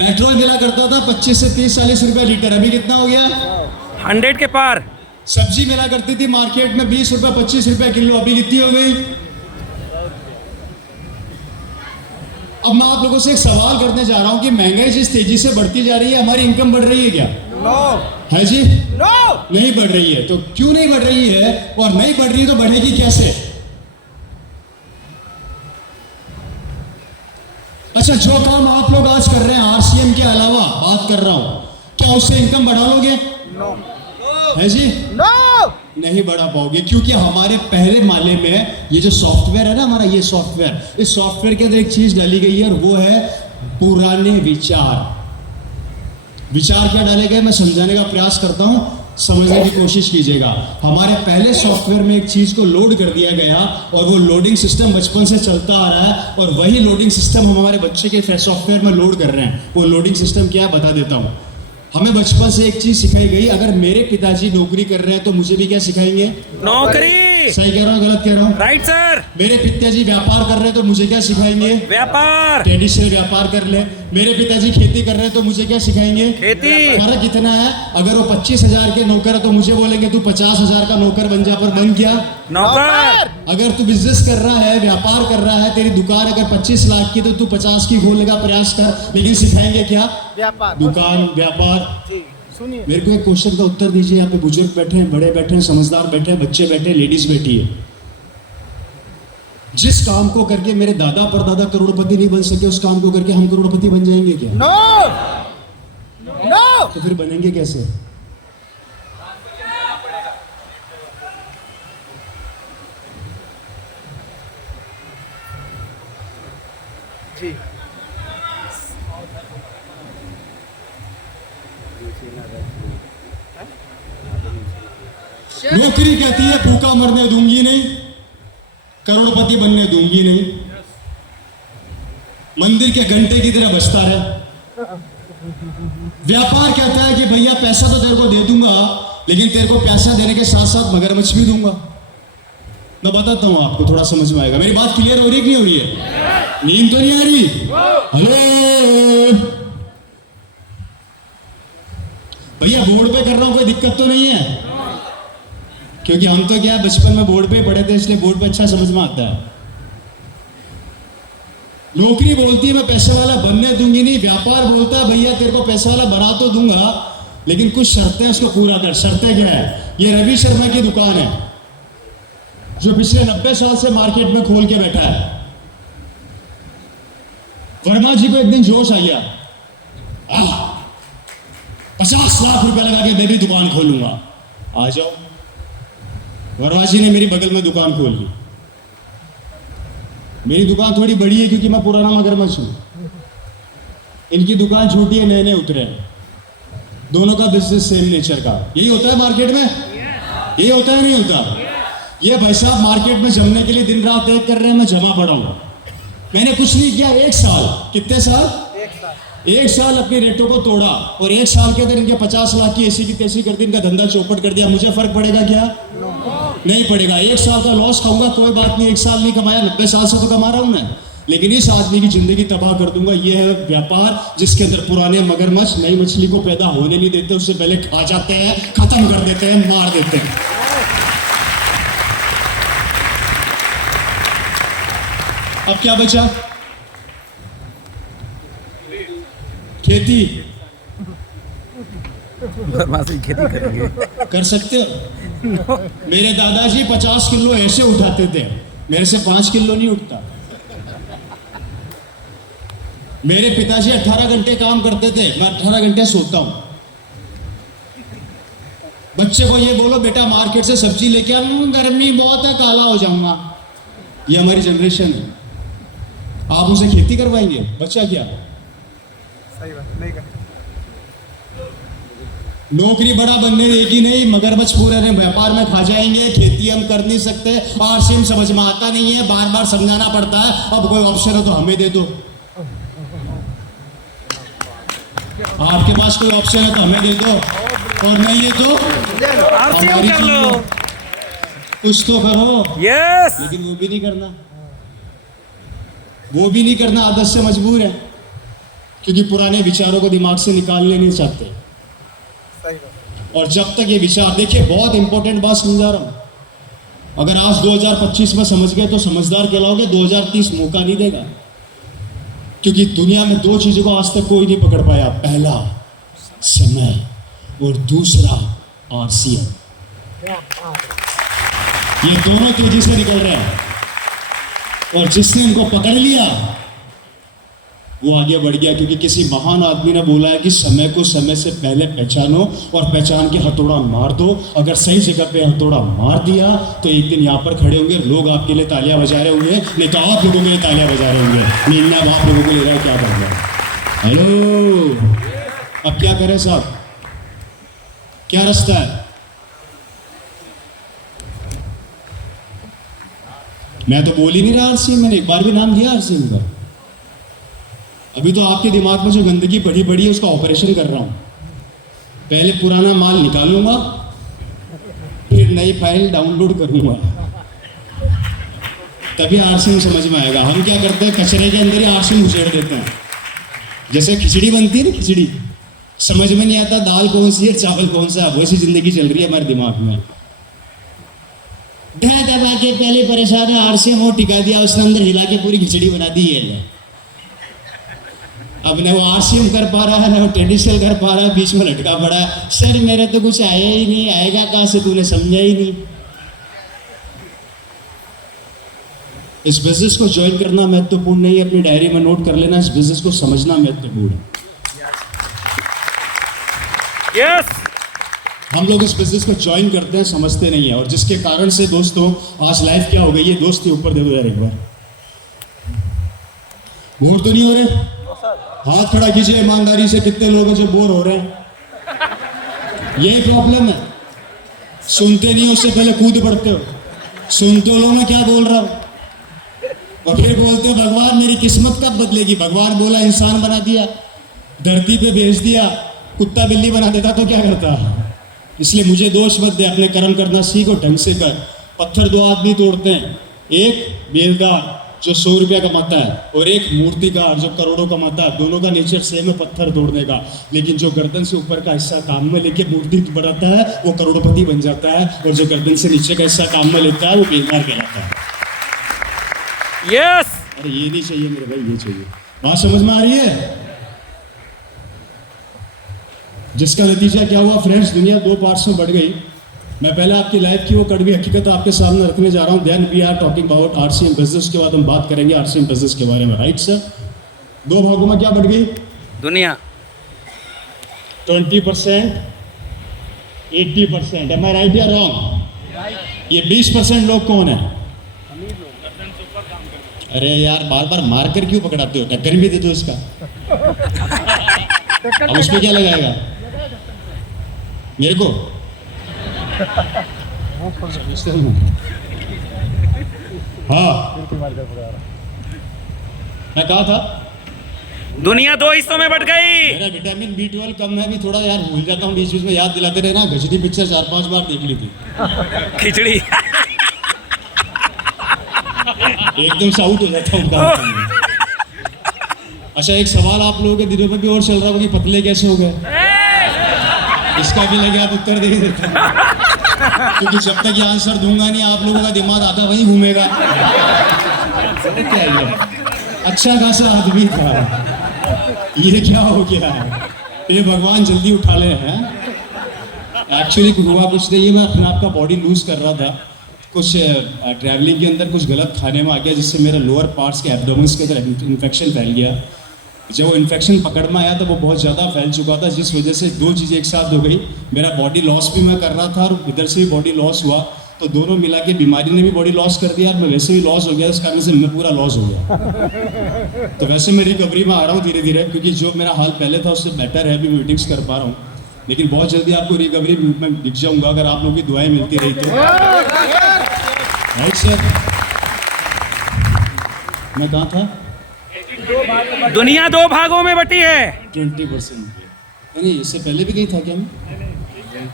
Petrol मिला करता था 25 से 30-40 रुपए लीटर, अभी कितना हो गया? 100 के पार। सब्जी मिला करती थी मार्केट में 20 रुपए 25 रुपए किलो, अभी कितनी हो गई? अब मैं आप लोगों से एक सवाल करने जा रहा हूं कि महंगाई जिस तेजी से बढ़ती जा रही है, हमारी इनकम बढ़ रही है क्या? है जी? नहीं बढ़ रही है। तो क्यों नहीं बढ़ रही है, और नहीं बढ़ रही तो बढ़ेगी कैसे? अच्छा, जो काम आप लोग आज कर रहे हैं आरसीएम के अलावा बात कर रहा हूं, क्या उससे इनकम बढ़ा लोगे? है जी? नहीं बढ़ा पाओगे, क्योंकि हमारे पहले माले में ये जो सॉफ्टवेयर है ना हमारा, ये सॉफ्टवेयर, इस सॉफ्टवेयर के अंदर एक चीज डाली गई है और वो है पुराने विचार। विचार क्या डाले गए मैं समझाने का प्रयास करता हूं, समझने की कोशिश कीजिएगा। हमारे पहले सॉफ्टवेयर में एक चीज को लोड कर दिया गया और वो लोडिंग सिस्टम बचपन से चलता आ रहा है, और वही लोडिंग सिस्टम हम हमारे बच्चे के सॉफ्टवेयर में लोड कर रहे हैं। वो लोडिंग सिस्टम क्या है बता देता हूं। हमें बचपन से एक चीज सिखाई गई, अगर मेरे पिताजी नौकरी कर रहे हैं तो मुझे भी क्या सिखाएंगे? नौकरी। सही कह रहा हूँ गलत कह रहा हूँ? Right sir. मेरे पिताजी व्यापार कर रहे हैं तो मुझे क्या सिखाएंगे? व्यापार। ट्रेडिशनल व्यापार कर ले। मेरे पिताजी खेती कर रहे हैं तो मुझे क्या सिखाएंगे? खेती। फर्क कितना है, अगर वो 25,000 के नौकर है तो मुझे बोलेंगे तू 50,000 का नौकर बन जा, पर बन क्या? नौकर। अगर तू बिजनेस कर रहा है, व्यापार कर रहा है, तेरी दुकान अगर 25 लाख की तो तू 50 की खोलने का प्रयास कर, लेकिन सिखाएंगे क्या? व्यापार, दुकान, व्यापार। सुनिए, मेरे को एक क्वेश्चन का उत्तर दीजिए। यहाँ पे बुजुर्ग बैठे हैं, बड़े बैठे हैं, समझदार बैठे हैं, बच्चे बैठे हैं, लेडीज बैठी है। जिस काम को करके मेरे दादा परदादा करोड़पति नहीं बन सके, उस काम को करके हम करोड़पति बन जाएंगे क्या? नो। तो फिर बनेंगे कैसे? जी, नौकरी कहती है भूखा मरने दूंगी नहीं, करोड़पति बनने दूंगी नहीं, मंदिर के घंटे की तरह बजता रहे। व्यापार कहता है कि भैया पैसा तो तेरे को दे दूंगा, लेकिन तेरे को पैसा देने के साथ साथ मगरमच्छ भी दूंगा। मैं बताता हूं आपको, थोड़ा समझ में आएगा। मेरी बात क्लियर हो रही है कि नहीं हो रही है? नींद तो नहीं आ रही? हेलो भैया, बोर्ड पे कर रहा हूं, कोई दिक्कत तो नहीं है? क्योंकि हम तो क्या बचपन में बोर्ड पे पढ़े थे, इसलिए बोर्ड पे अच्छा समझ में आता है। नौकरी बोलती है मैं पैसे वाला बनने दूंगी नहीं, व्यापार बोलता है भैया तेरे को पैसे वाला बना तो दूंगा, लेकिन कुछ शर्तें उसको पूरा कर। शर्तें क्या है? ये रवि शर्मा की दुकान है जो पिछले 90 साल से मार्केट में खोल के बैठा है। वर्मा जी को एक दिन जोश आ गया, 50 लाख रुपए लगा के मैं भी दुकान खोलूंगा। आ जाओ। वर्मा जी ने मेरी बगल में दुकान खोल ली। मेरी दुकान थोड़ी बड़ी है क्योंकि मैं पुराना मगरमच्छ हूं। इनकी दुकान छोटी है, नए नए उतरे हैं। दोनों का बिजनेस सेम नेचर का। यही होता है मार्केट में? यही होता है नहीं होता? ये भाई साहब मार्केट में जमने के लिए दिन रात एक कर रहे हैं, मैं जमा पड़ा हूं। मैंने कुछ नहीं किया। 1 साल, कितने साल? 1 साल अपने रेटों को तोड़ा, और 1 साल के अंदर इनके 50 लाख की ऐसी की तैसी कर दी, इनका धंधा चौपट कर दिया। मुझे फर्क पड़ेगा क्या? नहीं पड़ेगा। 1 साल का लॉस खाऊंगा, कोई बात नहीं। 1 साल नहीं कमाया, 90 साल से तो कमा रहा हूं मैं, लेकिन इस आदमी की जिंदगी तबाह कर दूंगा। यह है व्यापार, जिसके अंदर पुराने मगरमच्छ नई मछली को पैदा होने नहीं देते, उससे पहले खा जाते हैं, खत्म कर देते हैं, मार देते हैं। अब क्या बचा? खेती। खेती करेंगे। कर सकते हो? मेरे दादाजी 50 किलो ऐसे उठाते थे, मेरे से 5 किलो नहीं उठता। मेरे पिताजी 18 घंटे काम करते थे, मैं 18 घंटे सोता हूं। बच्चे को ये बोलो बेटा मार्केट से सब्जी लेके आ, गर्मी बहुत है काला हो जाऊंगा। ये हमारी जनरेशन है। आप उसे खेती करवाएंगे, बच्चा क्या? सही बात नहीं कर। नौकरी बड़ा बनने देगी नहीं, मगरमच्छ पूरे ने व्यापार में खा जाएंगे। खेती हम कर नहीं सकते, आरसीएम समझ में आता नहीं है, बार बार समझाना पड़ता है। अब कोई ऑप्शन है तो हमें दे दो। आपके पास कोई ऑप्शन है तो हमें दे दो, और नहीं है तो आरसीएम कर लो। कुछ तो करो। यस। लेकिन वो भी नहीं करना, वो भी नहीं करना, आदत से मजबूर है। क्योंकि पुराने विचारों को दिमाग से निकालने नहीं चाहते। सही बात। और जब तक ये विचार, देखिए बहुत इंपॉर्टेंट बात समझा रहा हूं, अगर आज 2025 में समझ गए तो समझदार कहलाओगे, 2030 मौका नहीं देगा। क्योंकि दुनिया में दो चीजों को आज तक कोई नहीं पकड़ पाया, पहला समय और दूसरा आरसीएम। ये दोनों तेजी से निकल रहे हैं और जिसने इनको पकड़ लिया वो आगे बढ़ गया। क्योंकि किसी महान आदमी ने बोला है कि समय को समय से पहले पहचानो और पहचान के हथौड़ा मार दो। अगर सही जगह पे हथौड़ा मार दिया तो एक दिन यहाँ पर खड़े होंगे लोग, आपके लिए तालियां बजा रहे होंगे, नहीं तो आप लोगों के लिए तालियां बजा रहे होंगे। नींद में आप लोगों को ले रहा है क्या कर रहा है। हेलो, अब क्या करें साहब, क्या रास्ता है? मैं तो बोल ही नहीं रहा आरसीएम, मैंने एक बार भी नाम दिया आरसीएम का। अभी तो आपके दिमाग में जो गंदगी पड़ी पड़ी है उसका ऑपरेशन कर रहा हूं। पहले पुराना माल निकालूंगा, फिर नई फाइल डाउनलोड करूंगा, तभी आरसीएम समझ में आएगा। हम क्या करते हैं, कचरे के अंदर ही आरसीएम उछेड़ देते हैं। जैसे खिचड़ी बनती है ना, खिचड़ी समझ में नहीं आता दाल कौन सी है चावल कौन सा है, वैसी जिंदगी चल रही है हमारे दिमाग में। ढा दबा के पहले परेशान है, आरसीएम वो टिका दिया, उसने अंदर हिला के पूरी खिचड़ी बना दी है। अब न वो आरसीएम कर पा रहा है, न वो ट्रेडिशनल कर पा रहा है, बीच में लटका पड़ा है। सर मेरे तो कुछ आया ही नहीं, आएगा कहाँ से, तूने समझा ही नहीं। इस बिजनेस को ज्वाइन करना महत्वपूर्ण नहीं है, अपनी डायरी में नोट कर लेना, इस बिजनेस को समझना महत्वपूर्ण है। यस, हम लोग इस बिजनेस को ज्वाइन करते हैं, समझते नहीं है, और जिसके कारण से दोस्तों आज लाइफ क्या हो गई है। दोस्ती ऊपर दे दो यार एक बार, बोर तो नहीं हो रहे? हाथ खड़ा कीजिए ईमानदारी से, कितने लोग हैं जो बोर हो रहे हैं? यही प्रॉब्लम है, सुनते नहीं हो, उससे पहले कूद पड़ते हो। सुनते हो लो मैं क्या बोल रहा हूं और फिर बोलते हो भगवान मेरी किस्मत कब बदलेगी। भगवान बोला इंसान बना दिया, धरती पे भेज दिया, कुत्ता बिल्ली बना देता तो क्या करता। इसलिए मुझे दोष मत दे, अपने कर्म करना सीखो, ढंग से कर। पत्थर दो आदमी तोड़ते हैं, एक बेलदार जो 100 रुपया कमाता है और एक मूर्तिकार जो करोड़ों कमाता है। दोनों का नेचर सेम है पत्थर तोड़ने का, लेकिन जो गर्दन से ऊपर का हिस्सा काम में लेके मूर्ति बनाता है वो करोड़पति बन जाता है, और जो गर्दन से नीचे का हिस्सा काम में लेता है वो बेलदार कहलाता है। यस, अरे ये नहीं चाहिए मेरे भाई, ये चाहिए। बात समझ में आ रही है? जिसका नतीजा क्या हुआ फ्रेंड्स, दुनिया दो पार्ट्स में बढ़ गई। मैं पहले आपकी लाइफ की वो कड़वी हकीकत आपके सामने रखने जा रहा हूँ। Then we are talking about RCM business, के बाद हम बात करेंगे आरसीएम बिजनेस के बारे में। Right sir? दो भागों में क्या बढ़ गई दुनिया? 20%, 80%। एम आई राइट या रॉन्ग? ये 20% लोग कौन है? अरे यार बार बार मारकर क्यों पकड़ाते हो, टक्कर भी दे दो इसका। अब उस पर क्या लगाएगा मेरे को? हाँ, मैं कहा था दुनिया दो हिस्सों में बट गई। मेरा विटामिन B12 कम है, भी थोड़ा यार भूल जाता हूँ, बीच बीच में याद दिलाते रहना। गजनी पिक्चर 4-5 बार देख ली थी, खिचड़ी। एकदम से आउट हो जाता हूँ। अच्छा, एक सवाल आप लोगों के दिलों में भी और चल रहा होगा कि पतले कैसे हो गए। इसका भी लगे आप उत्तर दे ही देते हैं, क्योंकि जब तक ये आंसर दूंगा नहीं आप लोगों का दिमाग आधा वहीं घूमेगा। क्या ये अच्छा खासा आदमी था, ये क्या हो गया है? ये भगवान जल्दी उठा ले हैं। एक्चुअली हुआ कुछ नहीं है, मैं अपने आप का बॉडी लूज कर रहा था, कुछ ट्रैवलिंग के अंदर कुछ गलत खाने में आ गया, जिससे मेरे लोअर पार्ट्स के एब्डोमेन्स के अंदर इन्फेक्शन फैल गया। जब वो इन्फेक्शन पकड़ में आया तो वो बहुत ज़्यादा फैल चुका था, जिस वजह से दो चीज़ें एक साथ हो गई। मेरा बॉडी लॉस भी मैं कर रहा था और इधर से भी बॉडी लॉस हुआ, तो दोनों मिला के बीमारी ने भी बॉडी लॉस कर दिया और मैं वैसे भी लॉस हो गया, इस कारण से मैं पूरा लॉस हो गया। तो वैसे मैं रिकवरी में आ रहा हूँ धीरे धीरे, क्योंकि जो मेरा हाल पहले था उससे बेटर है, अभी मीटिंग्स कर पा रहा हूँ, लेकिन बहुत जल्दी आपको रिकवरी में दिख जाऊँगा अगर आप लोगों की दुआएं मिलती रही तो। Right sir? मैं कहाँ था? दुनिया दो भागों में बटी है। 20%। नहीं, इससे पहले भी कहीं था क्या मैं?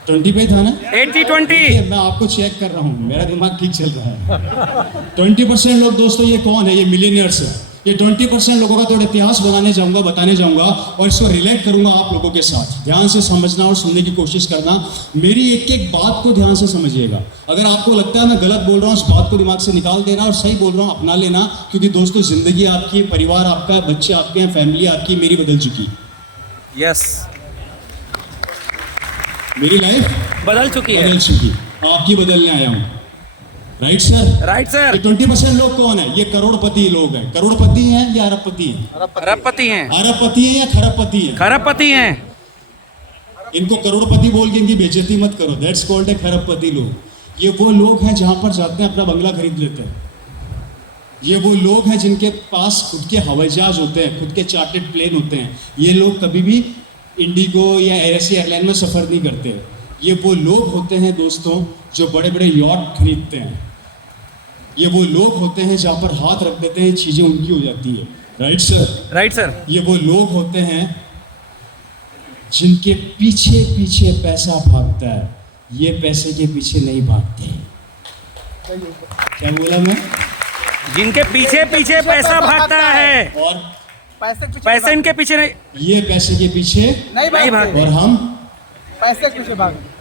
20 पे ही था ना? 80-20। मैं आपको चेक कर रहा हूँ, मेरा दिमाग ठीक चल रहा है। 20% लोग दोस्तों ये कौन है? ये मिलियनियर्स है। ये 20% लोगों का थोड़ा इतिहास बताने जाऊंगा और इसको रिलेट करूंगा आप लोगों के साथ। ध्यान से समझना और सुनने की कोशिश करना। मेरी एक एक बात को ध्यान से समझिएगा। अगर आपको लगता है मैं गलत बोल रहा हूँ, उस बात को दिमाग से निकाल देना और सही बोल रहा हूँ अपना लेना, क्योंकि दोस्तों जिंदगी आपकी, परिवार आपका है, बच्चे आपके हैं, फैमिली आपकी, मेरी बदल चुकी। यस, मेरी लाइफ बदल चुकी है। बदल चुकी, आपकी बदलने आया हूँ। Right sir? Right sir. ये 20% लोग कौन है? ये करोड़पति लोग हैं। करोड़पति हैं या अरबपति हैं? अरबपति हैं। अरबपति हैं या खरबपति हैं? खरबपति हैं। इनको करोड़पति बोल के इनकी बेइज्जती मत करो। दैट्स कॉल्ड ए खरबपति लोग। ये वो लोग हैं जहां पर जाते हैं अपना बंगला खरीद लेते हैं। ये वो लोग हैं जिनके पास खुद के हवाई जहाज होते हैं, खुद के चार्टर्ड प्लेन होते हैं। ये लोग कभी भी इंडिगो या ऐसी एयरलाइन में सफ़र नहीं करते। ये वो लोग होते हैं दोस्तों जो बड़े बड़े यॉट खरीदते हैं। ये वो लोग होते हैं जहाँ पर हाथ रख देते हैं, चीज़ें उनकी हो जाती है। Right sir? Right sir. ये वो लोग होते हैं जिनके पीछे पीछे पैसा भागता है। ये पैसे के पीछे नहीं भागते। क्या बोला मैं? जिनके पीछे पीछे पैसा भागता है और पैसे इनके पीछे नहीं। ये पैसे के पीछे नहीं भागते। और हम पैसे के पीछे भागते।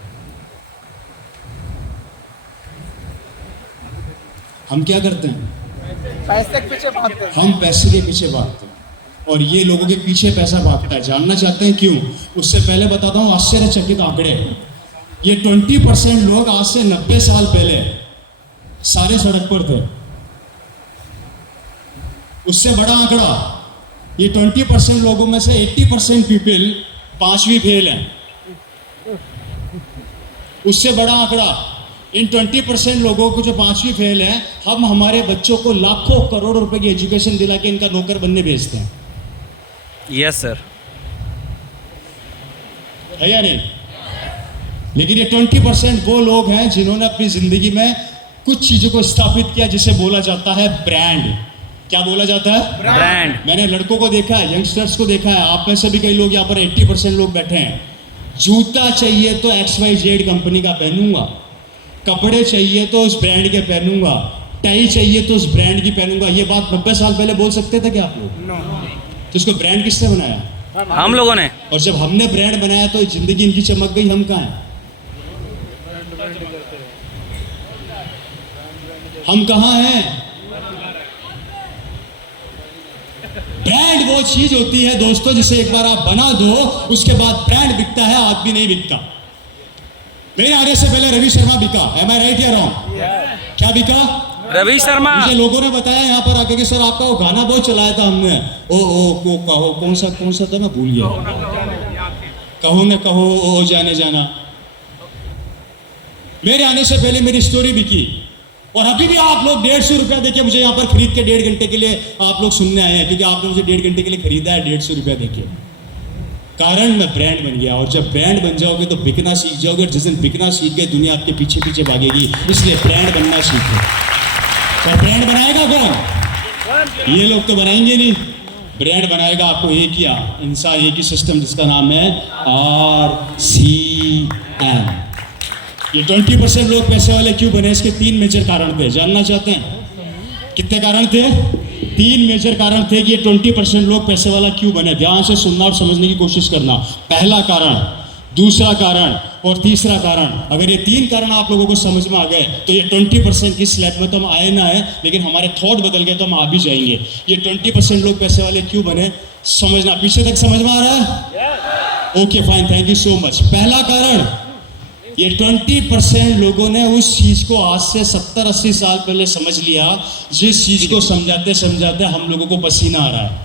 हम क्या करते हैं? पैसे के पीछे भागते हैं। हम पैसे के पीछे भागते हैं और ये लोगों के पीछे पैसा भागता है। जानना चाहते हैं क्यों? उससे पहले बताता हूँ आश्चर्यचकित आंकड़े। ये 20% लोग आज से 90 साल पहले सारे सड़क पर थे। उससे बड़ा आंकड़ा, ये 20% लोगों में से 80% पीपल 5वीं फेल हैं। उससे बड़ा आंकड़ा, इन 20% लोगों को जो 5वीं फेल है, हम हमारे बच्चों को लाखों करोड़ रुपए की एजुकेशन दिला के इनका नौकर बनने भेजते हैं। Yes sir. है या नहीं? लेकिन ये 20% वो लोग हैं जिन्होंने अपनी जिंदगी में कुछ चीजों को स्थापित किया जिसे बोला जाता है ब्रांड। क्या बोला जाता है? ब्रांड। मैंने लड़कों को देखा है, यंगस्टर्स को देखा है, आप में से भी कई लोग यहाँ पर 80% लोग बैठे हैं। जूता चाहिए तो XYZ कंपनी का पहनूंगा, कपड़े चाहिए तो उस ब्रांड के पहनूंगा, टाई चाहिए तो उस ब्रांड की पहनूंगा। ये बात 90 साल पहले बोल सकते थे क्या आप लोग? तो इसको ब्रांड किसने बनाया? हम लोगों ने। और जब हमने ब्रांड बनाया तो जिंदगी इनकी चमक गई। हम कहाँ हैं? हम कहाँ हैं? ब्रांड वो चीज होती है दोस्तों जिसे एक बार आप बना दो, उसके बाद ब्रांड बिकता है, आदमी नहीं बिकता। मेरे आने से पहले रवि शर्मा बिका। एम आई राइट या रॉन्ग? क्या बिका? रवि शर्मा। मुझे लोगों ने बताया यहाँ पर आके कि सर आपका वो गाना बहुत चलाया था हमने। कहो कौन सा था, मैं भूल गया। कहो न कहो ओ जाने जाना। मेरे आने से पहले मेरी स्टोरी बिकी और अभी भी आप लोग 150 रुपया देके मुझे यहाँ पर खरीद के 1.5 घंटे के लिए आप लोग सुनने आए हैं, क्योंकि आपने मुझे 1.5 घंटे के लिए खरीदा है 150 रुपया देके। कारण मैं ब्रांड बन गया। और जब ब्रांड बन जाओगे तो बिकना सीख जाओगे। जिस दिन बिकना सीख गए दुनिया आपके पीछे पीछे भागेगी। इसलिए ब्रांड बनना सीखो। तो ब्रांड बनाएगा कौन? ये लोग तो बनाएंगे नहीं। ब्रांड बनाएगा आपको एक ही इंसान, एक ही सिस्टम जिसका नाम है RCM। ये 20% लोग पैसे वाले क्यों बने? इसके 3 मेजर कारण थे। जानना चाहते हैं कितने कारण थे? 3 मेजर कारण थे कि ये 20% लोग पैसे वाला क्यों बने। ध्यान से सुनना और समझने की कोशिश करना। पहला कारण, दूसरा कारण और तीसरा कारण। अगर ये 3 कारण आप लोगों को समझ में आ गए तो ये 20% की स्लैब में तो हम आए ना आए, लेकिन हमारे थॉट बदल गए तो हम आ भी जाएंगे। ये 20% लोग पैसे वाले क्यों बने समझना। पीछे तक समझ में आ रहा है? Okay fine, thank you so much. पहला कारण, ये 20% लोगों ने उस चीज को आज से 70-80 साल पहले समझ लिया जिस चीज को समझाते समझाते हम लोगों को पसीना आ रहा है।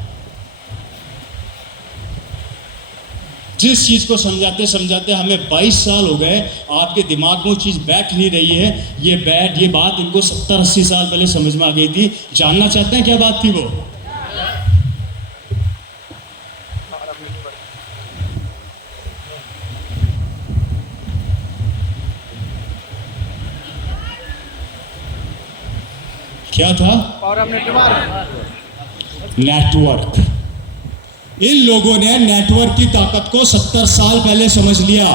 जिस चीज को समझाते समझाते हमें 22 साल हो गए, आपके दिमाग में वो चीज बैठ नहीं रही है। ये बात इनको 70-80 साल पहले समझ में आ गई थी। जानना चाहते हैं क्या बात थी वो? क्या था? नेटवर्क। इन लोगों ने नेटवर्क की ताकत को 70 साल पहले समझ लिया।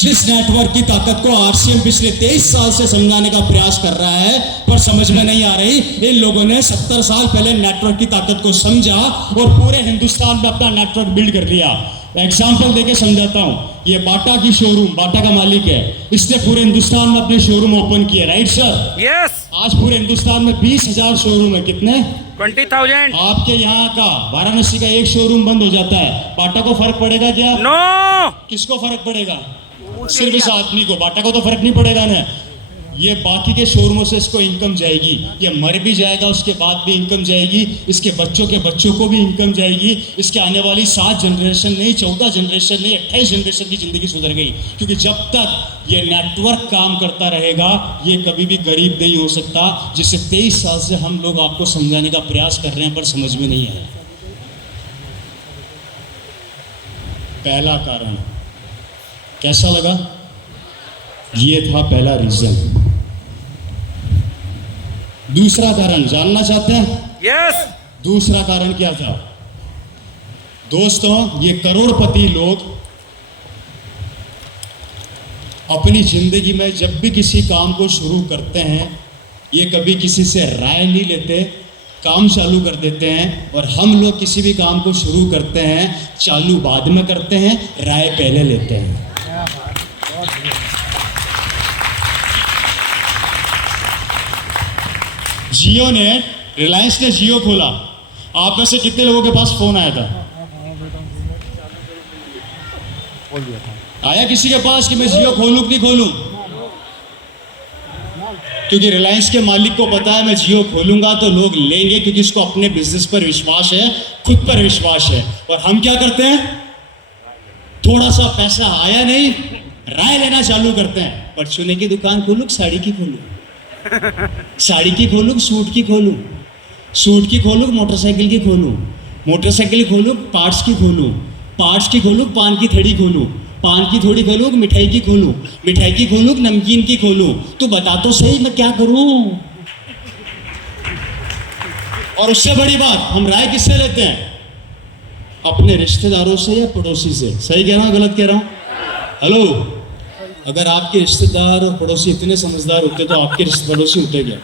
जिस नेटवर्क की ताकत को आरसीएम पिछले 23 साल से समझाने का प्रयास कर रहा है पर समझ में नहीं आ रही, इन लोगों ने 70 साल पहले नेटवर्क की ताकत को समझा और पूरे हिंदुस्तान में अपना नेटवर्क बिल्ड कर लिया। एग्जाम्पल देके समझाता हूं। ये बाटा की शोरूम, बाटा का मालिक है, इसने पूरे हिंदुस्तान में अपने शोरूम ओपन किए, राइट सर? यस। आज पूरे हिंदुस्तान में 20,000 शोरूम है। कितने? 20,000। आपके यहाँ का वाराणसी का एक शोरूम बंद हो जाता है, बाटा को फर्क पड़ेगा क्या? नो। किसको फर्क पड़ेगा? सिर्फ इस आदमी को, बाटा को तो फर्क नहीं पड़ेगा ना। ये बाकी के शोरूमों से इसको इनकम जाएगी, ये मर भी जाएगा उसके बाद भी इनकम जाएगी, इसके बच्चों के बच्चों को भी इनकम जाएगी, इसके आने वाली 7 जनरेशन नहीं, 14 जनरेशन नहीं, 28 जनरेशन की जिंदगी सुधर गई। क्योंकि जब तक ये नेटवर्क काम करता रहेगा ये कभी भी गरीब नहीं हो सकता, जिसे 23 साल से हम लोग आपको समझाने का प्रयास कर रहे हैं पर समझ में नहीं आया। पहला कारण कैसा लगा? ये था पहला रीजन। दूसरा कारण जानना चाहते हैं? यस। दूसरा कारण क्या था? दोस्तों, ये करोड़पति लोग अपनी जिंदगी में जब भी किसी काम को शुरू करते हैं ये कभी किसी से राय नहीं लेते, काम चालू कर देते हैं। और हम लोग किसी भी काम को शुरू करते हैं, चालू बाद में करते हैं, राय पहले लेते हैं। जियो ने, रिलायंस ने जियो खोला, आप में से कितने लोगों के पास फोन आया था? आया किसी के पास कि मैं जियो खोलूं कि नहीं खोलूं? क्योंकि रिलायंस के मालिक को पता है मैं जियो खोलूंगा तो लोग लेंगे, क्योंकि उसको अपने बिजनेस पर विश्वास है, खुद पर विश्वास है। और हम क्या करते हैं? थोड़ा सा पैसा आया नहीं, राय लेना चालू करते हैं। परचूने की दुकान खोलूं, साड़ी की खोलूं, साड़ी की खोलूं, सूट की खोलूं, सूट की खोलूं, मोटरसाइकिल की खोलूं, मोटरसाइकिल खोलूं, पार्ट्स की खोलूं, पार्ट्स की खोलूं, पान की थैली खोलूं, पान की थोड़ी खोलूं, मिठाई की खोलूं, मिठाई की खोलूं, नमकीन की खोलूं। तो बता तो सही मैं क्या करूं? और उससे बड़ी बात, हम राय किससे लेते हैं? अपने रिश्तेदारों से या पड़ोसी से। सही कह रहा हूं, गलत कह रहा हूं? हेलो, अगर आपके रिश्तेदार और पड़ोसी इतने समझदार होते तो आपके पड़ोसी होते क्या?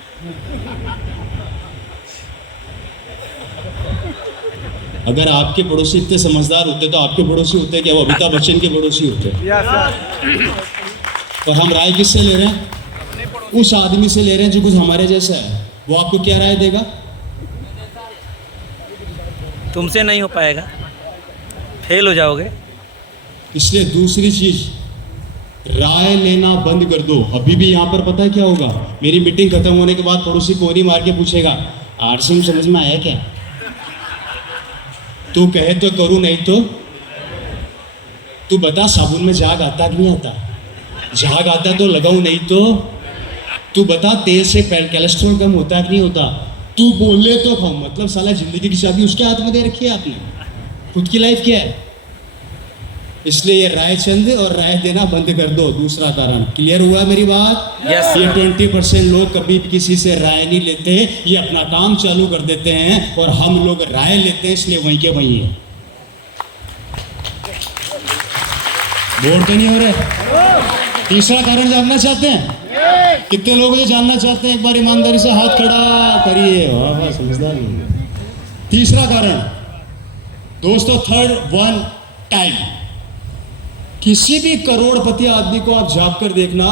अगर आपके पड़ोसी इतने समझदार होते तो आपके पड़ोसी होते क्या? वो अमिताभ बच्चन के पड़ोसी होते। और हम राय किससे ले रहे हैं? उस आदमी से ले रहे हैं जो कुछ हमारे जैसा है। वो आपको क्या राय देगा? तुमसे नहीं हो पाएगा, फेल हो जाओगे। इसलिए दूसरी चीज, राय लेना बंद कर दो। अभी भी यहाँ पर पता है क्या होगा? मेरी मीटिंग खत्म होने के बाद पड़ोसी कोनी मार के पूछेगा, आरसीएम समझ में आया क्या? तू कहे तो करूं, नहीं तो तू बता साबुन में झाग आता कि नहीं आता? झाग आता तो लगाऊं, नहीं तो तू बता तेल से कोलेस्ट्रॉल कम होता कि नहीं होता? तू बोले तो खाऊं। मतलब साला जिंदगी की चाबी उसके हाथ में दे रखी है आपने, खुद की लाइफ क्या है? इसलिए ये राय चंद और राय देना बंद कर दो। दूसरा कारण क्लियर हुआ मेरी बात? Yes, ये 20% लोग कभी भी किसी से राय नहीं लेते, ये अपना काम चालू कर देते हैं और हम लोग राय लेते हैं, इसलिए वहीं के वहीं है। बोर तो नहीं हो रहे? तीसरा कारण जानना चाहते हैं? कितने लोग ये जानना चाहते हैं? एक बार ईमानदारी से हाथ खड़ा करिए। वाह वाह, समझदार लोग। तीसरा कारण दोस्तों, थर्ड वन, टाइम। किसी भी करोड़पति आदमी को आप झांक कर देखना,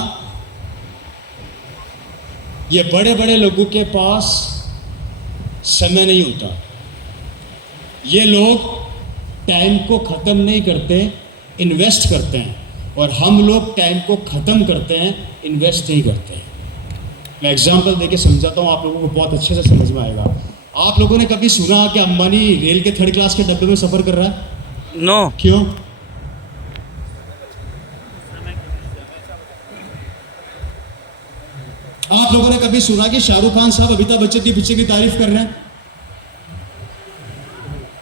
ये बड़े बड़े लोगों के पास समय नहीं होता। ये लोग टाइम को खत्म नहीं करते, इन्वेस्ट करते हैं। और हम लोग टाइम को खत्म करते हैं, इन्वेस्ट नहीं करते। मैं एग्जांपल देके समझाता हूं, आप लोगों को बहुत अच्छे से समझ में आएगा। आप लोगों ने कभी सुना कि अंबानी रेल के 3rd क्लास के डब्बे में सफर कर रहा है? नो। क्यों? आप लोगों ने कभी सुना कि शाहरुख खान साहब अमिताभ बच्चन की पिक्चर की तारीफ कर रहे हैं?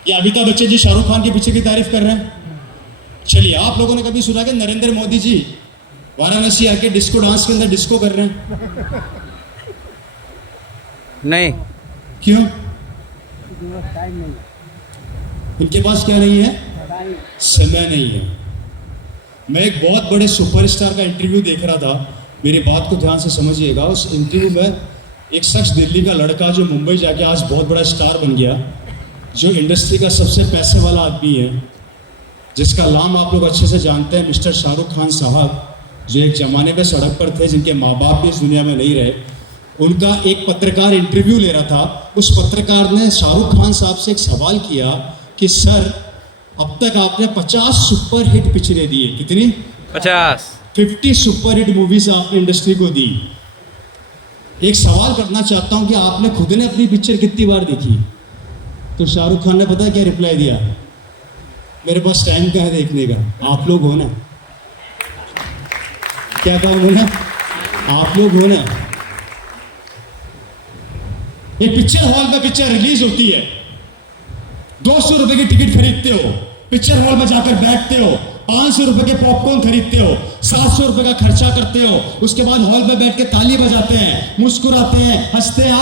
या अमिताभ बच्चन जी शाहरुख खान की पिक्चर की तारीफ कर रहे हैं? चलिए, आप लोगों ने कभी सुना कि नरेंद्र मोदी जी वाराणसी आके डिस्को डांस के अंदर डिस्को कर रहे हैं? नहीं। क्यों? उनके पास क्या नहीं है? समय नहीं है। मैं एक बहुत बड़े सुपरस्टार का इंटरव्यू देख रहा था, मेरी बात को ध्यान से समझिएगा। उस इंटरव्यू में एक शख्स, दिल्ली का लड़का जो मुंबई जाके आज बहुत बड़ा स्टार बन गया, जो इंडस्ट्री का सबसे पैसे वाला आदमी है, जिसका नाम आप लोग अच्छे से जानते हैं, मिस्टर शाहरुख खान साहब, जो एक ज़माने पे सड़क पर थे, जिनके माँ बाप भी इस दुनिया में नहीं रहे। उनका एक पत्रकार इंटरव्यू ले रहा था। उस पत्रकार ने शाहरुख खान साहब से एक सवाल किया कि सर, अब तक आपने 50 सुपर हिट पिक्चरें दी है, कितनी? 50 सुपर हिट मूवीज आपने इंडस्ट्री को दी। एक सवाल करना चाहता हूं कि आपने खुद ने अपनी पिक्चर कितनी बार देखी? तो शाहरुख खान ने पता है क्या रिप्लाई दिया? मेरे पास टाइम कहाँ है देखने का, आप लोग हो ना। क्या काम हो ना, आप लोग हो ना। एक पिक्चर हॉल में पिक्चर रिलीज होती है, 200 रुपए की टिकट खरीदते हो, पिक्चर हॉल में जाकर बैठते हो, 500 रुपए के पॉपकॉर्न खरीदते हो, 700 रुपए का खर्चा करते हो, उसके बाद हॉल में बैठ के ताली बजाते हैं, मुस्कुराते हैं, हंसते हैं,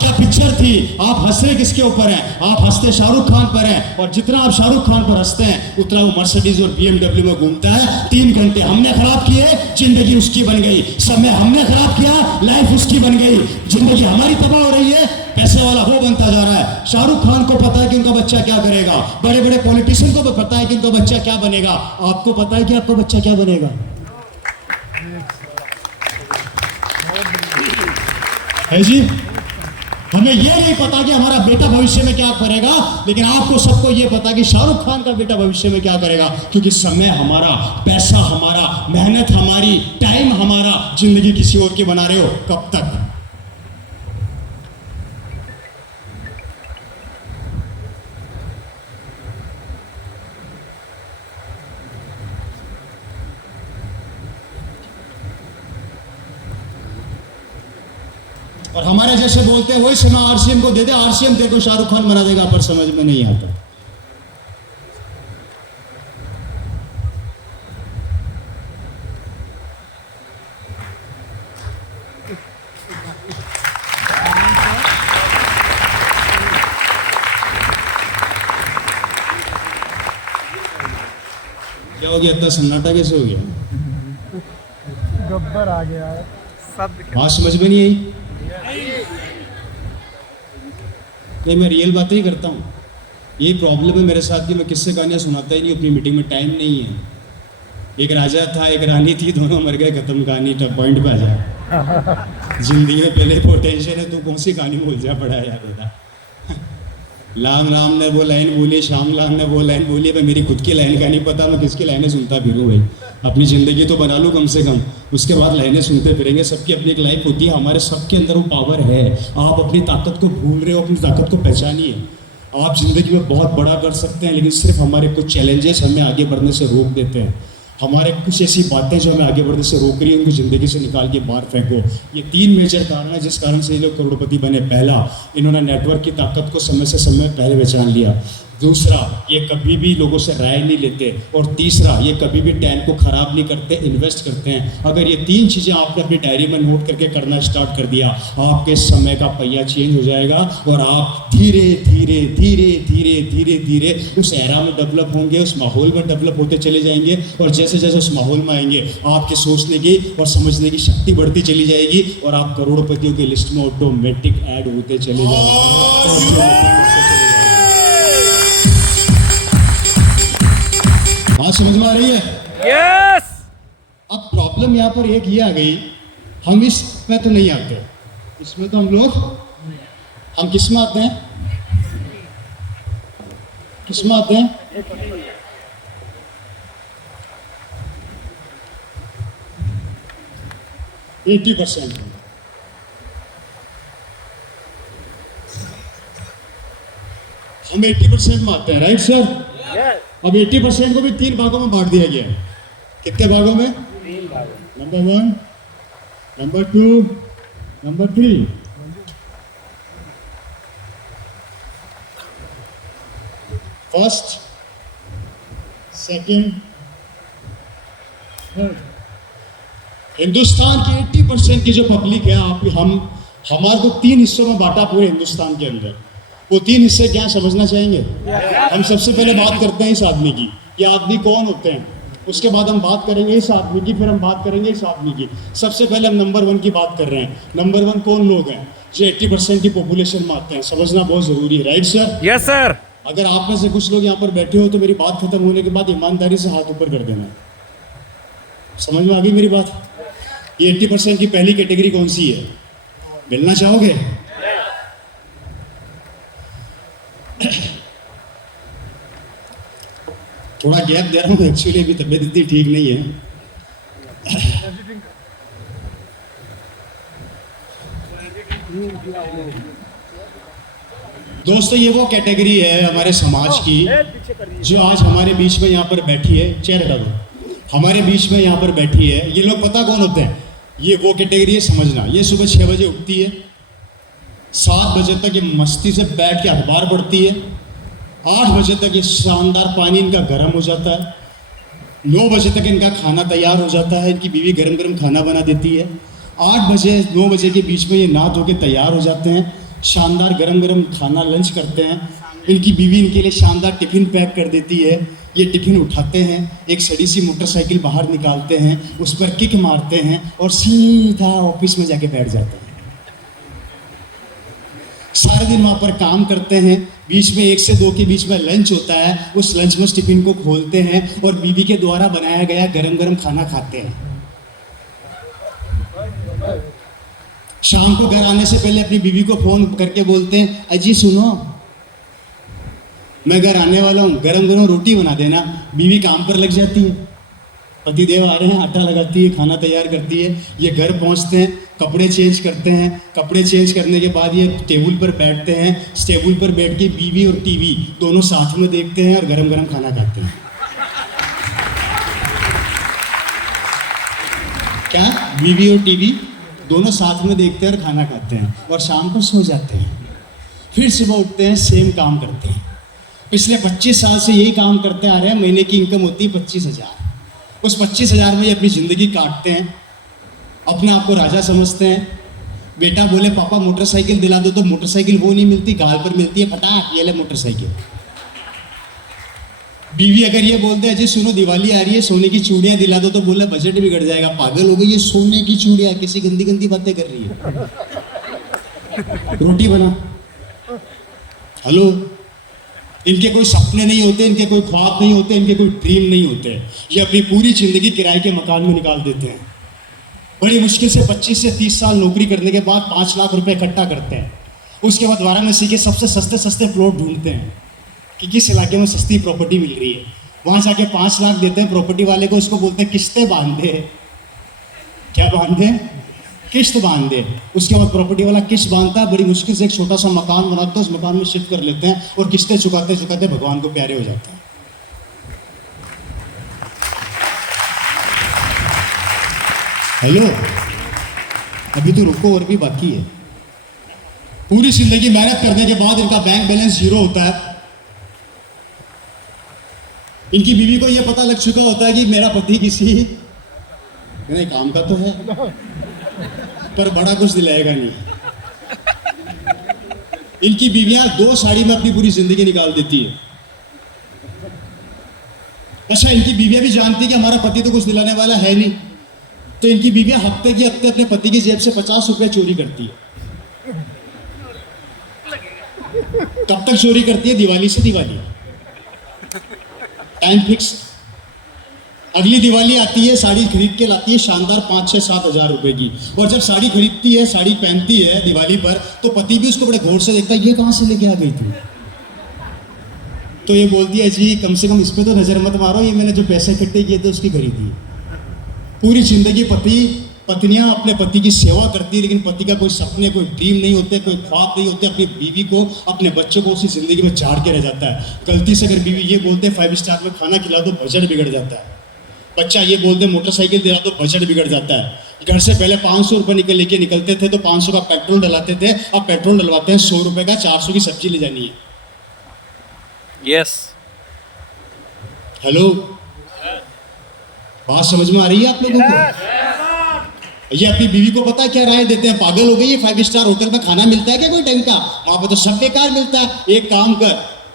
क्या पिक्चर थी। आप हंस रहे किसके ऊपर हैं? आप हंसते शाहरुख खान पर हैं। और जितना आप शाहरुख खान पर हंसते हैं, उतना वो मर्सिडीज और BMW में घूमता है। 3 घंटे हमने खराब किए, जिंदगी उसकी बन गई। समय हमने खराब किया, लाइफ उसकी बन गई। जिंदगी हमारी तबाह हो रही है, पैसे वाला वो बनता जा रहा है। शाहरुख खान को पता है कि उनका बच्चा क्या करेगा, बड़े बड़े पॉलिटिशियन को पता है कि उनका बच्चा क्या बनेगा। आपको पता है कि आपका बच्चा क्या बनेगा? है जी? हमें ये नहीं पता कि हमारा बेटा भविष्य में क्या करेगा, लेकिन आपको सबको ये पता कि शाहरुख खान का बेटा भविष्य में क्या करेगा। क्योंकि समय हमारा, पैसा हमारा, मेहनत हमारी, टाइम हमारा, जिंदगी किसी और की बना रहे हो कब तक? और हमारे जैसे बोलते हैं वही समय RCM को दे दे, RCM तेरे को शाहरुख खान बना देगा, पर समझ में नहीं आता। क्या हो गया? इतना सन्नाटा कैसे हो गया? गब्बर आ गया है शब्द के। बात समझ में नहीं आई? नहीं, मैं रियल बातें ही करता हूँ। यही प्रॉब्लम है मेरे साथ कि मैं किससे कहानियाँ सुनाता ही नहीं, अपनी मीटिंग में टाइम नहीं है। एक राजा था, एक रानी थी, दोनों मर गए, खत्म कहानी। टप पॉइंट पे आ जा। जिंदगी में पहले पोटेंशियल है, तू कौन सी कहानी बोल जा पड़ा है यार बेटा। राम राम ने वो लाइन बोली, श्याम लाल ने वो लाइन बोली, मैं मेरी खुद की लाइन का नहीं पता, मैं किसकी लाइनें सुनता फिरूँ भाई। अपनी ज़िंदगी तो बना लूँ कम से कम, उसके बाद लाइनें सुनते फिरेंगे। सबकी अपनी एक लाइफ होती है, हमारे सबके अंदर वो पावर है। आप अपनी ताकत को भूल रहे हो, अपनी ताकत को पहचानिए। आप ज़िंदगी में बहुत बड़ा कर सकते हैं, लेकिन सिर्फ हमारे कुछ चैलेंजेस हमें आगे बढ़ने से रोक देते हैं। हमारे कुछ ऐसी बातें जो हमें आगे बढ़ने से रोक रही है, उनको ज़िंदगी से निकाल के बाहर फेंको। ये 3 मेजर कारण है जिस कारण से ये लोग करोड़पति बने। पहला, इन्होंने नेटवर्क की ताकत को समय से समय पहले पहचान लिया। दूसरा, ये कभी भी लोगों से राय नहीं लेते। और तीसरा, ये कभी भी टाइम को ख़राब नहीं करते, इन्वेस्ट करते हैं। अगर ये 3 चीज़ें आपने अपनी डायरी में नोट करके करना स्टार्ट कर दिया, आपके समय का पहिया चेंज हो जाएगा और आप धीरे धीरे धीरे धीरे धीरे धीरे उस एरा में डेवलप होंगे, उस माहौल में डेवलप होते चले जाएंगे। और जैसे जैसे उस माहौल में आएंगे, आपके सोचने की और समझने की शक्ति बढ़ती चली जाएगी और आप करोड़पतियों की लिस्ट में ऑटोमेटिक ऐड होते चले जाएंगे। बात समझ में आ रही है? यस। अब प्रॉब्लम यहाँ पर एक ये आ गई, हम इसमें तो नहीं आते। इसमें तो हम किस में आते हैं? किस में आते हैं? 80%। हम 80% में आते हैं, राइट सर? अब 80% को भी 3 भागों में बांट दिया गया है। कितने भागों में? 3 भाग। Number 1, number 2, number 3। First, second, third. Hindustan की 80% की जो पब्लिक है, हमारे को 3 हिस्सों में बांटा पूरे हिंदुस्तान के अंदर। वो 3 हिस्से क्या समझना चाहेंगे? हम सबसे पहले बात करते हैं इस आदमी की। ये आदमी कौन होते हैं? उसके बाद हम बात करेंगे इस आदमी की, फिर हम बात करेंगे इस आदमी की। सबसे पहले हम नंबर 1 की बात कर रहे हैं। नंबर 1 कौन लोग हैं जो 80% की पॉपुलेशन में आते हैं? समझना बहुत ज़रूरी है, राइट सर? Yes sir. अगर आप में से कुछ लोग यहाँ पर बैठे हो तो मेरी बात खत्म होने के बाद ईमानदारी से हाथ ऊपर कर देना। समझ में आ गई मेरी बात? ये 80% की पहली कैटेगरी कौन सी है? मिलना चाहोगे? थोड़ा गैप दे रहा हूँ, एक्चुअली अभी तबीयत इतनी ठीक नहीं है। दोस्तों ये वो कैटेगरी है हमारे समाज की जो आज हमारे बीच में यहाँ पर बैठी है। चेयर हटा दो। हमारे बीच में यहाँ पर बैठी है। ये लोग पता कौन होते हैं? ये वो कैटेगरी है, समझना। ये सुबह 6 बजे उठती है, 7 बजे तक ये मस्ती से बैठ के अखबार पढ़ती है, 8 बजे तक ये शानदार पानी इनका गर्म हो जाता है, 9 बजे तक इनका खाना तैयार हो जाता है, इनकी बीवी गरम गरम खाना बना देती है, 8 बजे 9 बजे के बीच में ये नहा धो के तैयार हो जाते हैं, शानदार गरम गरम खाना लंच करते हैं, इनकी बीवी इनके लिए शानदार टिफ़िन पैक कर देती है, ये टिफ़िन उठाते हैं, एक सड़ी सी मोटरसाइकिल बाहर निकालते हैं, उस पर किक मारते हैं और सीधा ऑफिस में जाके बैठ जाते हैं। सारे दिन वहाँ पर काम करते हैं, बीच में 1 से 2 के बीच में लंच होता है, उस लंच में टिफ़िन को खोलते हैं और बीवी के द्वारा बनाया गया गरम गरम खाना खाते हैं। शाम को घर आने से पहले अपनी बीवी को फ़ोन करके बोलते हैं, अजी सुनो मैं घर आने वाला हूँ, गरम गरम रोटी बना देना। बीवी काम पर लग जाती है, पतिदेव आ रहे हैं, आटा लगाती है, खाना तैयार करती है, ये घर पहुँचते हैं, कपड़े चेंज करते हैं, कपड़े चेंज करने के बाद ये टेबल पर बैठते हैं, टेबल पर बैठ के बीवी और टीवी दोनों साथ में देखते हैं और गरम गरम खाना खाते हैं। क्या? बीवी और टीवी दोनों साथ में देखते हैं और खाना खाते हैं और शाम को सो जाते हैं। फिर सुबह उठते हैं, सेम काम करते हैं। पिछले 25 साल से यही काम करते आ रहे हैं। महीने की इनकम होती है 25,000। उस 25,000 में ये अपनी ज़िंदगी काटते हैं, अपने आप को राजा समझते हैं। बेटा बोले पापा मोटरसाइकिल दिला दो, तो मोटरसाइकिल वो नहीं मिलती, गाल पर मिलती है, फटाक ये ले मोटरसाइकिल। बीवी अगर ये बोलते हैं जी सुनो दिवाली आ रही है, सोने की चूड़ियाँ दिला दो, तो बोले बजट बिगड़ जाएगा, पागल हो गई ये सोने की चूड़ियाँ, किसी गंदी गंदी बातें कर रही है। रोटी बना। हेलो, इनके कोई सपने नहीं होते, इनके कोई ख्वाब नहीं होते, इनके कोई ड्रीम नहीं होते। ये अपनी पूरी ज़िंदगी किराए के मकान में निकाल देते हैं। बड़ी मुश्किल से 25 से 30 साल नौकरी करने के बाद 5 लाख रुपए इकट्ठा करते हैं। उसके बाद वाराणसी के सबसे सस्ते सस्ते प्लॉट ढूंढते हैं कि किस इलाके में सस्ती प्रॉपर्टी मिल रही है। वहाँ जाके 5 लाख देते हैं प्रॉपर्टी वाले को, उसको बोलते हैं किस्तें बांध दे। क्या बांध दे? किस्त बांध दे। उसके बाद प्रॉपर्टी वाला किस्त बांधता है, बड़ी मुश्किल से एक छोटा सा मकान बनाते हैं, उस मकान में शिफ्ट कर लेते हैं और किस्तें चुकाते चुकाते भगवान को प्यारे हो जाते हैं। हेलो, अभी तो रुको, और भी बाकी है। पूरी जिंदगी मेहनत करने के बाद इनका बैंक बैलेंस 0 होता है। इनकी बीवी को यह पता लग चुका होता है कि मेरा पति किसी नहीं काम का तो है पर बड़ा कुछ दिलाएगा नहीं। इनकी बीवियां 2 साड़ी में अपनी पूरी जिंदगी निकाल देती है। अच्छा, इनकी बीवियां भी जानती है कि हमारा पति तो कुछ दिलाने वाला है नहीं, तो इनकी बीवियां हफ्ते के हफ्ते अपने पति की जेब से 50 रुपए चोरी करती है। कब तक चोरी करती है? दिवाली से दिवाली, टाइम फिक्स। अगली दिवाली आती है, साड़ी खरीद के लाती है शानदार 5-6-7 हज़ार रुपए की, और जब साड़ी खरीदती है, साड़ी पहनती है दिवाली पर, तो पति भी उसको बड़े गौर से देखता है, ये कहाँ से लेके आ गई थी? तो ये बोलती है जी कम से कम इस पे तो नजर मत मारो, ये मैंने जो पैसे इकट्ठे किए थे उसकी खरीदी है। पूरी जिंदगी पत्नियां अपने पति की सेवा करती है, लेकिन पति का कोई सपने, कोई ड्रीम नहीं होते, कोई ख्वाब नहीं होते। अपनी बीवी को, अपने बच्चों को उसी जिंदगी में चाड़ के रह जाता है। गलती से अगर बीवी ये बोलते 5 स्टार में खाना खिला दो, बजट बिगड़ जाता है। बच्चा ये बोलते मोटरसाइकिल दिला दो, बजट बिगड़ जाता है। घर से पहले 500 रुपये लेके निकलते थे तो 500 का पेट्रोल डलाते थे, अब पेट्रोल डलवाते हैं 100 रुपये का, 400 की सब्जी ले जानी है। यस। हेलो, बात समझ में आ रही है आप लोगों को? ये अपनी बीवी को पता है क्या राय देते हैं? पागल हो गई है, 5 स्टार होटल में खाना मिलता है क्या कोई ढंग का? वहां पर तो सब बेकार मिलता है। एक काम कर,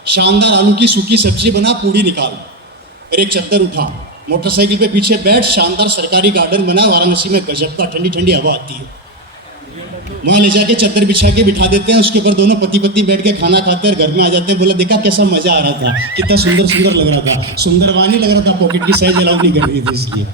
शानदार आलू की सूखी सब्जी बना, पूड़ी निकाल और एक चद्दर उठा, मोटरसाइकिल पे पीछे बैठ, शानदार सरकारी गार्डन बना वाराणसी में, गजब का ठंडी ठंडी हवा आती है। वहां ले जाके चादर बिछा के बिठा देते हैं, उसके ऊपर दोनों पति पत्नी बैठ के खाना खाते हैं, घर में आ जाते हैं। बोला देखा कैसा मजा आ रहा था, कितना सुंदर सुंदर लग रहा था। सुंदर वहां नहीं लग रहा था, पॉकेट की साइज अलाउ नहीं कर रही थी इसलिए।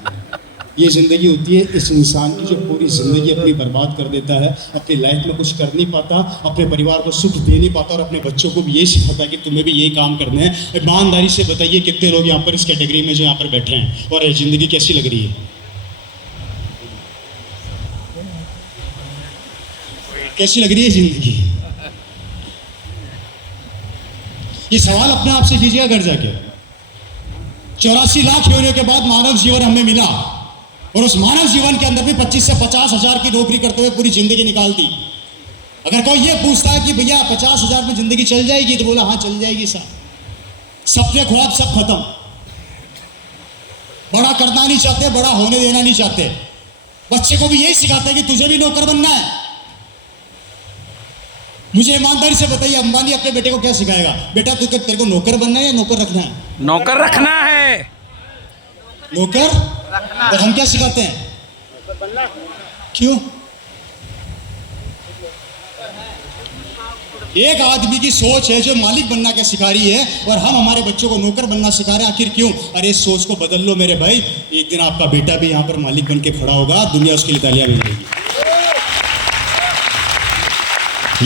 ये ज़िंदगी होती है इस इंसान की जो पूरी ज़िंदगी अपनी बर्बाद कर देता है, अपनी लाइफ में कुछ कर नहीं पाता, अपने परिवार को सुख दे नहीं पाता और अपने बच्चों को भी यही सिखाता कि तुम्हें भी यही काम करने हैं। ईमानदारी से बताइए कितने लोग यहाँ पर इस कैटेगरी में जो यहाँ पर बैठे हैं, और ये ज़िंदगी कैसी लग रही है? कैसी लग रही है ज़िंदगी? ये सवाल अपने आप से कीजिएगा घर जाके। 84 लाख योनियों के बाद मानव जीवन हमें मिला, और उस मानव जीवन के अंदर भी 25 से 50 हजार की नौकरी करते हुए पूरी जिंदगी निकाल दी। अगर कोई ये पूछता है कि भैया 50 हजार में जिंदगी चल जाएगी, तो बोला हाँ चल जाएगी साहब। सपने ख्वाब सब खत्म। बड़ा करना नहीं चाहते, बड़ा होने देना नहीं चाहते। बच्चे को भी यही सिखाते हैं कि तुझे भी नौकर बनना है। मुझे ईमानदारी से बताइए, अंबानी अपने बेटे को क्या सिखाएगा? बेटा तू तेरे को नौकर बनना है या नौकर रखना है? नौकर रखना है। नौकर? और हम क्या सिखाते हैं? क्यों? एक आदमी की सोच है जो मालिक बनना क्या सिखा रही है, और हम हमारे बच्चों को नौकर बनना सिखा रहे हैं। आखिर क्यों? अरे इस सोच को बदल लो मेरे भाई, एक दिन आपका बेटा भी यहाँ पर मालिक बन के खड़ा होगा, दुनिया उसके लिए तालियां बजाएगी।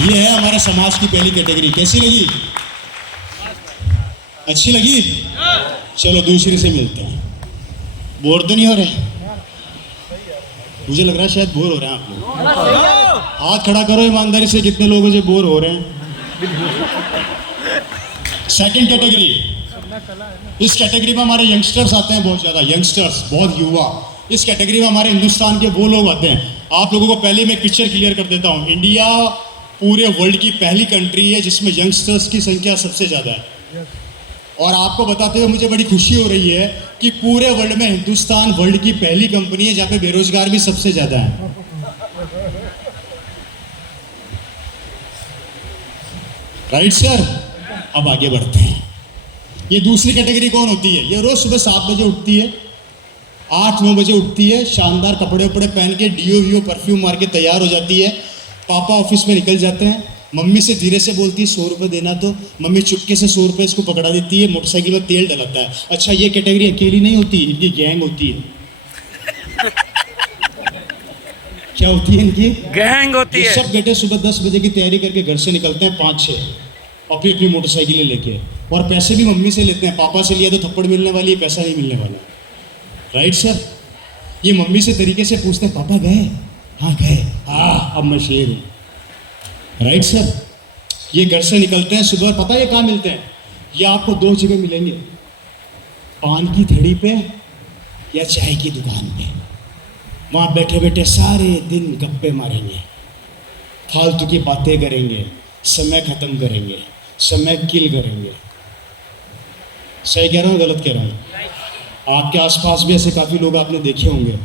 ये है हमारे समाज की पहली कैटेगरी। कैसी लगी? अच्छी लगी? चलो दूसरी से मिलते हैं। बोर तो नहीं हो रहे? मुझे लग रहा है शायद बोर हो रहे हैं आप लोग। हाथ खड़ा करो ईमानदारी से, कितने लोगों से बोर हो रहे हैं? Second category. इस कैटेगरी में हमारे यंगस्टर्स आते हैं, बहुत ज्यादा यंगस्टर्स, बहुत युवा। इस कैटेगरी में हमारे हिंदुस्तान के वो लोग आते हैं। आप लोगों को पहले मैं एक पिक्चर क्लियर कर देता हूँ। इंडिया पूरे वर्ल्ड की पहली कंट्री है जिसमें यंगस्टर्स की संख्या सबसे ज्यादा है। और आपको बताते हुए मुझे बड़ी खुशी हो रही है कि पूरे वर्ल्ड में हिंदुस्तान वर्ल्ड की पहली कंपनी है जहां पे बेरोजगार भी सबसे ज्यादा है। Right sir? अब आगे बढ़ते हैं। ये दूसरी कैटेगरी कौन होती है? ये रोज सुबह 7 बजे उठती है, 8-9 बजे उठती है, शानदार कपड़े उपड़े पहन के डीओ वीओ परफ्यूम मार के तैयार हो जाती है। पापा ऑफिस में निकल जाते हैं, मम्मी से धीरे से बोलती है 100 रुपये देना, तो मम्मी चुपके से 100 रुपये इसको पकड़ा देती है, मोटरसाइकिल में तेल डलाता है। अच्छा ये कैटेगरी अकेली नहीं होती, इनकी गैंग होती है। क्या होती है इनकी? गैंग होती है। सब बेटे सुबह 10 बजे की तैयारी करके घर से निकलते हैं, 5-6 अपनी अपनी मोटरसाइकिलें लेके, और पैसे भी मम्मी से लेते हैं। पापा से लिया तो थप्पड़ मिलने वाली है, पैसा नहीं मिलने वाला। Right sir? ये मम्मी से तरीके से पूछते हैं पापा गए? हाँ गए। हाँ अब मैं शेर हूँ। Right sir? ये घर से निकलते हैं सुबह, पता है ये कहाँ मिलते हैं? ये आपको 2 जगह मिलेंगे, पान की थैली पे या चाय की दुकान पे। वहाँ बैठे बैठे सारे दिन गप्पे मारेंगे, फालतू की बातें करेंगे, समय खत्म करेंगे, समय किल करेंगे। सही कह रहा हूँ गलत कह रहा हूँ? आपके आसपास भी ऐसे काफ़ी लोग आपने देखे होंगे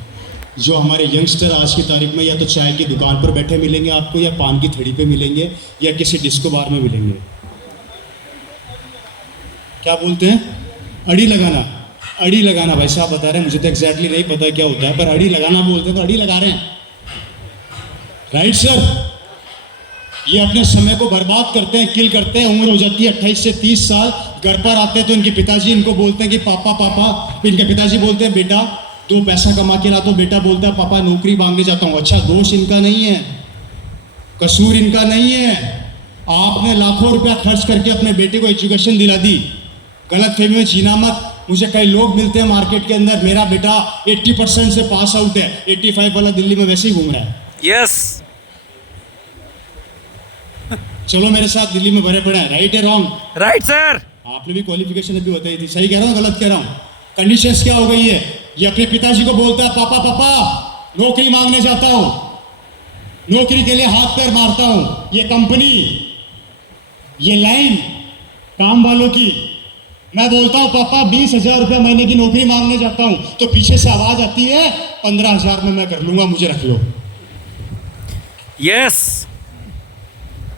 जो हमारे यंगस्टर आज की तारीख में या तो चाय की दुकान पर बैठे मिलेंगे आपको, या पान की थड़ी पे मिलेंगे, या किसी डिस्को बार में मिलेंगे। क्या बोलते हैं? अड़ी लगाना। अड़ी लगाना भाई साहब बता रहे हैं, मुझे तो एग्जैक्टली नहीं पता क्या होता है, पर अड़ी लगाना बोलते हैं तो अड़ी लगा रहे हैं। Right sir? ये अपने समय को बर्बाद करते हैं, किल करते हैं। उम्र हो जाती है 28 से 30 साल, घर पर आते हैं तो इनके पिताजी इनको बोलते हैं कि पापा पापा, फिर इनके पिताजी बोलते हैं बेटा 2 पैसा कमा के ला। तो बेटा बोलता है पापा नौकरी मांगने जाता हूँ। अच्छा दोष इनका नहीं है, कसूर इनका नहीं है, आपने लाखों रुपया खर्च करके अपने बेटे को एजुकेशन दिला दी। गलत फहमी में जीना मत। मुझे कई लोग मिलते हैं मार्केट के अंदर, मेरा बेटा 80% से पास आउट है, 85 वाला दिल्ली में वैसे ही घूम रहा है। यस। चलो मेरे साथ दिल्ली में भरे पड़े हैं। राइट है रॉन्ग? Right sir. आपने भी क्वालिफिकेशन अभी बताई थी। सही कह रहा हूँ गलत कह रहा हूँ? कंडीशंस क्या हो गई है? ये अपने पिताजी को बोलता है पापा पापा नौकरी मांगने जाता हूं, नौकरी के लिए हाथ पैर मारता हूं। ये कंपनी, ये लाइन काम वालों की, मैं बोलता हूं पापा 20,000 रुपये महीने की नौकरी मांगने जाता हूं, तो पीछे से आवाज आती है 15,000 में मैं कर लूंगा, मुझे रख लो। यस।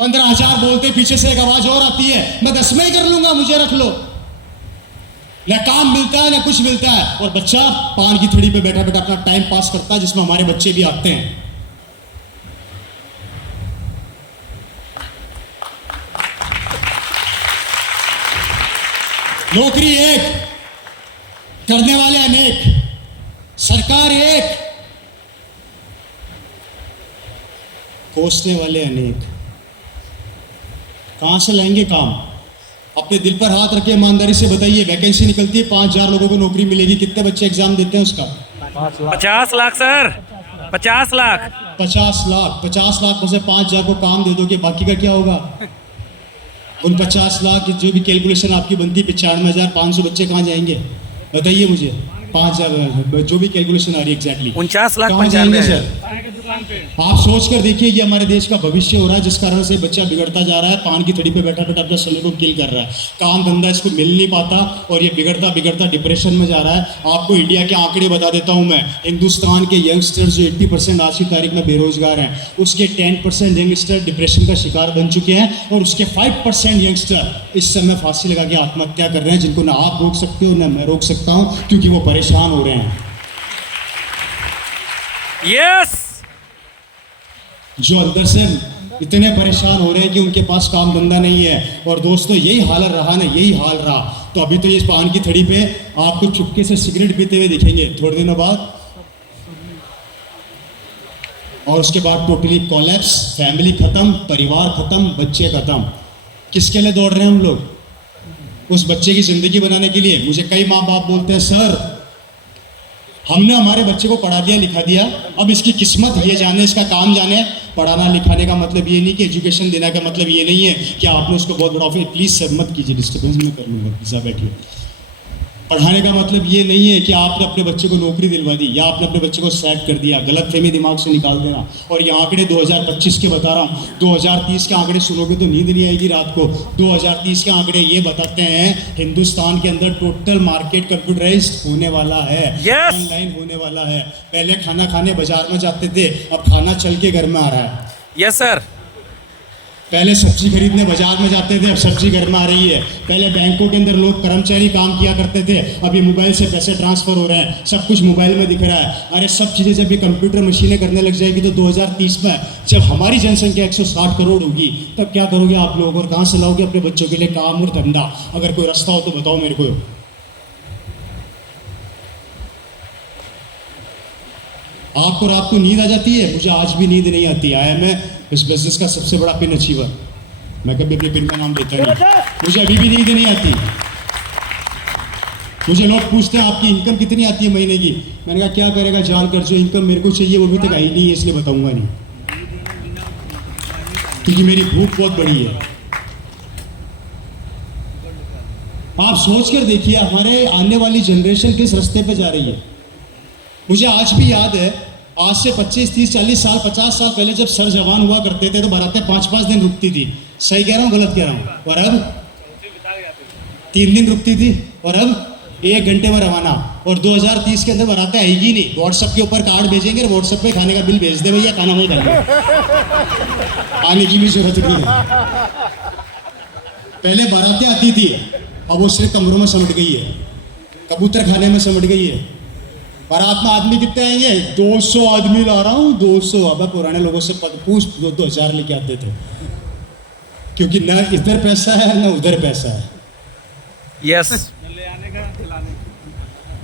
15,000 बोलते पीछे से एक आवाज और आती है, मैं 10 में ही कर लूंगा, मुझे रख लो। ना काम मिलता है ना कुछ मिलता है, और बच्चा पान की थड़ी पे बैठा बैठा अपना टाइम पास करता है, जिसमें हमारे बच्चे भी आते हैं। नौकरी एक, करने वाले अनेक, सरकार एक, कोसने वाले अनेक। कहां से लाएंगे काम? अपने दिल पर हाथ रखे ईमानदारी से बताइए, वैकेंसी निकलती है 5,000 लोगों को नौकरी मिलेगी, कितने बच्चे एग्जाम देते हैं उसका? 50 लाख सर, 50 लाख। 50 लाख। 50 लाख में से 5,000 को काम दे दोगे, बाकी का क्या होगा? उन 50 लाख की जो भी कैलकुलेशन आपकी बनती है, 95,500 बच्चे कहाँ जाएंगे बताइए मुझे? 5,000 जो भी कैलकुलेशन आ रही है एग्जैक्टली 49 लाख कहाँ जाएंगे 95 सर? आप सोच कर देखिए, ये हमारे देश का भविष्य हो रहा है, जिस कारण से बच्चा बिगड़ता जा रहा है, पान की थड़ी पे बैठा बैठा अपने समय को किल कर रहा है, काम धंधा इसको मिल नहीं पाता, और ये बिगड़ता बिगड़ता डिप्रेशन में जा रहा है। आपको इंडिया के आंकड़े बता देता हूं मैं। हिंदुस्तान के यंगस्टर्स जो 80% आज की तारीख में बेरोजगार हैं, उसके 10% यंगस्टर डिप्रेशन का शिकार बन चुके हैं, और उसके 5% यंगस्टर इस समय फांसी लगा के आत्महत्या कर रहे हैं, जिनको ना आप रोक सकते हो ना मैं रोक सकता हूं, क्योंकि वो परेशान हो रहे हैं। यस। जो अंदर से इतने परेशान हो रहे हैं कि उनके पास काम धंधा नहीं है। और दोस्तों यही हाल रहा ना, यही हाल रहा तो अभी तो ये पान की थड़ी पे आपको चुपके से सिगरेट पीते हुए दिखेंगे थोड़े दिनों बाद, और उसके बाद टोटली कोलैप्स, फैमिली खत्म, परिवार खत्म, बच्चे खत्म। किसके लिए दौड़ रहे हैं हम लोग? उस बच्चे की जिंदगी बनाने के लिए। मुझे कई माँ बाप बोलते हैं, सर हमने हमारे बच्चे को पढ़ा दिया लिखा दिया, अब इसकी किस्मत ये जाने, इसका काम जाने। पढ़ाना लिखाने का मतलब ये नहीं कि एजुकेशन देने का मतलब ये नहीं है कि आपने उसको बहुत बड़ा ऑफिस, प्लीज़ सर मत कीजिए, डिस्टर्बेंस में कर लूँगा, प्लीज़ बैठिए। पढ़ाने का मतलब ये नहीं है कि आपने अपने बच्चे को नौकरी दिलवा दी या आपने अपने बच्चे को सेट कर दिया, गलत फहमी दिमाग से निकाल देना। और ये आंकड़े 2025 के बता रहा हूँ, 2030 के आंकड़े सुनोगे तो नींद नहीं आएगी रात को। 2030 के आंकड़े ये बताते हैं हिंदुस्तान के अंदर टोटल मार्केट कंप्यूटराइज्ड होने वाला है, ऑनलाइन होने वाला है। पहले खाना खाने बाजार में जाते थे, अब खाना चल के घर में आ रहा है। Yes sir. पहले सब्जी खरीदने बाजार में जाते थे, अब सब्जी घर में आ रही है। पहले बैंकों के अंदर लोग कर्मचारी काम किया करते थे, अभी मोबाइल से पैसे ट्रांसफर हो रहे हैं, सब कुछ मोबाइल में दिख रहा है। अरे सब चीज़ें जब ये कंप्यूटर मशीनें करने लग जाएगी तो 2030 में जब हमारी जनसंख्या 160 करोड़ होगी, तब क्या करोगे आप लोग? और कहाँ से लाओगे अपने बच्चों के लिए काम और धंधा? अगर कोई रास्ता हो तो बताओ मेरे को। आपको रात को नींद आ जाती है? मुझे आज भी नींद नहीं आती। आया मैं इस बिजनेस का सबसे बड़ा पिन अचीवर, मैं कभी अपने पिन का नाम लेता नहीं, मुझे अभी भी नींद नहीं आती। मुझे लोग पूछते हैं आपकी इनकम कितनी आती है महीने की? मैंने कहा क्या करेगा जान कर, जो इनकम मेरे को चाहिए वो अभी तक आई नहीं है, इसलिए बताऊंगा नहीं, क्योंकि मेरी भूख बहुत बड़ी है। आप सोच कर देखिए हमारे आने वाली जनरेशन किस रास्ते पे जा रही है। मुझे आज भी याद है, आज से 25, 30, 40 साल, 50 साल पहले जब सर जवान हुआ करते थे तो बारातें 5-5 दिन रुकती थी। सही कह रहा हूँ गलत कह रहा हूँ? और अब 3 दिन रुकती थी, और अब 1 घंटे में रवाना। और 2030 के अंदर बारातें आएगी नहीं, व्हाट्सएप के ऊपर कार्ड भेजेंगे, व्हाट्सएप पे खाने का बिल भेज दे भैया, खाना वही खाएंगे, आने की भी जरूरत नहीं है। पहले बारातें आती थी, अब वो सिर्फ कमरों में समट गई है, कबूतर खाने में समट गई है। बारात में आदमी कितने आएंगे? 200 आदमी ला रहा हूँ, 200। अब पुराने लोगों से पूछ, 2-2 हज़ार लेके आते थे, क्योंकि ना इधर पैसा है ना उधर पैसा है। यस।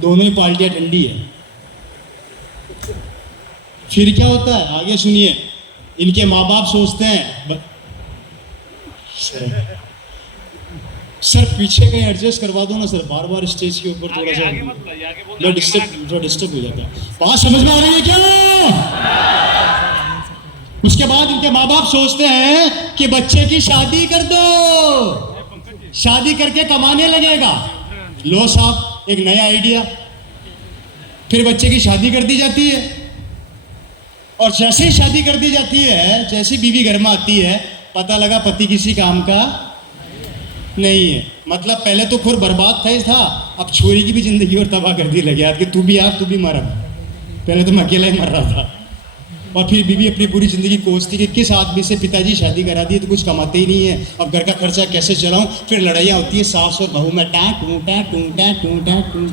दोनों ही पार्टियां ठंडी है। फिर क्या होता है आगे सुनिए। इनके माँ बाप सोचते हैं सर पीछे कहीं एडजस्ट करवा दो ना सर, बार बार स्टेज के ऊपर थोड़ा सा मैं डिस्टर्ब हो जाता है। बात समझ में आ रही है क्या? उसके बाद इनके माँ बाप सोचते हैं कि बच्चे की शादी कर दो, शादी करके कमाने लगेगा। लो साहब एक नया आइडिया, फिर बच्चे की शादी कर दी जाती है, और जैसे ही शादी कर दी जाती है, जैसी बीवी घर में आती है, पता लगा पति किसी काम का नहीं है। मतलब पहले तो खुद बर्बाद था, अब छोरी की भी जिंदगी और तबाह कर दी लगे यार कि तू भी मर। पहले तो मैं अकेला ही मर रहा था। और फिर बीवी अपनी पूरी जिंदगी कोसती कि किस आदमी से पिताजी शादी करा दिए तो कुछ कमाते ही नहीं है, अब घर का खर्चा कैसे चलाऊं। फिर लड़ाइयाँ होती है सास और बहू में, टाँ टूं टाँ टूं टाँ टूं टाँ टूं।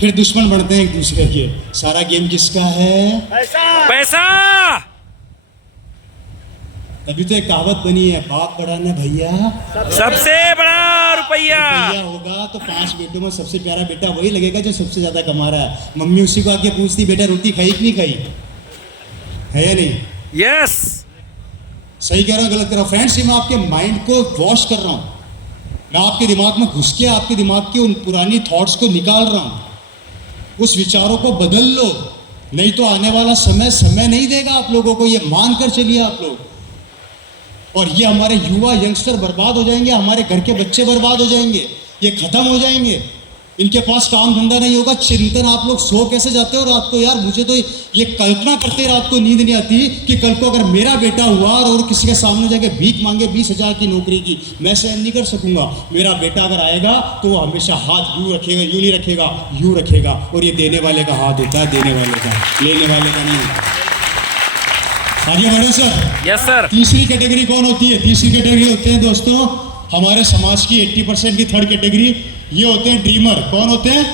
फिर दुश्मन बनते हैं एक दूसरे के। सारा गेम किसका है? पैसा। तभी तो एक कहावत बनी है, बाप बड़ा ना भैया सबसे बड़ा रुपया। भैया होगा तो 5 बेटों में सबसे प्यारा बेटा वही लगेगा जो सबसे ज्यादा कमा रहा है। मम्मी उसी को आके पूछती, बेटा रोटी खाई कि नहीं खाई, है या नहीं? यस। सही कह रहा हूँ गलत कह रहा हूँ? फ्रेंड्स, मैं आपके माइंड को वॉश कर रहा हूँ, मैं आपके दिमाग में घुस के आपके दिमाग की उन पुरानी थॉट्स को निकाल रहा हूँ। उस विचारों को बदल लो, नहीं तो आने वाला समय नहीं देगा आप लोगों को, ये मान कर चलिए आप लोग। और ये हमारे युवा यंगस्टर बर्बाद हो जाएंगे, हमारे घर के बच्चे बर्बाद हो जाएंगे, ये खत्म हो जाएंगे। इनके पास काम धंधा नहीं होगा, चिंतन। आप लोग सो कैसे जाते हो रात को? यार मुझे तो ये कल्पना करते रात को नींद नहीं आती कि कल को अगर मेरा बेटा हुआ और किसी के सामने जाके भीख मांगे 20,000 की नौकरी की, मैं सहन नहीं कर सकूंगा। मेरा बेटा अगर आएगा तो वो हमेशा हाथ यूं रखेगा, यूं नहीं रखेगा, यूं रखेगा। और ये देने वाले का हाथ होता है, देने वाले का, लेने वाले का नहीं। आगे बढ़े सर। Yes sir. तीसरी कैटेगरी कौन होती है? तीसरी कैटेगरी होते हैं दोस्तों हमारे समाज की 80% की थर्ड कैटेगरी, ये होते हैं ड्रीमर। कौन होते हैं?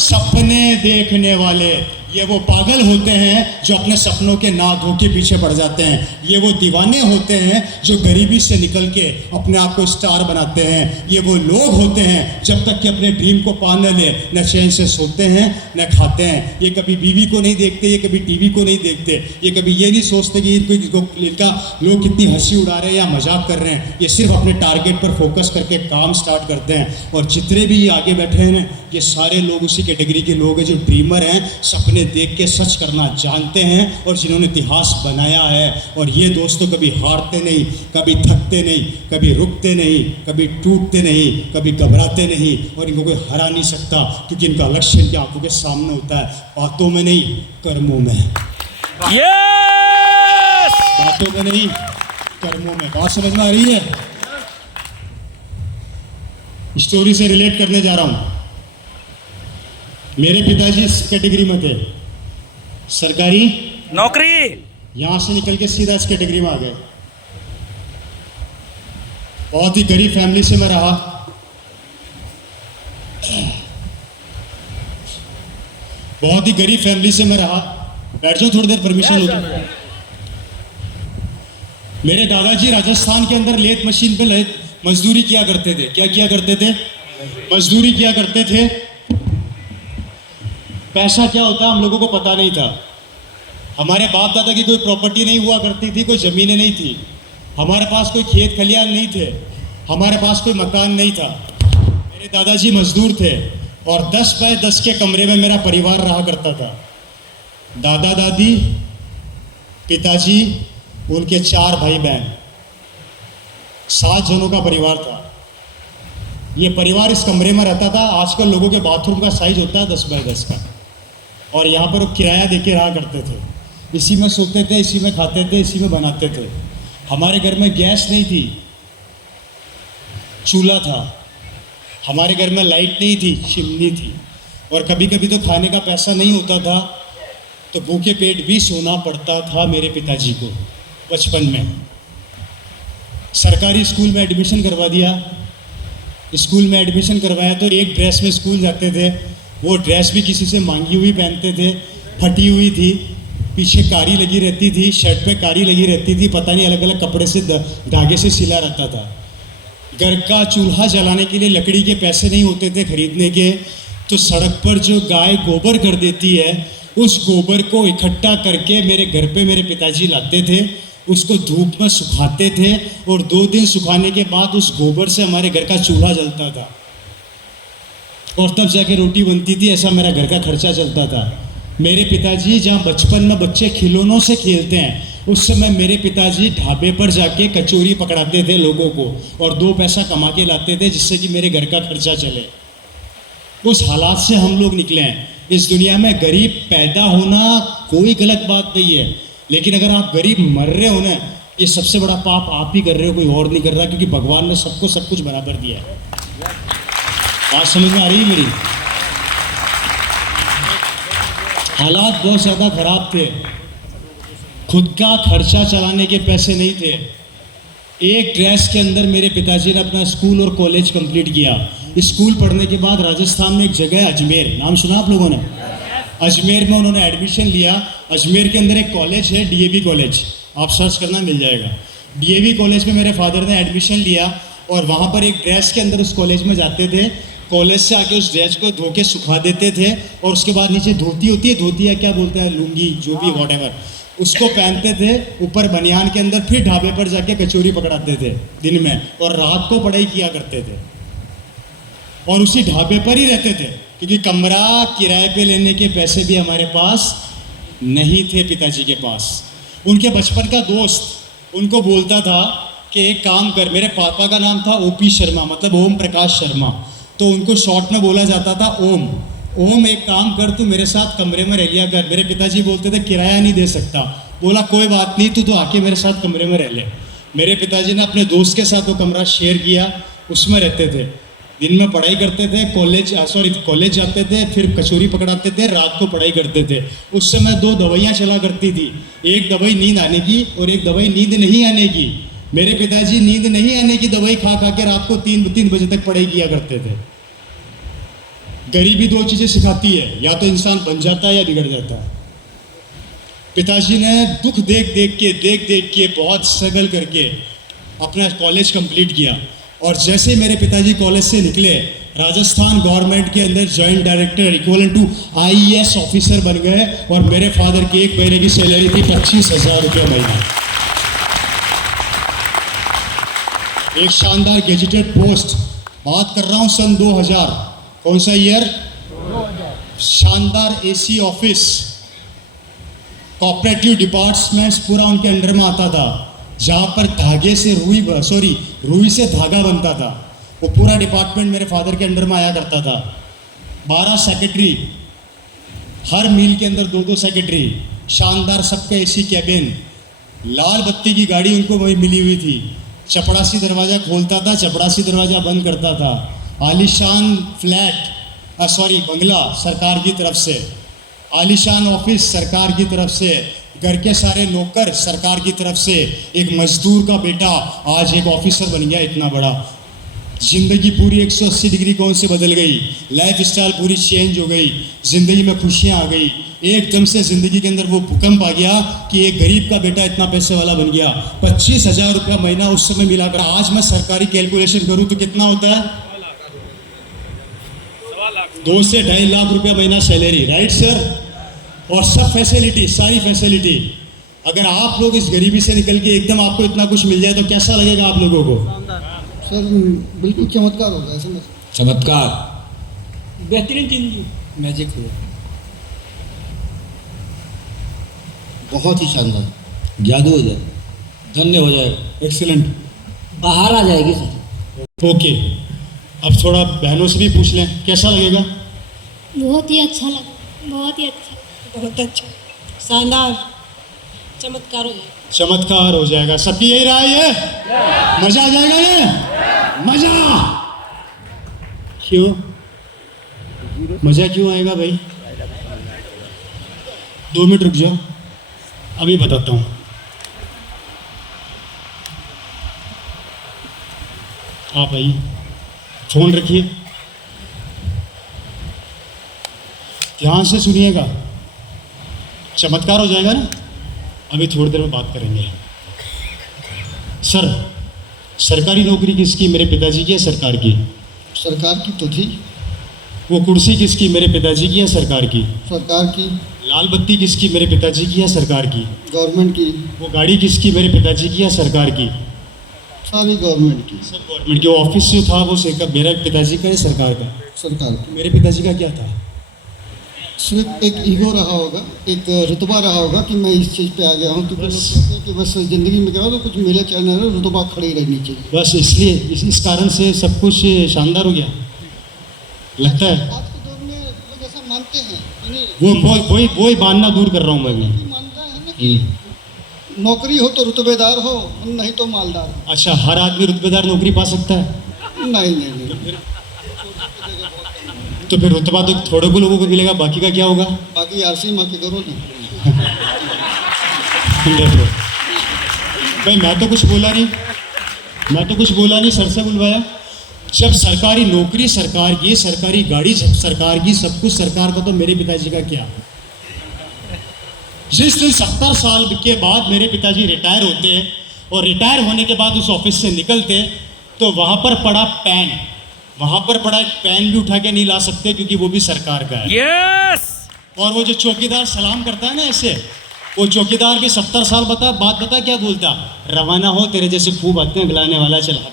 सपने देखने वाले। ये वो पागल होते हैं जो अपने सपनों के ना धो के पीछे पड़ जाते हैं। ये वो दीवाने होते हैं जो गरीबी से निकल के अपने आप को स्टार बनाते हैं। ये वो लोग होते हैं जब तक कि अपने ड्रीम को पा न ले, न चैन से सोते हैं न खाते हैं। ये कभी बीवी को नहीं देखते, ये कभी टीवी को नहीं देखते, ये कभी ये नहीं सोचते कि इनका लोग कितनी हंसी उड़ा रहे हैं या मजाक कर रहे हैं। ये सिर्फ अपने टारगेट पर फोकस करके काम स्टार्ट करते हैं। और जितने भी आगे बैठे हैं ना, ये सारे लोग उसी कैटेगरी के लोग हैं जो ड्रीमर हैं, सपने देख के सच करना जानते हैं और जिन्होंने इतिहास बनाया है। और ये दोस्तों कभी हारते नहीं, कभी थकते नहीं, कभी रुकते नहीं, कभी टूटते नहीं, कभी घबराते नहीं। और इनको कोई हरा नहीं सकता क्योंकि इनका लक्ष्य इनकी आंखों के सामने होता है, बातों में नहीं, कर्मों में। यस। बातों में नहीं, कर्मों में। बात समझ में आ रही है? स्टोरी से रिलेट करने जा रहा हूं। मेरे पिताजी इस कैटेगरी में थे, सरकारी नौकरी। यहां से निकल के सीधा इस कैटेगरी में आ गए। बहुत ही गरीब फैमिली से मैं रहा, बहुत ही गरीब फैमिली से मैं रहा। बैठ जाओ थोड़ी देर, परमिशन होगी। मेरे दादाजी राजस्थान के अंदर लेथ मशीन पे मजदूरी किया करते थे। क्या किया करते थे? मजदूरी किया करते थे। पैसा क्या होता है हम लोगों को पता नहीं था। हमारे बाप दादा की कोई प्रॉपर्टी नहीं हुआ करती थी, कोई ज़मीनें नहीं थी, हमारे पास कोई खेत खलियान नहीं थे, हमारे पास कोई मकान नहीं था। मेरे दादाजी मजदूर थे और 10 बाय 10 के कमरे में मेरा परिवार रहा करता था। दादा दादी, पिताजी, उनके 4 भाई बहन, 7 जनों का परिवार था। ये परिवार इस कमरे में रहता था। आजकल लोगों के बाथरूम का साइज होता है 10 बाय 10 का। और यहाँ पर वो किराया देके रहा करते थे। इसी में सोते थे, इसी में खाते थे, इसी में बनाते थे। हमारे घर में गैस नहीं थी, चूल्हा था। हमारे घर में लाइट नहीं थी, चिमनी थी। और कभी कभी तो खाने का पैसा नहीं होता था तो भूखे पेट भी सोना पड़ता था मेरे पिताजी को। बचपन में सरकारी स्कूल में एडमिशन करवा दिया। स्कूल में एडमिशन करवाया तो एक ड्रेस में स्कूल जाते थे। वो ड्रेस भी किसी से मांगी हुई पहनते थे, फटी हुई थी, पीछे कारी लगी रहती थी, शर्ट पे कारी लगी रहती थी, पता नहीं अलग अलग कपड़े से धागे से सिला रहता था। घर का चूल्हा जलाने के लिए लकड़ी के पैसे नहीं होते थे खरीदने के, तो सड़क पर जो गाय गोबर कर देती है उस गोबर को इकट्ठा करके मेरे घर पे मेरे पिताजी लाते थे। उसको धूप में सुखाते थे और 2 दिन सुखाने के बाद उस गोबर से हमारे घर का चूल्हा जलता था और तब जाके रोटी बनती थी। ऐसा मेरा घर का खर्चा चलता था। मेरे पिताजी जहाँ बचपन में बच्चे खिलौनों से खेलते हैं, उस समय मेरे पिताजी ढाबे पर जाके कचौरी पकड़ाते थे लोगों को और 2 पैसा कमा के लाते थे जिससे कि मेरे घर का खर्चा चले। उस हालात से हम लोग निकले हैं। इस दुनिया में गरीब पैदा होना कोई गलत बात नहीं है, लेकिन अगर आप गरीब मर रहे हो ना, ये सबसे बड़ा पाप आप ही कर रहे हो, कोई और नहीं कर रहा, क्योंकि भगवान ने सबको सब कुछ बराबर दिया है। बात समझ में आ रही है मेरी? हालात बहुत ज़्यादा ख़राब थे, खुद का खर्चा चलाने के पैसे नहीं थे। एक ड्रेस के अंदर मेरे पिताजी ने अपना स्कूल और कॉलेज कंप्लीट किया। स्कूल पढ़ने के बाद राजस्थान में एक जगह है अजमेर, नाम सुना आप लोगों ने? अजमेर में उन्होंने एडमिशन लिया। अजमेर के अंदर एक कॉलेज है डीएवी कॉलेज, आप सर्च करना मिल जाएगा। डीएवी कॉलेज में मेरे फादर ने एडमिशन लिया और वहाँ पर एक ड्रेस के अंदर उस कॉलेज में जाते थे। कॉलेज से आके उस ड्रेस को धो के सुखा देते थे और उसके बाद नीचे धोती होती है, धोती है क्या बोलते हैं, लुंगी जो भी वॉटेवर, उसको पहनते थे ऊपर बनियान के अंदर। फिर ढाबे पर जाके कचौरी पकड़ाते थे दिन में और रात को पढ़ाई किया करते थे और उसी ढाबे पर ही रहते थे क्योंकि कमरा किराए पे लेने के पैसे भी हमारे पास नहीं थे पिताजी के पास। उनके बचपन का दोस्त उनको बोलता था कि एक काम कर, मेरे पापा का नाम था ओपी शर्मा, मतलब ओम प्रकाश शर्मा, तो उनको शॉर्ट में बोला जाता था ओम। ओम एक काम कर, तू मेरे साथ कमरे में रह लिया कर। मेरे पिताजी बोलते थे किराया नहीं दे सकता। बोला कोई बात नहीं, तू तो आके मेरे साथ कमरे में रह ले। मेरे पिताजी ने अपने दोस्त के साथ वो कमरा शेयर किया, उसमें रहते थे। दिन में पढ़ाई करते थे, कॉलेज जाते थे, फिर कचौरी पकड़ाते थे, रात को पढ़ाई करते थे। उस समय 2 दवाइयाँ चला करती थी, एक दवाई नींद आने की और एक दवाई नींद नहीं आने की। मेरे पिताजी नींद नहीं आने की दवाई खा खा के रात को 3 बजे तक पढ़ाई किया करते थे। गरीबी 2 चीज़ें सिखाती है, या तो इंसान बन जाता है या बिगड़ जाता है। पिताजी ने दुख देख देख के बहुत स्ट्रगल करके अपना कॉलेज कंप्लीट किया और जैसे मेरे पिताजी कॉलेज से निकले, राजस्थान गवर्नमेंट के अंदर joint director equivalent to IAS officer बन गए और मेरे फादर की एक महीने की सैलरी थी 25,000 रुपये महीना। एक शानदार गेजेटेड पोस्ट, बात कर रहा हूँ सन 2000, कौन सा ईयर? 2000। शानदार एसी ऑफिस, कोऑपरेटिव डिपार्टमेंट्स पूरा उनके अंडर में आता था, जहाँ पर धागे से रुई से धागा बनता था। वो पूरा डिपार्टमेंट मेरे फादर के अंडर में आया करता था। 12 सेक्रेटरी, हर मील के अंदर 2-2 सेक्रेटरी, शानदार सबका एसी कैबिन, लाल बत्ती की गाड़ी उनको वही मिली हुई थी। चपड़ासी दरवाज़ा खोलता था, चपड़ासी दरवाज़ा बंद करता था। आलीशान बंगला सरकार की तरफ से, आलीशान ऑफिस सरकार की तरफ से, घर के सारे नौकर सरकार की तरफ से। एक मजदूर का बेटा आज एक ऑफिसर बन गया इतना बड़ा। जिंदगी पूरी 180 डिग्री कौन से बदल गई, लाइफ स्टाइल पूरी चेंज हो गई, जिंदगी में खुशियाँ आ गई। एकदम से जिंदगी के अंदर वो भूकंप आ गया कि एक गरीब का बेटा इतना पैसे वाला बन गया। 25,000 रुपया महीना उस समय मिला कर, आज मैं सरकारी कैलकुलेशन करूँ तो कितना होता है? 2 से 2.5 लाख रुपया महीना सैलरी, राइट सर? और सब फैसिलिटी, सारी फैसिलिटी। अगर आप लोग इस गरीबी से निकल के एकदम आपको इतना कुछ मिल जाए तो कैसा लगेगा आप लोगों को? सर बिल्कुल चमत्कार होगा ऐसे में। चमत्कार, बेहतरीन जिंदगी, मैजिक हुआ, बहुत ही शानदार, जादू हो जाए, धन्य हो जाएगा, एक्सीलेंट, बाहर आ जाएगी सर। ओके। अब थोड़ा बहनों से भी पूछ लें, कैसा लगेगा? बहुत ही अच्छा लगा, बहुत ही अच्छा, बहुत अच्छा, शानदार, चमत्कार हो जाएगा। चमत्कार हो जाएगा। सबकी यही राय है? मजा आ जाएगा ये, मजा। क्यों मजा क्यों आएगा भाई? 2 मिनट रुक जाओ, अभी बताता हूँ। आप आइए, फोन रखिए, ध्यान से सुनिएगा। चमत्कार हो जाएगा ना, अभी थोड़ी देर में बात करेंगे। सर, सरकारी नौकरी किसकी? मेरे पिताजी की है सरकार की? सरकार की तो थी। वो कुर्सी किसकी? मेरे पिताजी की है सरकार की? सरकार की। लाल बत्ती किसकी? मेरे पिताजी की है सरकार की? गवर्नमेंट की। वो गाड़ी किसकी? मेरे पिताजी की है सरकार की? सारी गवर्नमेंट की। सर गवर्नमेंट की। ऑफिस जो था वो मेरे पिताजी का है सरकार का? सरकार की। मेरे पिताजी का क्या था? सिर्फ एक ईगो रहा होगा, एक रुतबा रहा होगा कि मैं इस चीज़ पे आ गया हूँ। तो लोग कहते हैं कि बस ज़िंदगी में क्या हो तो कुछ मिले चाहे ना, रुतबा खड़ी रहनी चाहिए। बस इसलिए इस कारण से सब कुछ शानदार हो गया लगता है। आज के दौर में लोग ऐसा मानते हैं, यानी वही मानना दूर कर रहा हूँ मैं भी। मानता है ना कि नौकरी हो तो रुतबेदार हो, नहीं तो मालदार हो। अच्छा, हर आदमी रुतबेदार नौकरी पा सकता है? नहीं नहीं नहीं, तो फिर रुतबा तो थोड़े को लोगों को मिलेगा, बाकी का क्या होगा? बाकी आरसी माँ के करो ना। देखो भाई, मैं तो कुछ बोला नहीं, सर से बुलवाया। जब सरकारी नौकरी सरकार की, सरकारी गाड़ी सरकार की, सब कुछ सरकार का, तो मेरे पिताजी का क्या? जिस दिन 70 साल के बाद मेरे पिताजी रिटायर होते और रिटायर होने के बाद उस ऑफिस से निकलते, तो वहाँ पर पड़ा एक पेन भी उठा के नहीं ला सकते, क्योंकि वो भी सरकार का है। यस। और वो जो चौकीदार सलाम करता है ना ऐसे, वो चौकीदार भी 70 साल बात बता क्या बोलता? रवाना हो, तेरे जैसे खूब आते हैं गलाने वाला, चला।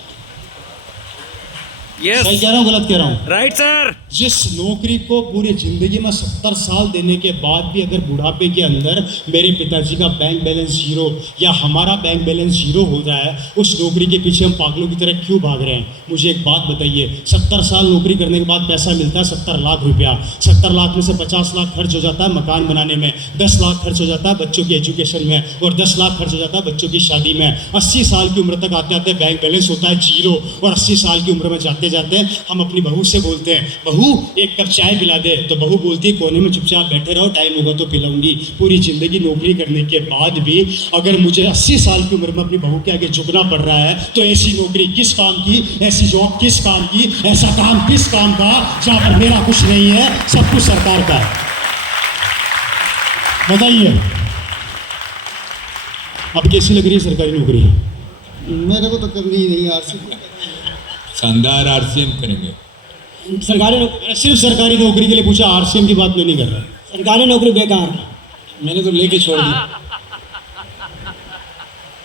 यस। सही कह रहा हूँ, गलत कह रहा हूँ? Right sir. जिस नौकरी को पूरी जिंदगी में 70 साल देने के बाद भी अगर बुढ़ापे के अंदर मेरे पिताजी का बैंक बैलेंस जीरो या हमारा बैंक बैलेंस जीरो हो रहा है, उस नौकरी के पीछे हम पागलों की तरह क्यों भाग रहे हैं? मुझे एक बात बताइए, 70 साल नौकरी करने के बाद पैसा मिलता है 70 लाख रुपया। 70 लाख में से 50 लाख खर्च हो जाता है मकान बनाने में, 10 लाख खर्च हो जाता है बच्चों की एजुकेशन में, और 10 लाख खर्च हो जाता है बच्चों की शादी में। 80 साल की उम्र तक आते आते बैंक बैलेंस होता है जीरो, और 80 साल की उम्र में जाते जाते हम अपनी बहू से बोलते हैं, बहू एक कप चाय पिला दे, तो बहू बोलती है कोने में चुपचाप बैठे रहो, टाइम होगा तो पिलाऊंगी। पूरी जिंदगी नौकरी करने के बाद भी अगर मुझे 80 साल की उम्र में अपनी बहू के आगे झुकना पड़ रहा है, तो ऐसी नौकरी किस काम की, ऐसी जॉब किस काम की, ऐसा काम किस काम का जहाँ पर मेरा कुछ नहीं है, सब कुछ सरकार का है? बताइए अब कैसी लग रही है सरकारी नौकरी? मेरे को तो करनी ही नहीं आरसी। शानदार आरसीएम करेंगे। सरकारी नौकरी, मैंने सिर्फ सरकारी नौकरी के लिए पूछा, आरसीएम की बात मैं नहीं कर रहा। सरकारी नौकरी बेकार। मैंने तो लेके छोड़ दी।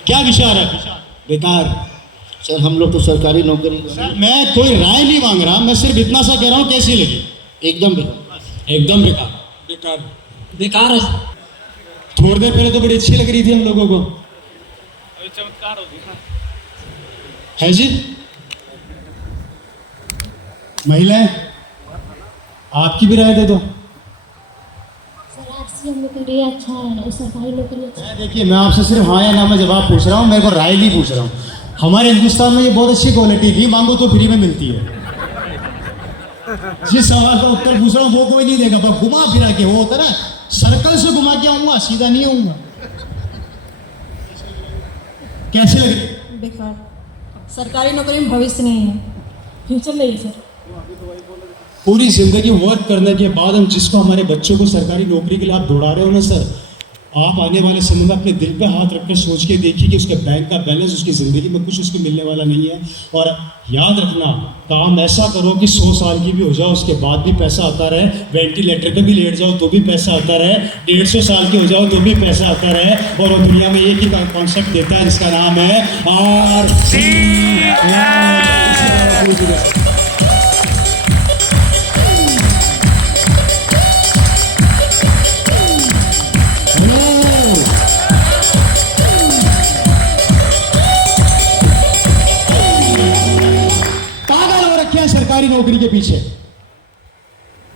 क्या विचार है? बेकार। सर हम लोग तो सरकारी नौकरी, मैं कोई राय नहीं मांग रहा, मैं सिर्फ इतना सा कह रहा हूँ, कैसी लगी? एकदम बेकार। एकदम बेकार। बेकार है। थोड़ी देर पहले तो बड़ी अच्छी लग रही थी हम लोगों को, चमत्कार हो गया है जी? महिलाएं, आपकी भी राय दे दो। सर आरसीएम नौकरी अच्छा है, सरकारी नौकरी अच्छा है। देखिए, मैं आपसे सिर्फ हाँ या ना में जवाब पूछ रहा हूँ, मेरे को राय नहीं पूछ रहा हूँ। हमारे हिंदुस्तान में ये बहुत अच्छी क्वालिटी भी मांगो तो फ्री में मिलती है। जिस सवाल का उत्तर पूछ रहा हूँ वो कोई नहीं देगा, पर घुमा फिरा के, वो होता है ना, सर्कल से घुमा के आऊंगा, सीधा नहीं आऊंगा। कैसे लग रही? बेकार। सरकारी नौकरी में भविष्य नहीं है, फ्यूचर नहीं है सर। पूरी जिंदगी वर्क करने के बाद हम जिसको हमारे बच्चों को सरकारी नौकरी के लिए आप दौड़ा रहे हो ना सर, आप आने वाले समय में अपने दिल पे हाथ रख कर सोच के देखिए कि उसके बैंक का बैलेंस, उसकी ज़िंदगी में कुछ उसको मिलने वाला नहीं है। और याद रखना, काम ऐसा करो कि 100 साल की भी हो जाओ उसके बाद भी पैसा आता रहे, वेंटिलेटर पे भी लेट जाओ तो भी पैसा आता रहे, 150 साल के हो जाओ तो भी पैसा आता रहे। और वो दुनिया में एक ही कॉन्सेप्ट देता है जिसका नाम है सरकारी नौकरी के पीछे।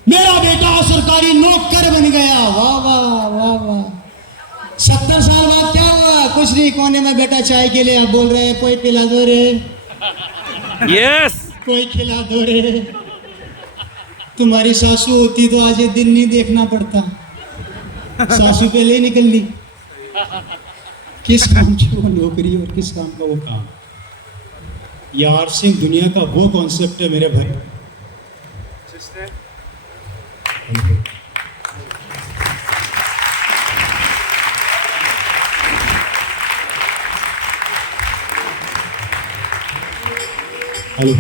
मेरा बेटा सरकारी नौकर बन गया, वाह वाह वाह वाह। 70 साल बाद क्या हुआ? कुछ नहीं, कोने में बेटा चाय के लिए आप बोल रहे हैं, कोई पिला दो रे, यस। कोई खिला दो रे। तुम्हारी सासू होती तो आज ये दिन नहीं देखना पड़ता। सासू पहले ही निकल ली। किस काम की वो नौकरी और किस काम का वो काम? यार सिंह, दुनिया का वो कॉन्सेप्ट है मेरे भाई, हेलो,